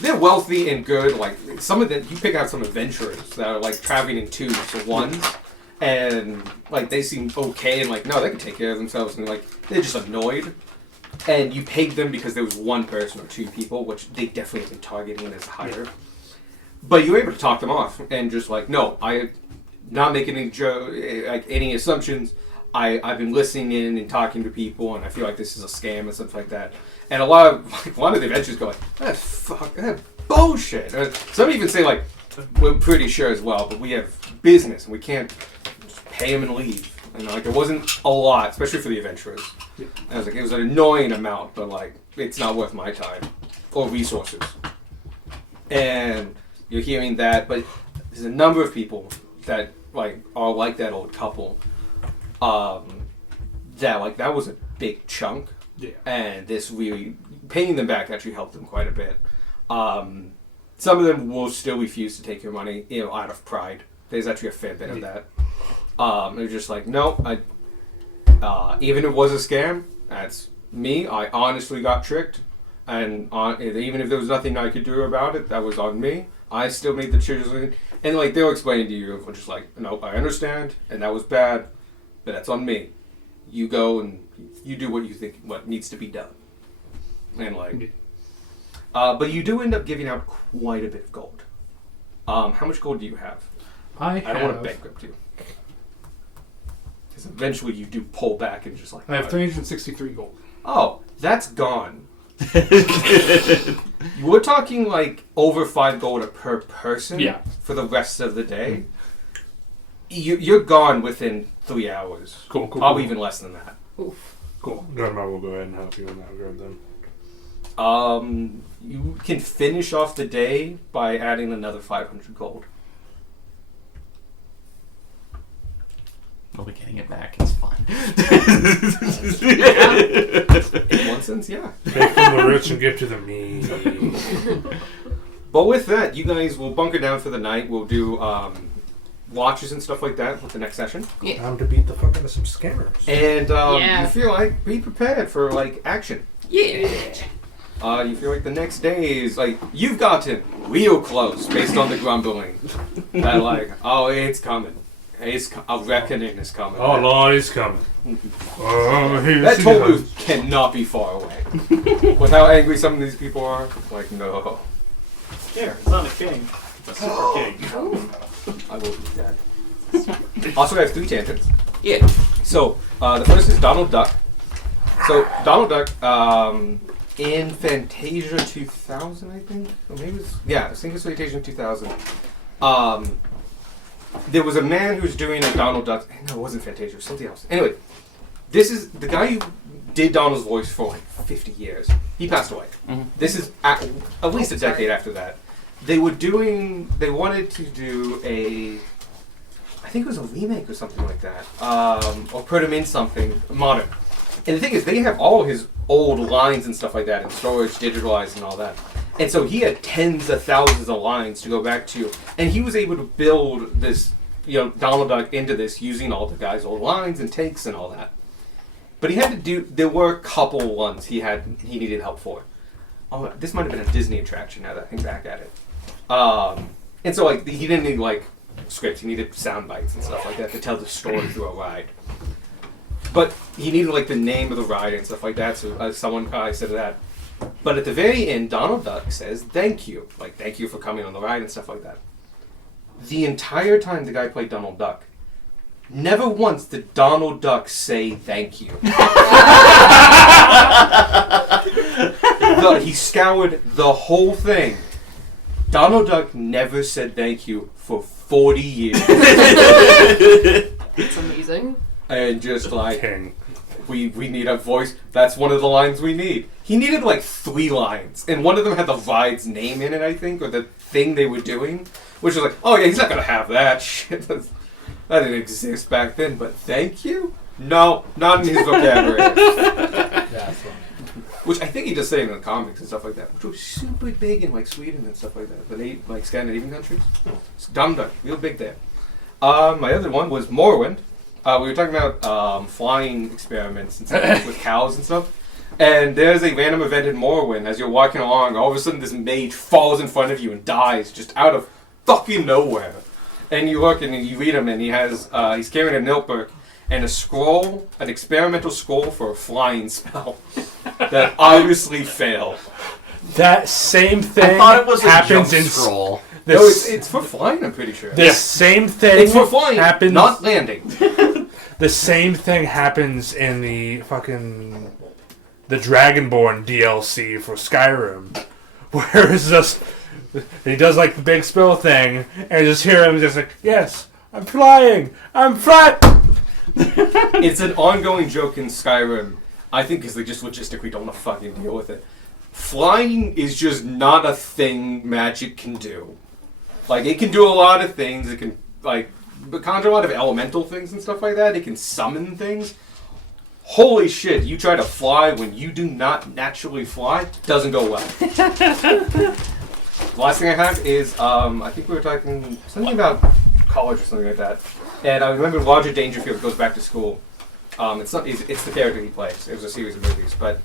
they're wealthy and good, like, some of them, you pick out some adventurers that are, like, traveling in 2s or 1s. And, like, they seem okay and, like, no, they can take care of themselves. And, like, they're just annoyed. And you paid them because there was 1 person or 2 people, which they definitely have been targeting as higher. But you were able to talk them off and just like, no, I'm not making any assumptions. I've been listening in and talking to people, and I feel like this is a scam and stuff like that. And a lot of the adventures go like, that's bullshit. Some even say like, we're pretty sure as well, but we have business and we can't just pay them and leave. And like, it wasn't a lot, especially for the adventurers. Yeah. I was like, it was an annoying amount, but like, it's not worth my time or resources. And you're hearing that, but there's a number of people that like are like that old couple. That like that was a big chunk, Yeah. and this really paying them back actually helped them quite a bit. Some of them will still refuse to take your money, out of pride. There's actually a fair bit of that. They're just like, no, Even if it was a scam, that's me. I honestly got tricked, and even if there was nothing I could do about it, that was on me. I still made the decision, and like they'll explain to you, just like, no, I understand, and that was bad, but that's on me. You go and you do what you think what needs to be done, and like, but you do end up giving out quite a bit of gold. How much gold do you have? I don't want to bankrupt you. Because eventually you do pull back and just like... I have 363 gold. Oh, that's gone. We're talking like over 5 gold per person for the rest of the day. You're gone within 3 hours. Cool. Probably even less than that. Oof. Cool. Grandma will go ahead and help you in that regard then. You can finish off the day by adding another 500 gold. We'll be getting it back. It's fine. In one sense, yeah. Take from the rich and give to the mean. But with that, you guys will bunker down for the night. We'll do watches and stuff like that with the next session. Time to beat the fuck out of some scammers. And Yeah. you feel like be prepared for like action. Yeah. You feel like the next day is like you've gotten real close based on the grumbling. That like, oh, it's coming. A reckoning is coming. Oh Lord, he's coming. Oh, he's That Tolu cannot be far away. With how angry some of these people are, like no. Here, it's not a king. It's a super king. I will eat that. Also, I have 3 tangents. Yeah. So the first is Donald Duck. So Donald Duck, in Fantasia 2000, I think, or maybe it was, I think it was Fantasia 2000. There was a man who was doing a Donald Duck. No, it wasn't Fantasia. It was something else. Anyway, this is the guy who did Donald's voice for like 50 years. He passed away. Mhm. This is at least a decade after that. They wanted to do I think it was a remake or something like that, or put him in something modern. And the thing is, they have all his old lines and stuff like that in storage, digitalized and all that. And so he had tens of thousands of lines to go back to, and he was able to build this, Donald Duck into this using all the guy's old lines and takes and all that. But he had to do. There were a couple ones he needed help for. Oh, this might have been a Disney attraction. Now that I think back at it, and so like he didn't need like scripts. He needed sound bites and stuff like that to tell the story through a ride. But he needed like the name of the ride and stuff like that. So someone said that. But at the very end, Donald Duck says, thank you. Like, thank you for coming on the ride and stuff like that. The entire time the guy played Donald Duck, never once did Donald Duck say thank you. He scoured the whole thing. Donald Duck never said thank you for 40 years. It's amazing. And just like, King. we need a voice. That's one of the lines we need. He needed like 3 lines, and one of them had the ride's name in it, I think, or the thing they were doing, which was like, oh yeah, he's not gonna have that shit. That didn't exist back then. But thank you? No, not in his vocabulary. That's funny. Which I think he just said in the comics and stuff like that, which was super big in like Sweden and stuff like that. But they like Scandinavian countries, it's Donald Duck, real big there. My other one was Morrowind. We were talking about flying experiments and stuff with cows and stuff. And there's a random event in Morrowind. As you're walking along, all of a sudden this mage falls in front of you and dies just out of fucking nowhere. And you look and you read him, and he's carrying a notebook and a scroll, an experimental scroll for a flying spell that obviously failed. That same thing I thought it was a happens jump in scroll. No, it's for flying, I'm pretty sure. The same thing It's for flying, happens. not landing. The same thing happens in the Dragonborn DLC for Skyrim, where it's just he does like the big spell thing, and just hear him just like, yes, I'm flying. It's an ongoing joke in Skyrim, I think, because they just logistically don't want to fucking deal with it. Flying is just not a thing magic can do. Like, it can do a lot of things. It can, like, conjure a lot of elemental things and stuff like that. It can summon things. Holy shit, you try to fly when you do not naturally fly, doesn't go well. The last thing I have is, I think we were talking something about college or something like that. And I remember Roger Dangerfield goes back to school. It's not. It's the character he plays. It was a series of movies, but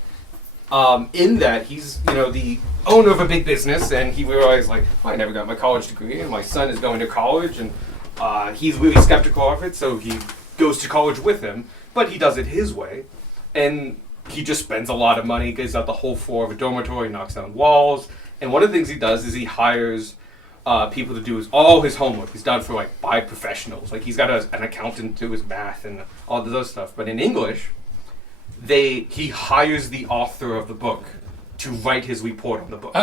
in that he's the owner of a big business, and he realized like I never got my college degree, and my son is going to college, and he's really skeptical of it, so he goes to college with him, but he does it his way, and he just spends a lot of money, gives out the whole floor of a dormitory, knocks down walls, and one of the things he does is he hires people to do all his homework. He's done for by professionals. Like he's got an accountant do his math and all this other stuff. But in English, he hires the author of the book to write his report on the book.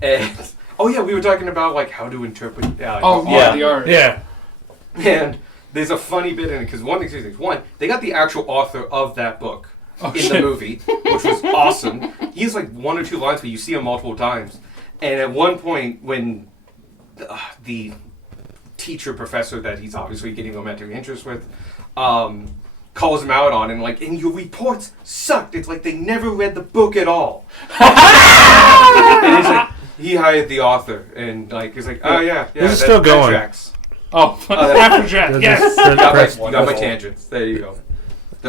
And we were talking about how to interpret. the art. Yeah. And there's a funny bit in it because one thing. One, they got the actual author of that book the movie, which was awesome. He has one or two lines, but you see him multiple times. And at one point, when the teacher professor that he's obviously getting romantic interest with calls him out on, and your reports sucked. It's like they never read the book at all. And it's he hired the author, and he's like, oh yeah, This is still going. Tracks. Oh, Afrojack, yes. You got my tangents. There you go.